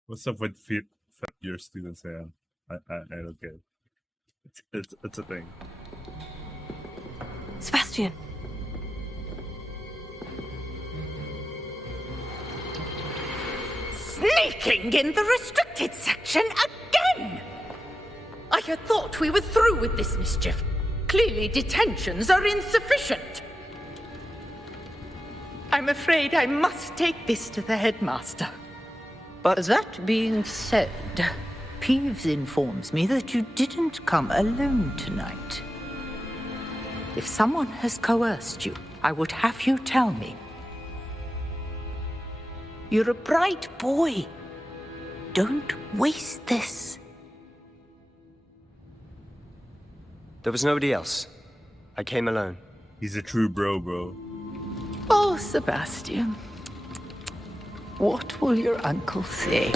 What's up with 5th year students, man? I don't get it. It's a thing. Sebastian! Sneaking in the restricted section again! I had thought we were through with this mischief. Clearly detentions are insufficient. I'm afraid I must take this to the headmaster. But that being said, Peeves informs me that you didn't come alone tonight. If someone has coerced you, I would have you tell me. You're a bright boy. Don't waste this. there was nobody else. I came alone. He's a true bro. Oh, Sebastian. What will your uncle say?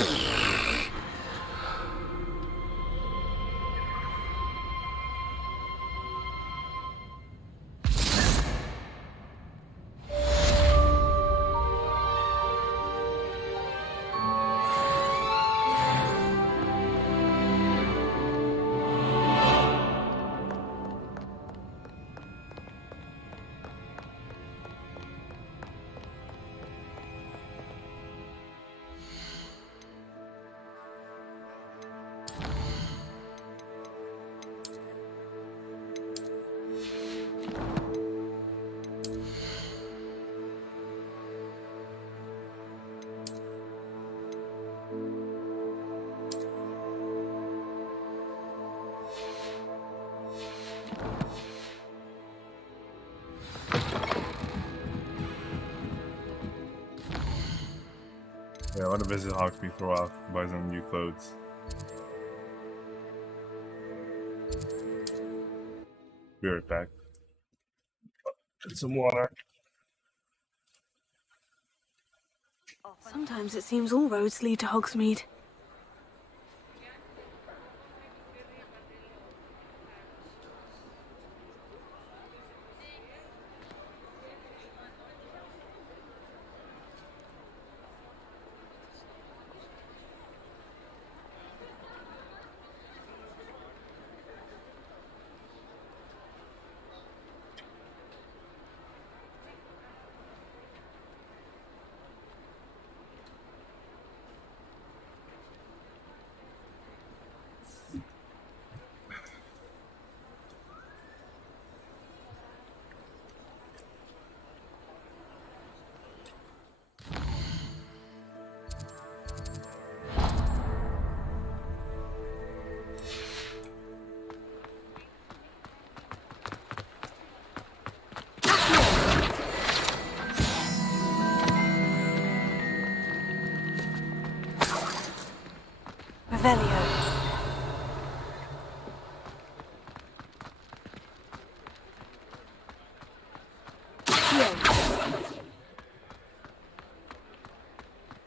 Yeah, I want to visit Hogsmeade for a while, buy some new clothes. Be right back. Get some water. Sometimes it seems all roads lead to Hogsmeade.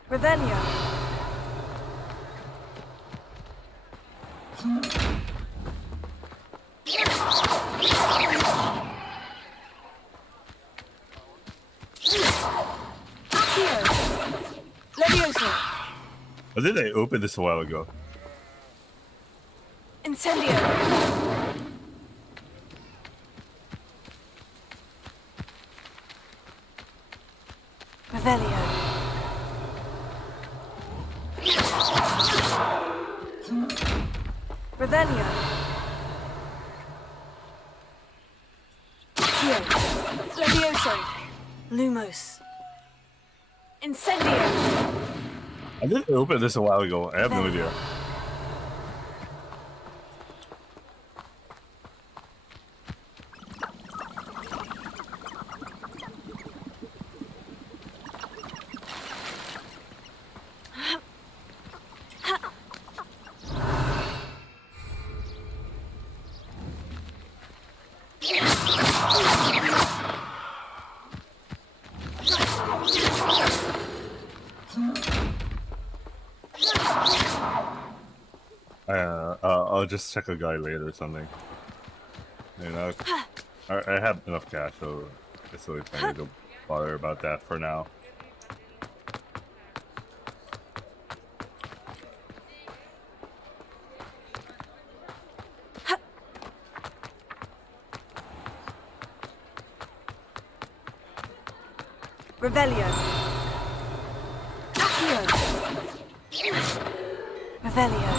Revelio. Levioso. I think they opened this a while ago. Incendio. Revelio. Revelio. Levioso. Lumos. Incendio. I think they opened this a while ago. I have no idea. I'll just check a guy later or something. You know, I have enough cash, so it's really plenty to bother about that for now. Revelio. Revelio.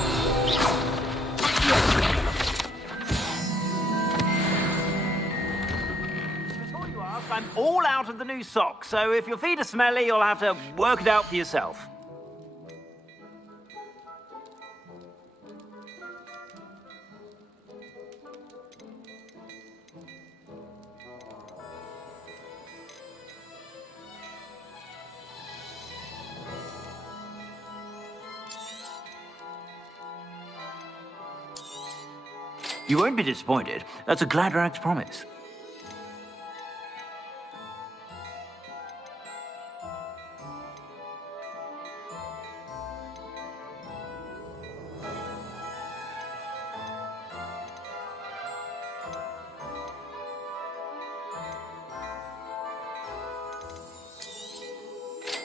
I'm all out of the new socks, so if your feet are smelly, you'll have to work it out for yourself. You won't be disappointed. That's a Gladrag's promise.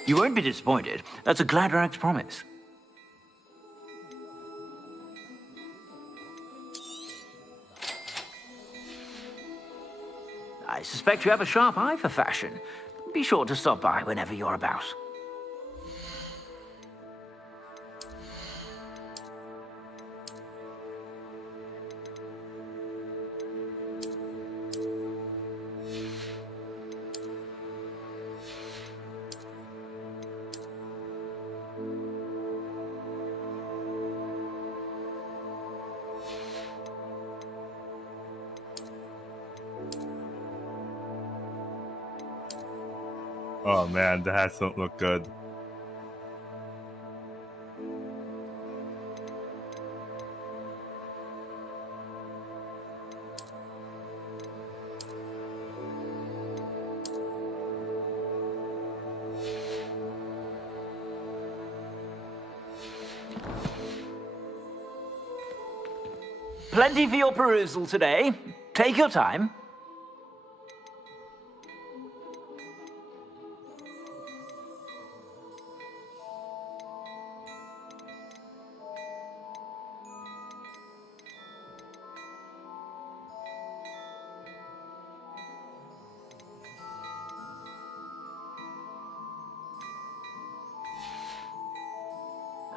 You won't be disappointed. That's a Gladrag's promise. I suspect you have a sharp eye for fashion. Be sure to stop by whenever you're about. Oh man, the hats don't look good. Plenty for your perusal today. Take your time.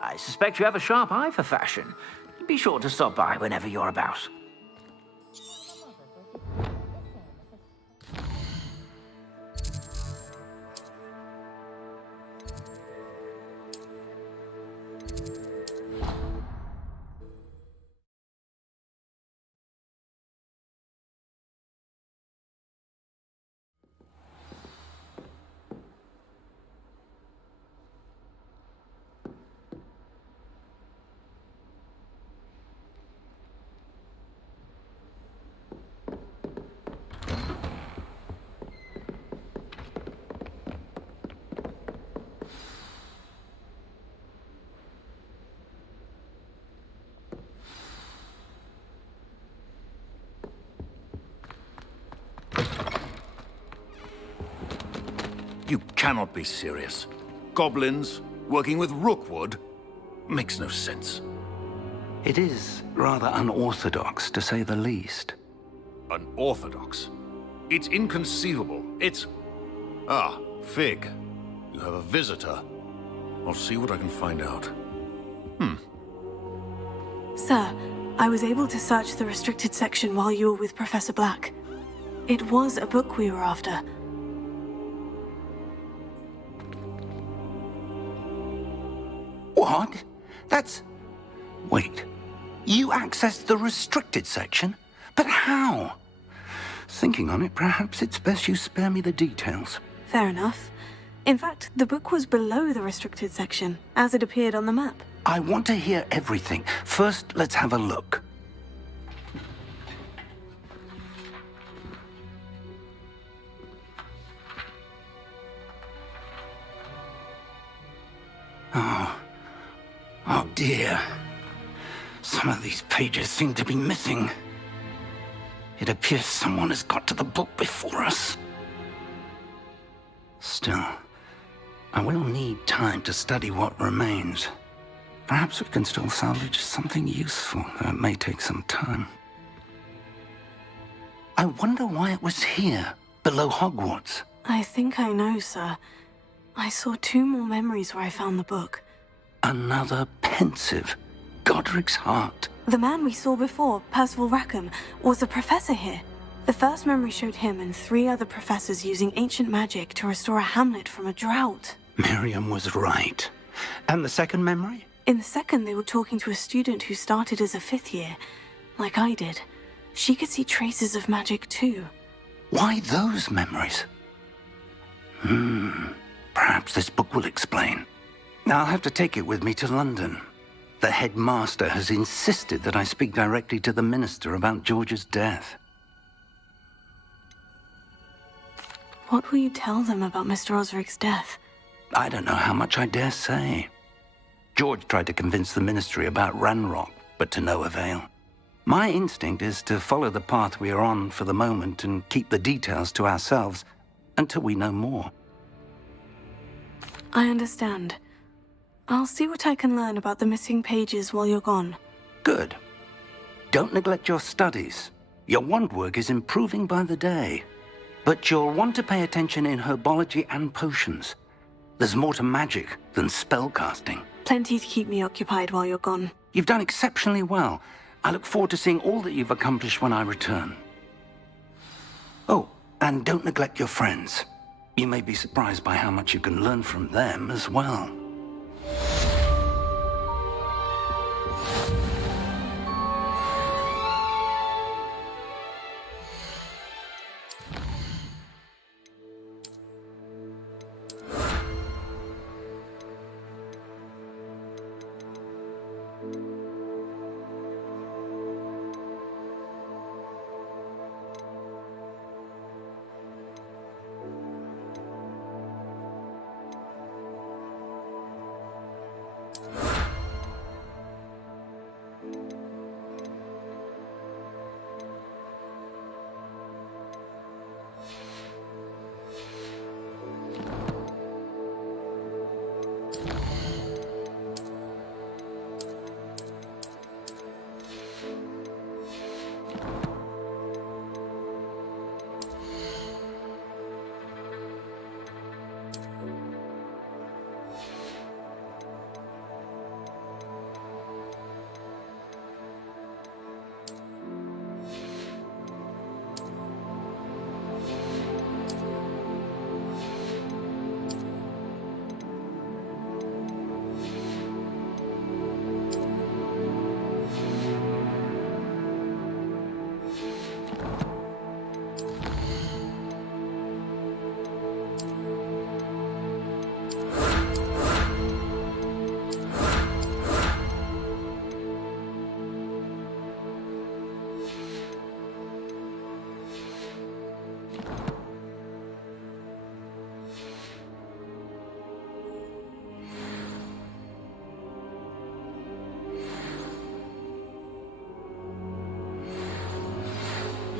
I suspect you have a sharp eye for fashion. Be sure to stop by whenever you're about. You cannot be serious. Goblins working with Rookwood makes no sense. It is rather unorthodox, to say the least. Unorthodox? It's inconceivable. It's... Ah, Fig. You have a visitor. I'll see what I can find out. Sir, I was able to search the restricted section while you were with Professor Black. It was a book we were after. What? That's... Wait. You accessed the restricted section? But how? Thinking on it, perhaps it's best you spare me the details. Fair enough. In fact, the book was below the restricted section, as it appeared on the map. I want to hear everything. First, let's have a look. Oh dear. Some of these pages seem to be missing. It appears someone has got to the book before us. Still, I will need time to study what remains. Perhaps we can still salvage something useful, though it may take some time. I wonder why it was here, below Hogwarts. I think I know, sir. I saw 2 more memories where I found the book. Another pensive. Godric's heart. The man we saw before, Percival Rackham, was a professor here. The first memory showed him and 3 other professors using ancient magic to restore a hamlet from a drought. Miriam was right. And the second memory? In the second, they were talking to a student who started as a 5th year, like I did. She could see traces of magic too. Why those memories? Perhaps this book will explain. Now I'll have to take it with me to London. The headmaster has insisted that I speak directly to the minister about George's death. What will you tell them about Mr. Osric's death? I don't know how much I dare say. George tried to convince the ministry about Ranrock, but to no avail. My instinct is to follow the path we are on for the moment and keep the details to ourselves until we know more. I understand. I'll see what I can learn about the missing pages while you're gone. Good. Don't neglect your studies. Your wand work is improving by the day. But you'll want to pay attention in herbology and potions. There's more to magic than spellcasting. Plenty to keep me occupied while you're gone. You've done exceptionally well. I look forward to seeing all that you've accomplished when I return. Oh, and don't neglect your friends. You may be surprised by how much you can learn from them as well.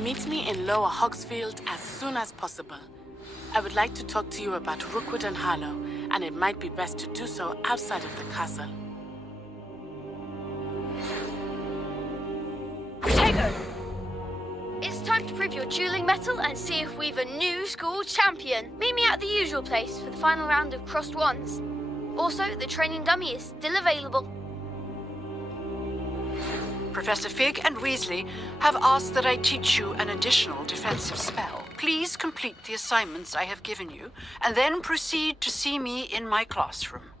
Meet me in Lower Hogsfield as soon as possible. I would like to talk to you about Rookwood and Harlow, and it might be best to do so outside of the castle. Potato! It's time to prove your dueling mettle and see if we've a new school champion. Meet me at the usual place for the final round of crossed wands. Also, the training dummy is still available. Professor Fig and Weasley have asked that I teach you an additional defensive spell. Please complete the assignments I have given you, and then proceed to see me in my classroom.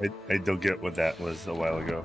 I don't get what that was a while ago.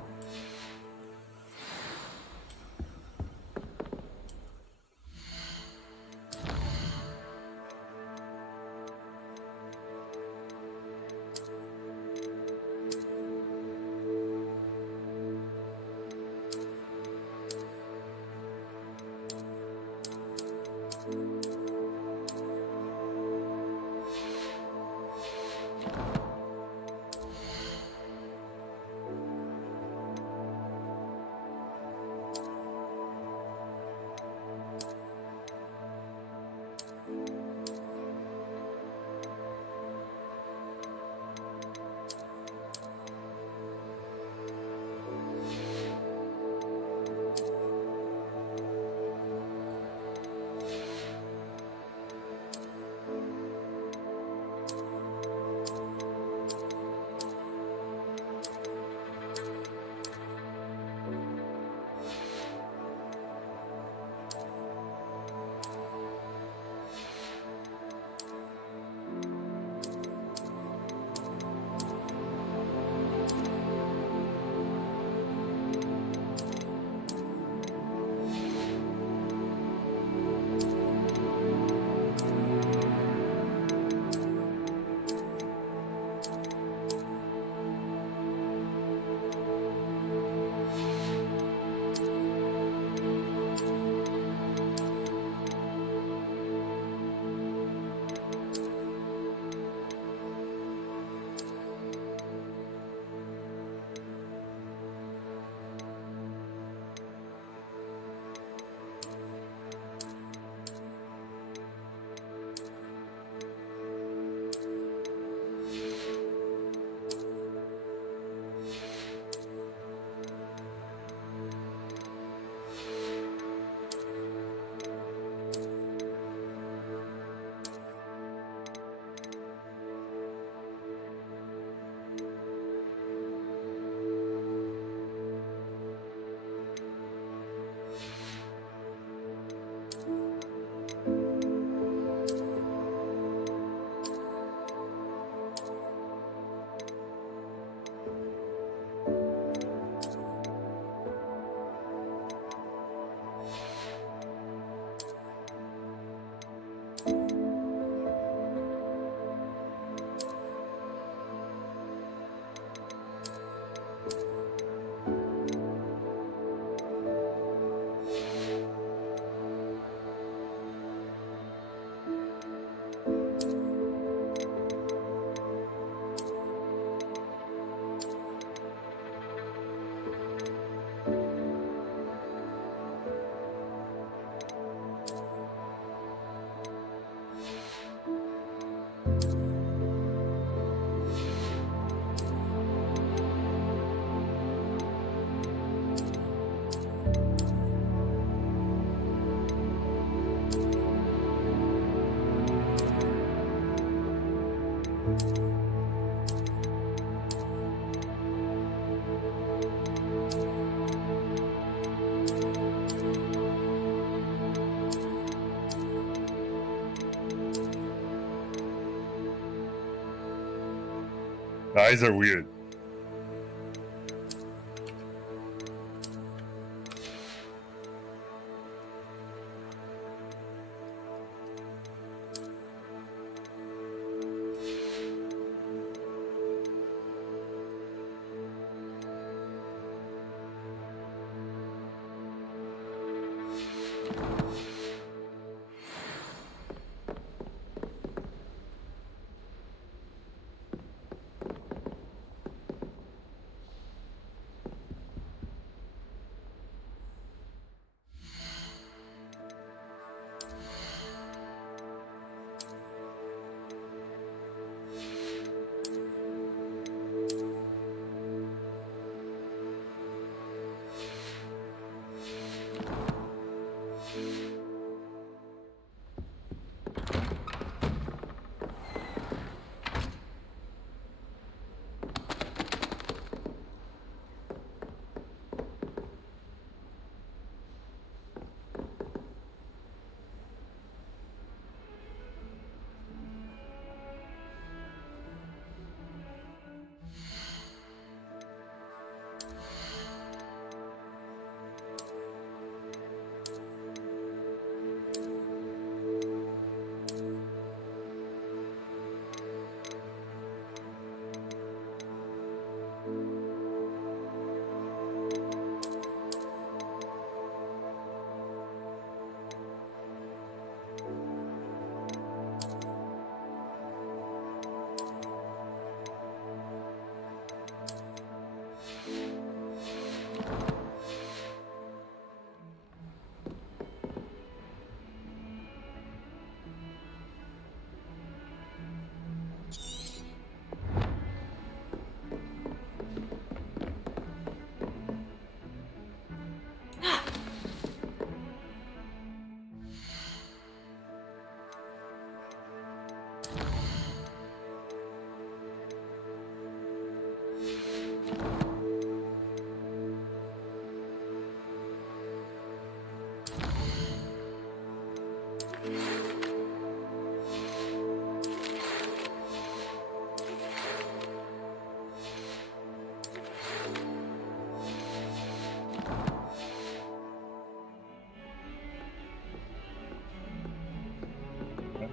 The eyes are weird.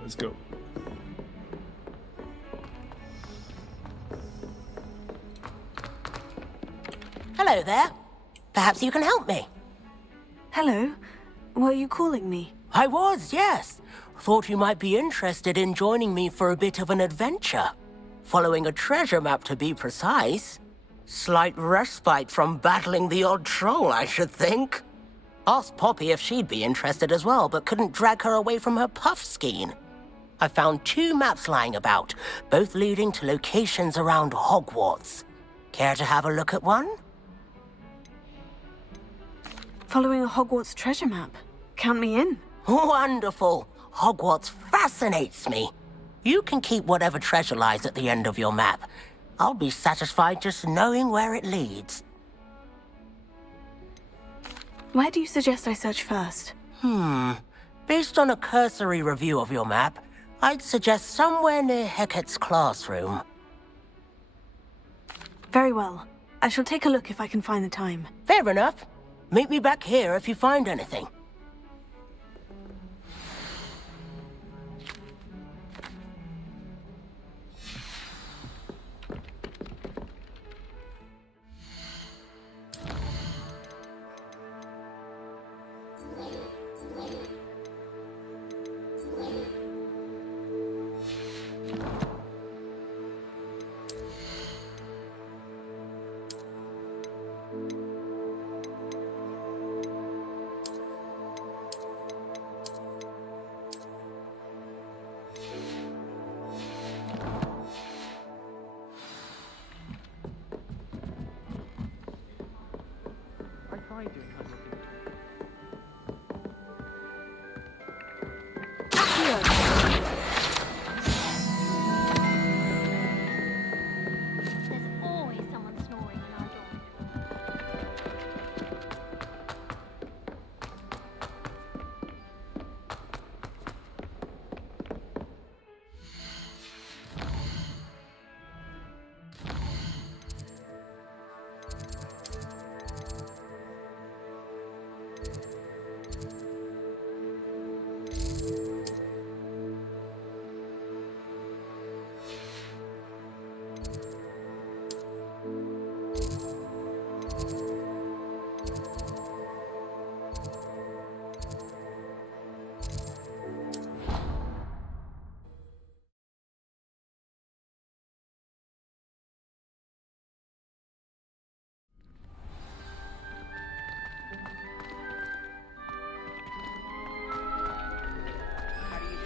Let's go. Hello there. Perhaps you can help me. Hello. Were you calling me? I was, yes. Thought you might be interested in joining me for a bit of an adventure. Following a treasure map, to be precise. Slight respite from battling the odd troll, I should think. Asked Poppy if she'd be interested as well, but couldn't drag her away from her puff skein. I found 2 maps lying about, both leading to locations around Hogwarts. Care to have a look at one? Following a Hogwarts treasure map. Count me in. Wonderful. Hogwarts fascinates me. You can keep whatever treasure lies at the end of your map. I'll be satisfied just knowing where it leads. Where do you suggest I search first? Based on a cursory review of your map, I'd suggest somewhere near Hecat's classroom. Very well. I shall take a look if I can find the time. Fair enough. Meet me back here if you find anything.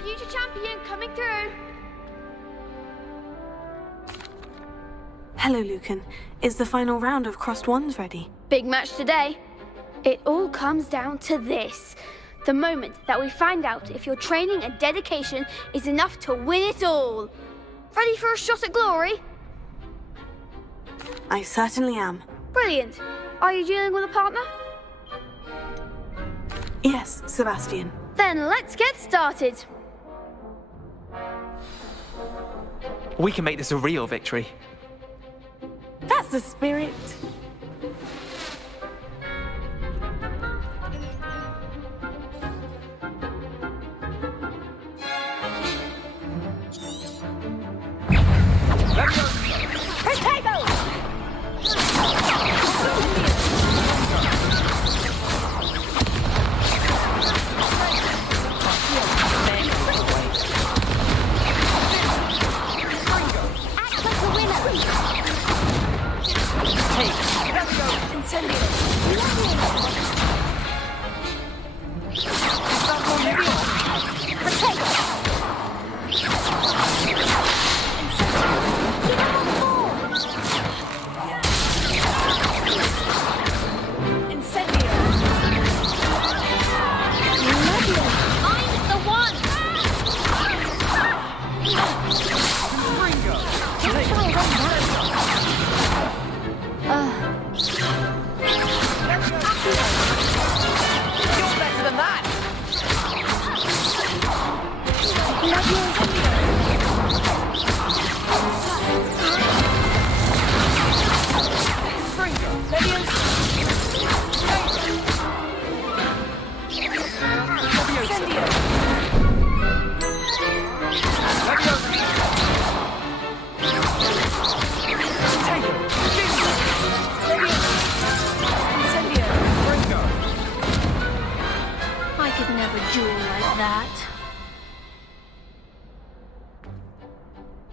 Future champion coming through. Hello, Lucan. Is the final round of Crossed Wands ready? Big match today. It all comes down to this. The moment that we find out if your training and dedication is enough to win it all. Ready for a shot at glory? I certainly am. Brilliant. Are you dealing with a partner? Yes, Sebastian. Then let's get started. We can make this a real victory. That's the spirit. Act like a winner. Take that.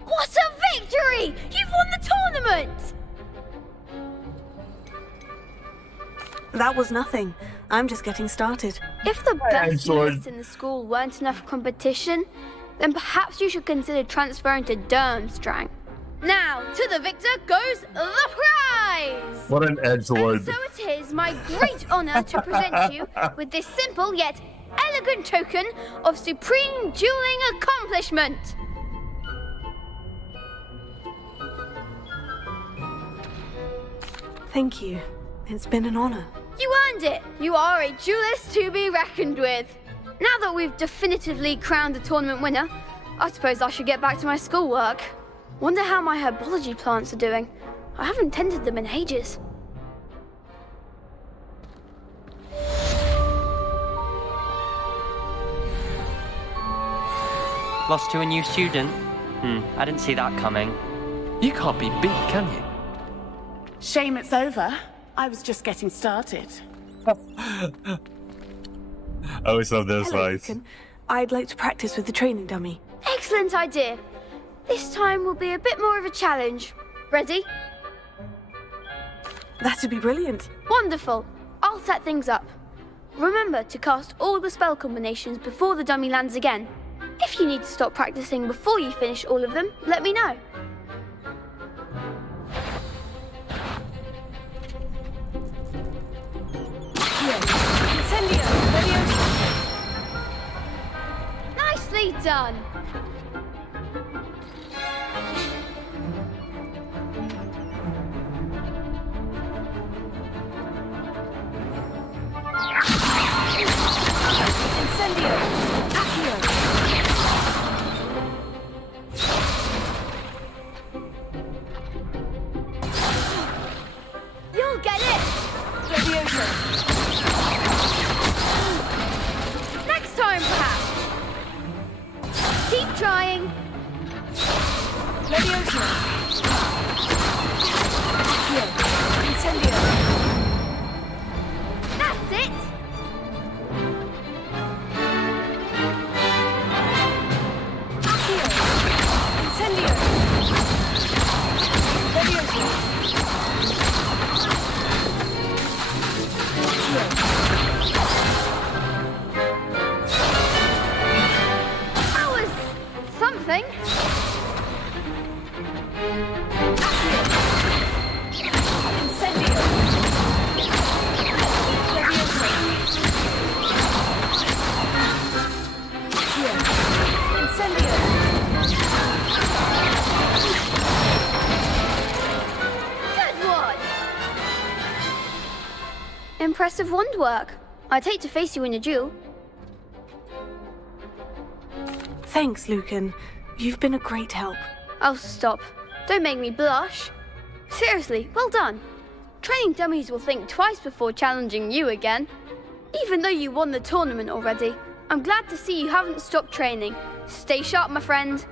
What a victory! You've won the tournament! That was nothing. I'm just getting started. If the best duelists in the school weren't enough competition, then perhaps you should consider transferring to Durmstrang. Now, to the victor goes the prize! What an edgelord. So it is my great honour to present you with this simple yet elegant token of supreme dueling accomplishment. Thank you. It's been an honor. You earned it! You are a duelist to be reckoned with. Now that we've definitively crowned the tournament winner, I suppose I should get back to my schoolwork. Wonder how my herbology plants are doing. I haven't tended them in ages. Lost to a new student? I didn't see that coming. You can't be beat, can you? Shame it's over. I was just getting started. I always love those Hello, lights. Lucan. I'd like to practice with the training dummy. Excellent idea. This time will be a bit more of a challenge. Ready? That'd be brilliant. Wonderful. I'll set things up. Remember to cast all the spell combinations before the dummy lands again. If you need to stop practicing before you finish all of them, let me know. Nicely done. Incendio! Accio! You'll get it! Leviosa! Next time, perhaps. Keep trying. Leviosa! Accio! Incendio! That's it. Accio! Incendio! Leviosa! That was something. Incendio! Leviosa! Accio! Incendio! Good one. Impressive wand work. I'd hate to face you in a duel. Thanks, Lucan. You've been a great help. Oh, stop. Don't make me blush. Seriously, well done. Training dummies will think twice before challenging you again. Even though you won the tournament already, I'm glad to see you haven't stopped training. Stay sharp, my friend.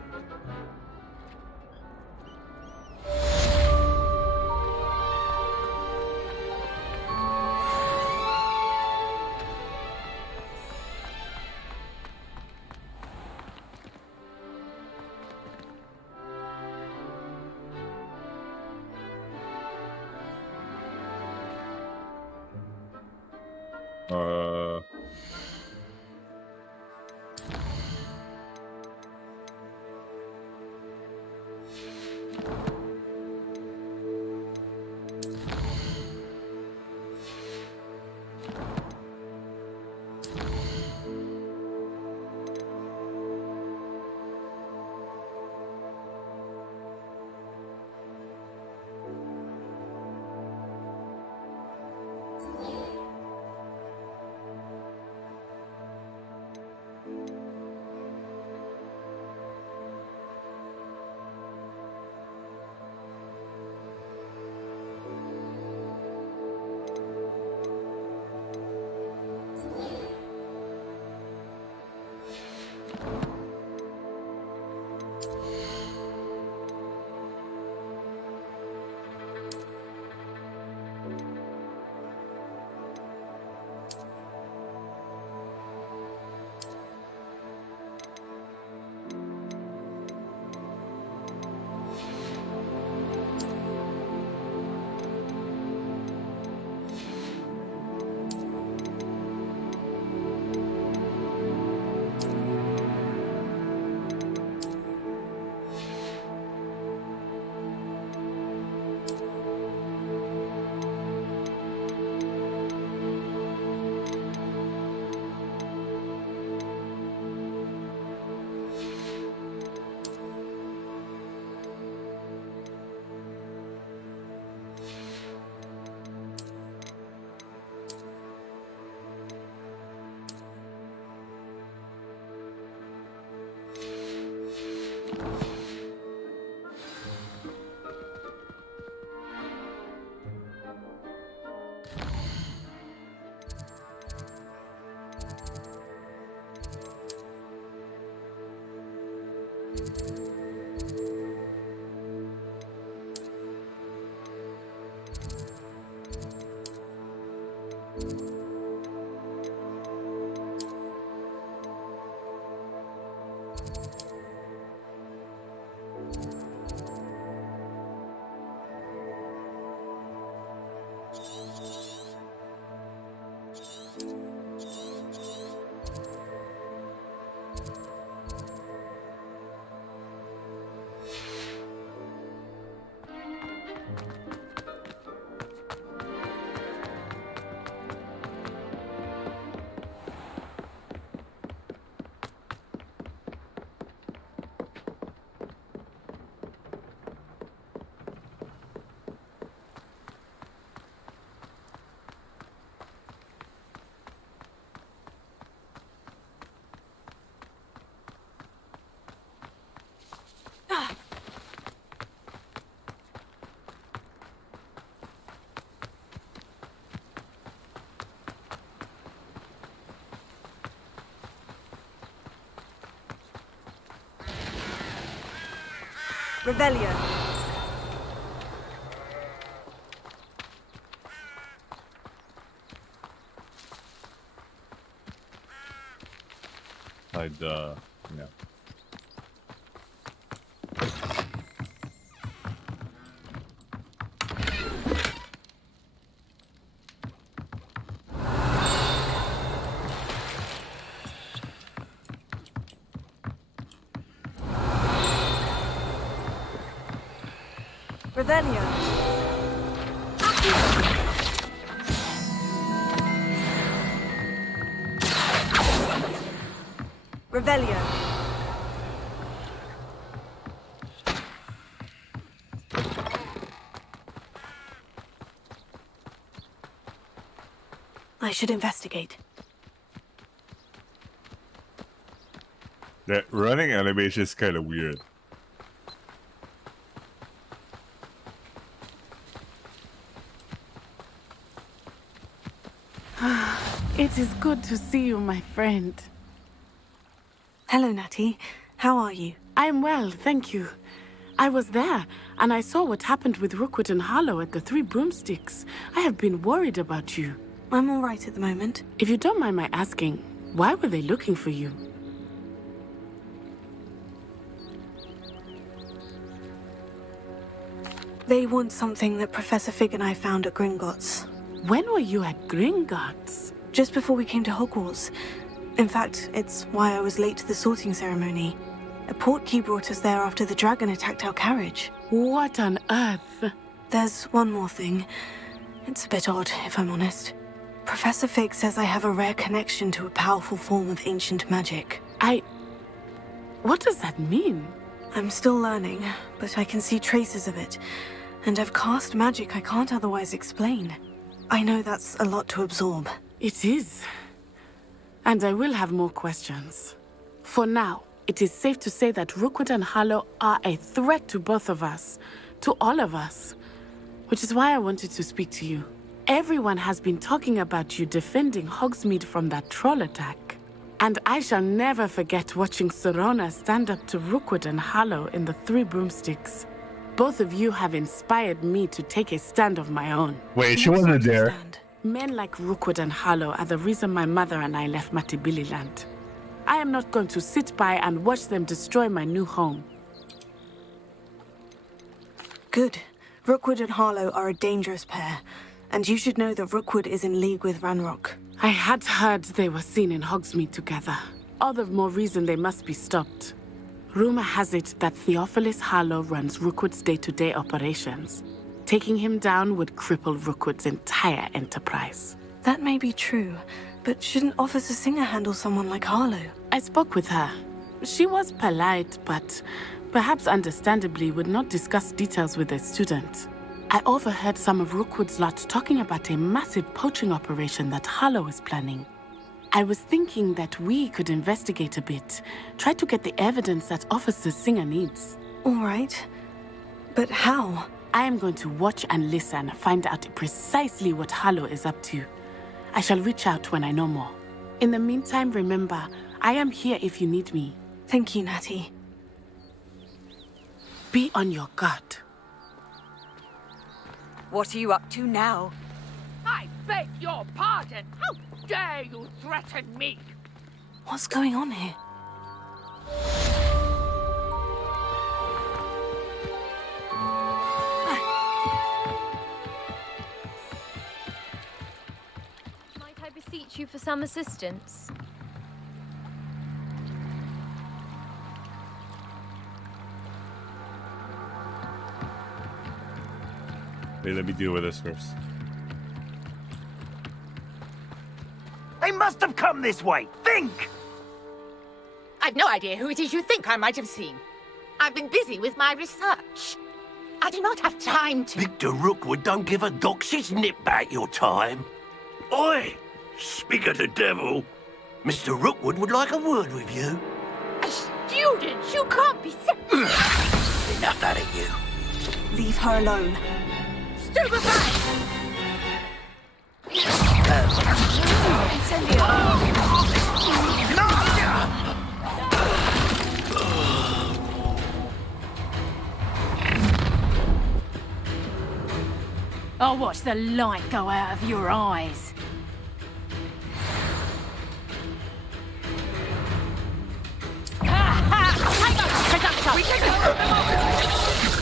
Revelio. Yeah. Revelio. Revelio. I should investigate. That running animation is kind of weird. It is good to see you, my friend. Hello, Natty. How are you? I'm well, thank you. I was there, and I saw what happened with Rookwood and Harlow at the Three Broomsticks. I have been worried about you. I'm all right at the moment. If you don't mind my asking, why were they looking for you? They want something that Professor Fig and I found at Gringotts. When were you at Gringotts? Just before we came to Hogwarts. In fact, it's why I was late to the sorting ceremony. A portkey brought us there after the dragon attacked our carriage. What on earth? There's one more thing. It's a bit odd, if I'm honest. Professor Fig says I have a rare connection to a powerful form of ancient magic. What does that mean? I'm still learning, but I can see traces of it. And I've cast magic I can't otherwise explain. I know that's a lot to absorb. It is. And I will have more questions. For now, it is safe to say that Rookwood and Harlow are a threat to both of us. To all of us. Which is why I wanted to speak to you. Everyone has been talking about you defending Hogsmeade from that troll attack. And I shall never forget watching Serona stand up to Rookwood and Harlow in the Three Broomsticks. Both of you have inspired me to take a stand of my own. Wait, she wasn't there. Men like Rookwood and Harlow are the reason my mother and I left Matibililand. I am not going to sit by and watch them destroy my new home. Good. Rookwood and Harlow are a dangerous pair. And you should know that Rookwood is in league with Ranrock. I had heard they were seen in Hogsmeade together. All the more reason they must be stopped. Rumor has it that Theophilus Harlow runs Rookwood's day-to-day operations. Taking him down would cripple Rookwood's entire enterprise. That may be true, but shouldn't Officer Singer handle someone like Harlow? I spoke with her. She was polite, but perhaps understandably would not discuss details with a student. I overheard some of Rookwood's lot talking about a massive poaching operation that Harlow is planning. I was thinking that we could investigate a bit, try to get the evidence that Officer Singer needs. All right. But how? I am going to watch and listen, find out precisely what Harlow is up to. I shall reach out when I know more. In the meantime, remember, I am here if you need me. Thank you, Natty. Be on your guard. What are you up to now? I beg your pardon. How dare you threaten me? What's going on here? Might I beseech you for some assistance? Wait, let me deal with this first. They must have come this way. Think! I've no idea who it is you think I might have seen. I've been busy with my research. I do not have time to... Victor Rookwood don't give a doxy's nip back your time. Oi! Speak of the devil. Mr. Rookwood would like a word with you. A student? You can't be... Enough out of you. Leave her alone. Stupefy! I'll watch the light go out of your eyes.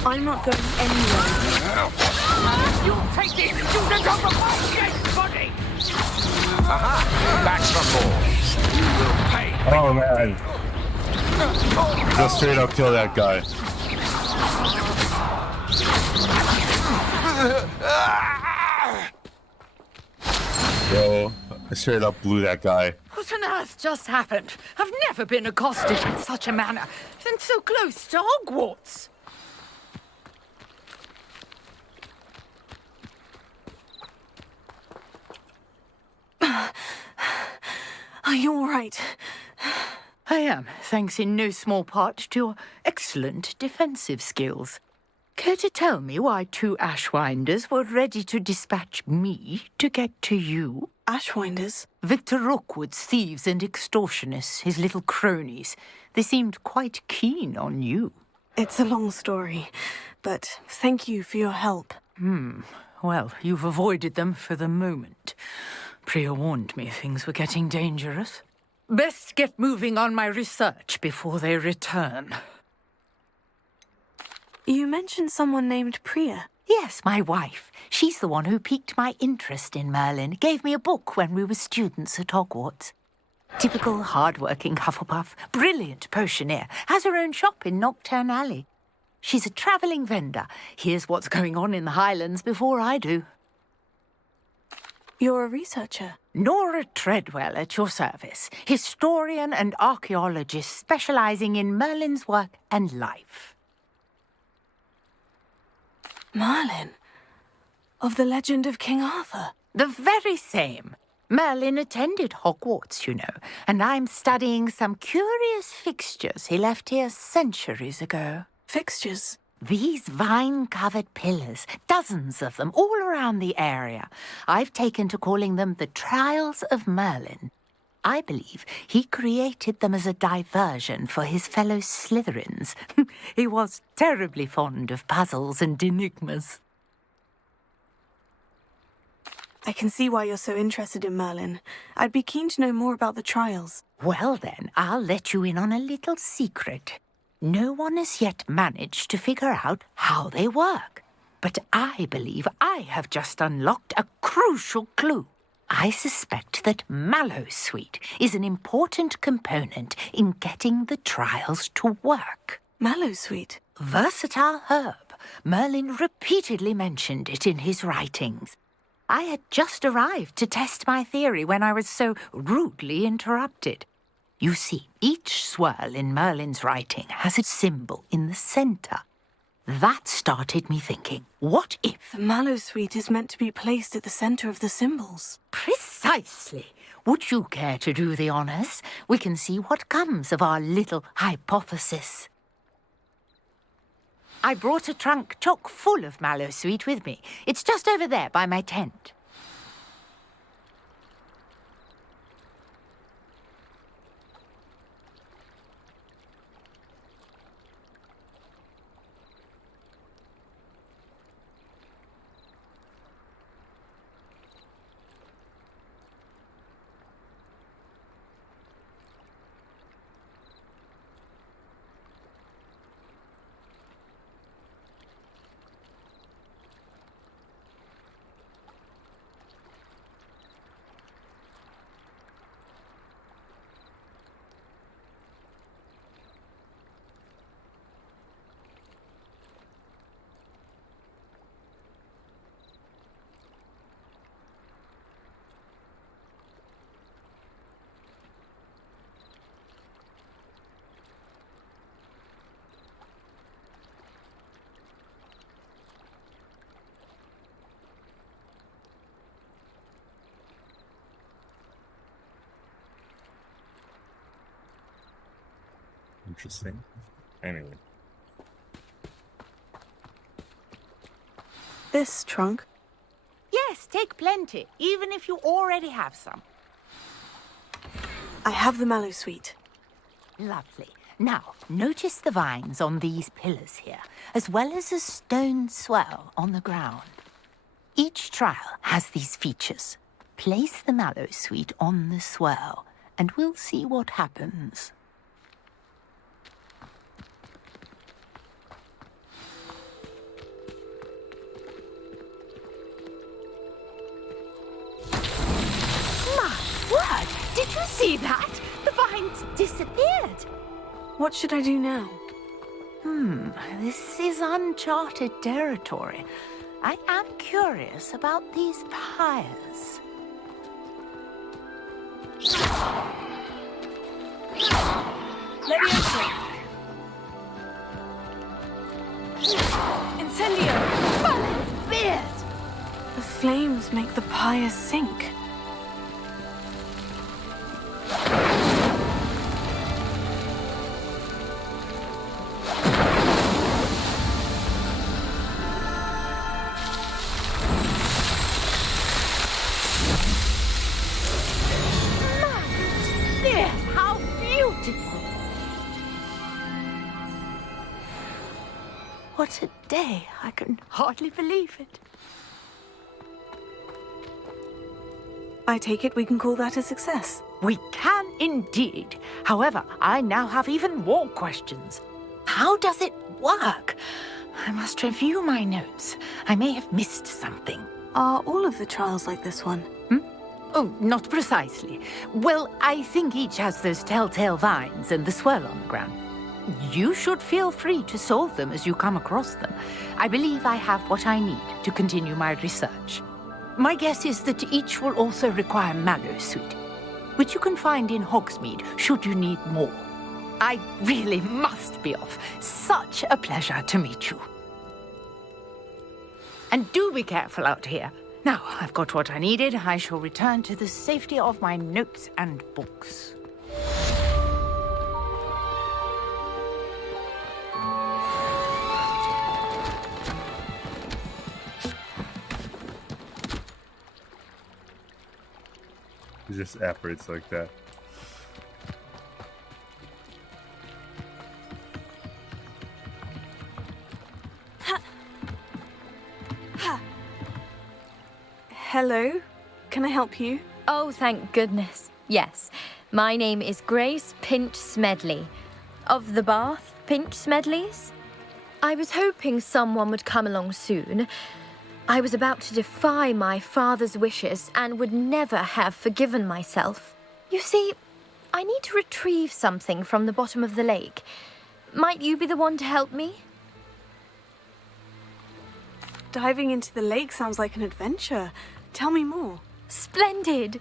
I'm not going anywhere. You'll take this student over my dead body! Aha! Back for more. You will pay. Oh man. Just straight up kill that guy. Yo, I straight up blew that guy. What on earth just happened? I've never been accosted in such a manner, and so close to Hogwarts. Are you all right? I am, thanks in no small part to your excellent defensive skills. Care to tell me why two Ashwinders were ready to dispatch me to get to you? Ashwinders? Victor Rookwood's thieves and extortionists, his little cronies. They seemed quite keen on you. It's a long story, but thank you for your help. Well, you've avoided them for the moment. Priya warned me things were getting dangerous. Best get moving on my research before they return. You mentioned someone named Priya. Yes, my wife. She's the one who piqued my interest in Merlin. Gave me a book when we were students at Hogwarts. Typical hard-working Hufflepuff, brilliant potioneer, has her own shop in Knockturn Alley. She's a travelling vendor. Hears what's going on in the Highlands before I do. You're a researcher. Nora Treadwell at your service. Historian and archaeologist specialising in Merlin's work and life. Merlin? Of the legend of King Arthur? The very same. Merlin attended Hogwarts, you know, and I'm studying some curious fixtures he left here centuries ago. Fixtures? These vine-covered pillars, dozens of them, all around the area. I've taken to calling them the Trials of Merlin. I believe he created them as a diversion for his fellow Slytherins. He was terribly fond of puzzles and enigmas. I can see why you're so interested in Merlin. I'd be keen to know more about the trials. Well then, I'll let you in on a little secret. No one has yet managed to figure out how they work. But I believe I have just unlocked a crucial clue. I suspect that Mallowsweet is an important component in getting the trials to work. Mallowsweet? Versatile herb. Merlin repeatedly mentioned it in his writings. I had just arrived to test my theory when I was so rudely interrupted. You see, each swirl in Merlin's writing has a symbol in the centre. That started me thinking, what if... The Mallowsweet is meant to be placed at the centre of the symbols. Precisely. Would you care to do the honours? We can see what comes of our little hypothesis. I brought a trunk chock full of Mallowsweet with me. It's just over there by my tent. interesting. Anyway. This trunk? Yes, take plenty, even if you already have some. I have the mallow sweet. Lovely. Now, notice the vines on these pillars here, as well as a stone swell on the ground. Each trial has these features. Place the mallow sweet on the swell, and we'll see what happens. My word! Did you see that? The vines disappeared. What should I do now? This is uncharted territory. I am curious about these pyres. Let me enter. Incendio! Balance beard! The flames make the pyre sink. How beautiful! What a day! I can hardly believe it. I take it we can call that a success. We can indeed. However, I now have even more questions. How does it work? I must review my notes. I may have missed something. Are all of the trials like this one? Oh, not precisely. Well, I think each has those telltale vines and the swirl on the ground. You should feel free to solve them as you come across them. I believe I have what I need to continue my research. My guess is that each will also require mallow sweet, which you can find in Hogsmeade should you need more. I really must be off. Such a pleasure to meet you. And do be careful out here. Now, I've got what I needed. I shall return to the safety of my notes and books. He just operates like that. Hello? Can I help you? Oh, thank goodness. Yes. My name is Grace Pinch Smedley. Of the Bath Pinch Smedleys? I was hoping someone would come along soon. I was about to defy my father's wishes and would never have forgiven myself. You see, I need to retrieve something from the bottom of the lake. Might you be the one to help me? Diving into the lake sounds like an adventure. Tell me more. Splendid!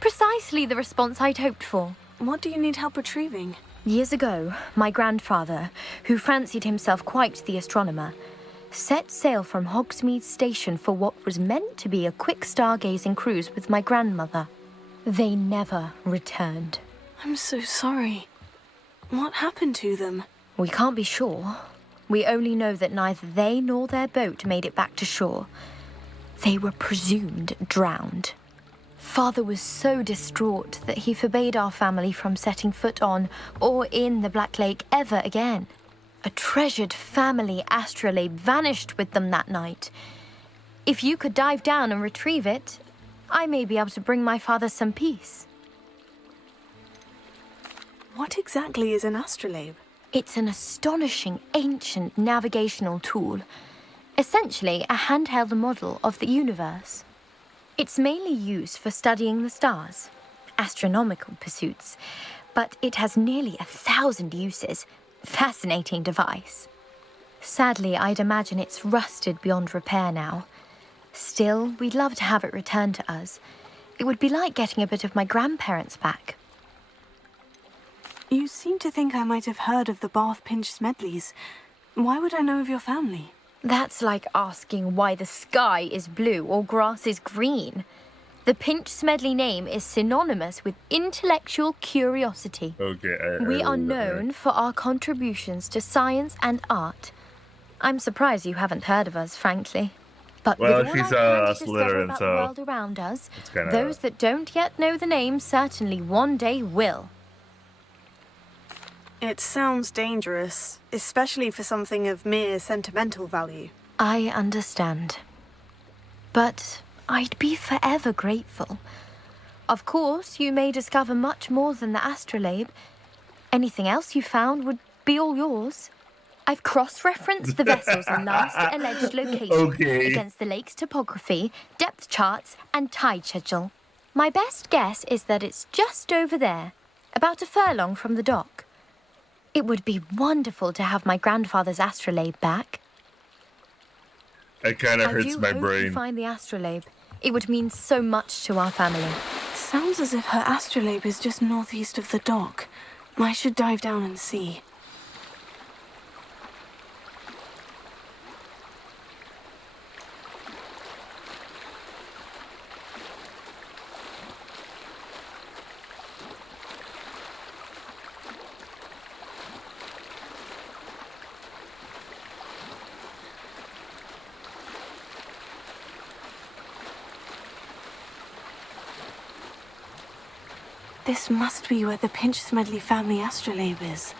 Precisely the response I'd hoped for. What do you need help retrieving? Years ago, my grandfather, who fancied himself quite the astronomer, set sail from Hogsmeade Station for what was meant to be a quick stargazing cruise with my grandmother. They never returned. I'm so sorry. What happened to them? We can't be sure. We only know that neither they nor their boat made it back to shore. They were presumed drowned. Father was so distraught that he forbade our family from setting foot on or in the Black Lake ever again. A treasured family astrolabe vanished with them that night. If you could dive down and retrieve it, I may be able to bring my father some peace. What exactly is an astrolabe? It's an astonishing ancient navigational tool. Essentially a handheld model of the universe. It's mainly used for studying the stars, astronomical pursuits, but it has nearly 1,000 uses. Fascinating device. Sadly, I'd imagine it's rusted beyond repair now. Still, we'd love to have it returned to us. It would be like getting a bit of my grandparents back. You seem to think I might have heard of the Bath Pinch Smedleys. Why would I know of your family? That's like asking why the sky is blue or grass is green. The Pinch Smedley name is synonymous with intellectual curiosity. Okay. We are known for our contributions to science and art. I'm surprised you haven't heard of us, frankly. But well, with all she's I've a to discover Slytherin, about so the world around us, it's kinda... those that don't yet know the name certainly one day will. It sounds dangerous, especially for something of mere sentimental value. I understand. But I'd be forever grateful. Of course, you may discover much more than the astrolabe. Anything else you found would be all yours. I've cross-referenced the vessel's last alleged location against the lake's topography, depth charts, and tide schedule. My best guess is that it's just over there, about a furlong from the dock. It would be wonderful to have my grandfather's astrolabe back. It kind of hurts my I do hope brain. you find the astrolabe. It would mean so much to our family. It sounds as if her astrolabe is just northeast of the dock. I should dive down and see. This must be where the Pinch Smedley family astrolabe is.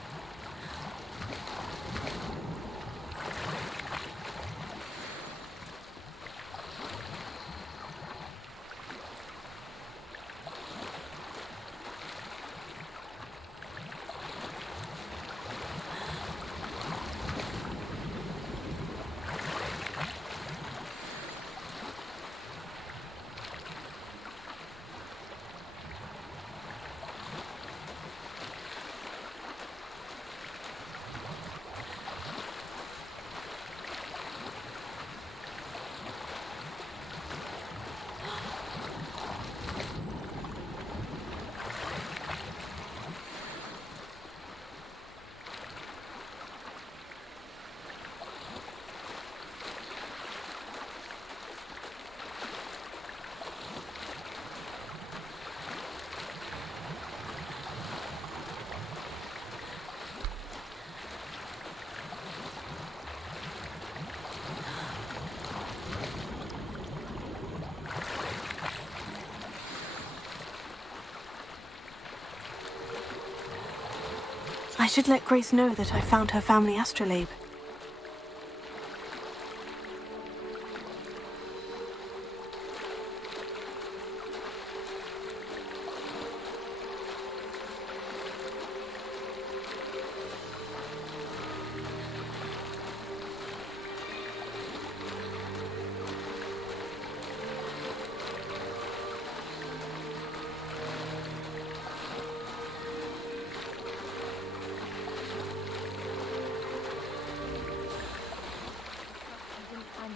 I should let Grace know that I found her family astrolabe.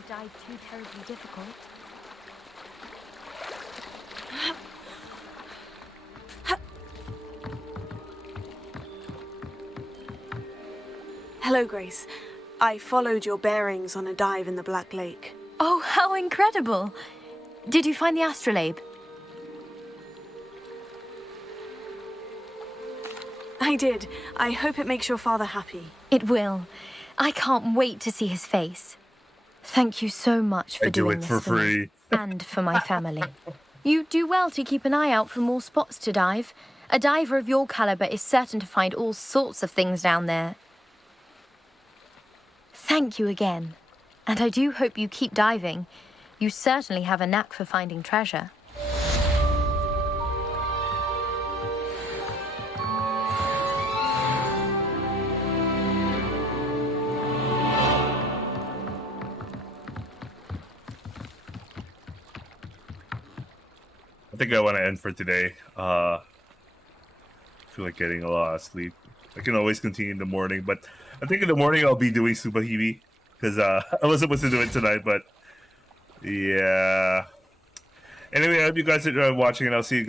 Dive too terribly difficult. Hello, Grace. I followed your bearings on a dive in the Black Lake. Oh, how incredible! Did you find the astrolabe? I did. I hope it makes your father happy. It will. I can't wait to see his face. Thank you so much for doing this for free. me and for my family. You do well to keep an eye out for more spots to dive. A diver of your caliber is certain to find all sorts of things down there. Thank you again. And I do hope you keep diving. You certainly have a knack for finding treasure. I think I want to end for today. I feel like getting a lot of sleep. I can always continue in the morning, but I think in the morning I'll be doing Subahimi because I was supposed to do it tonight, but yeah. Anyway, I hope you guys enjoyed watching, and I'll see you guys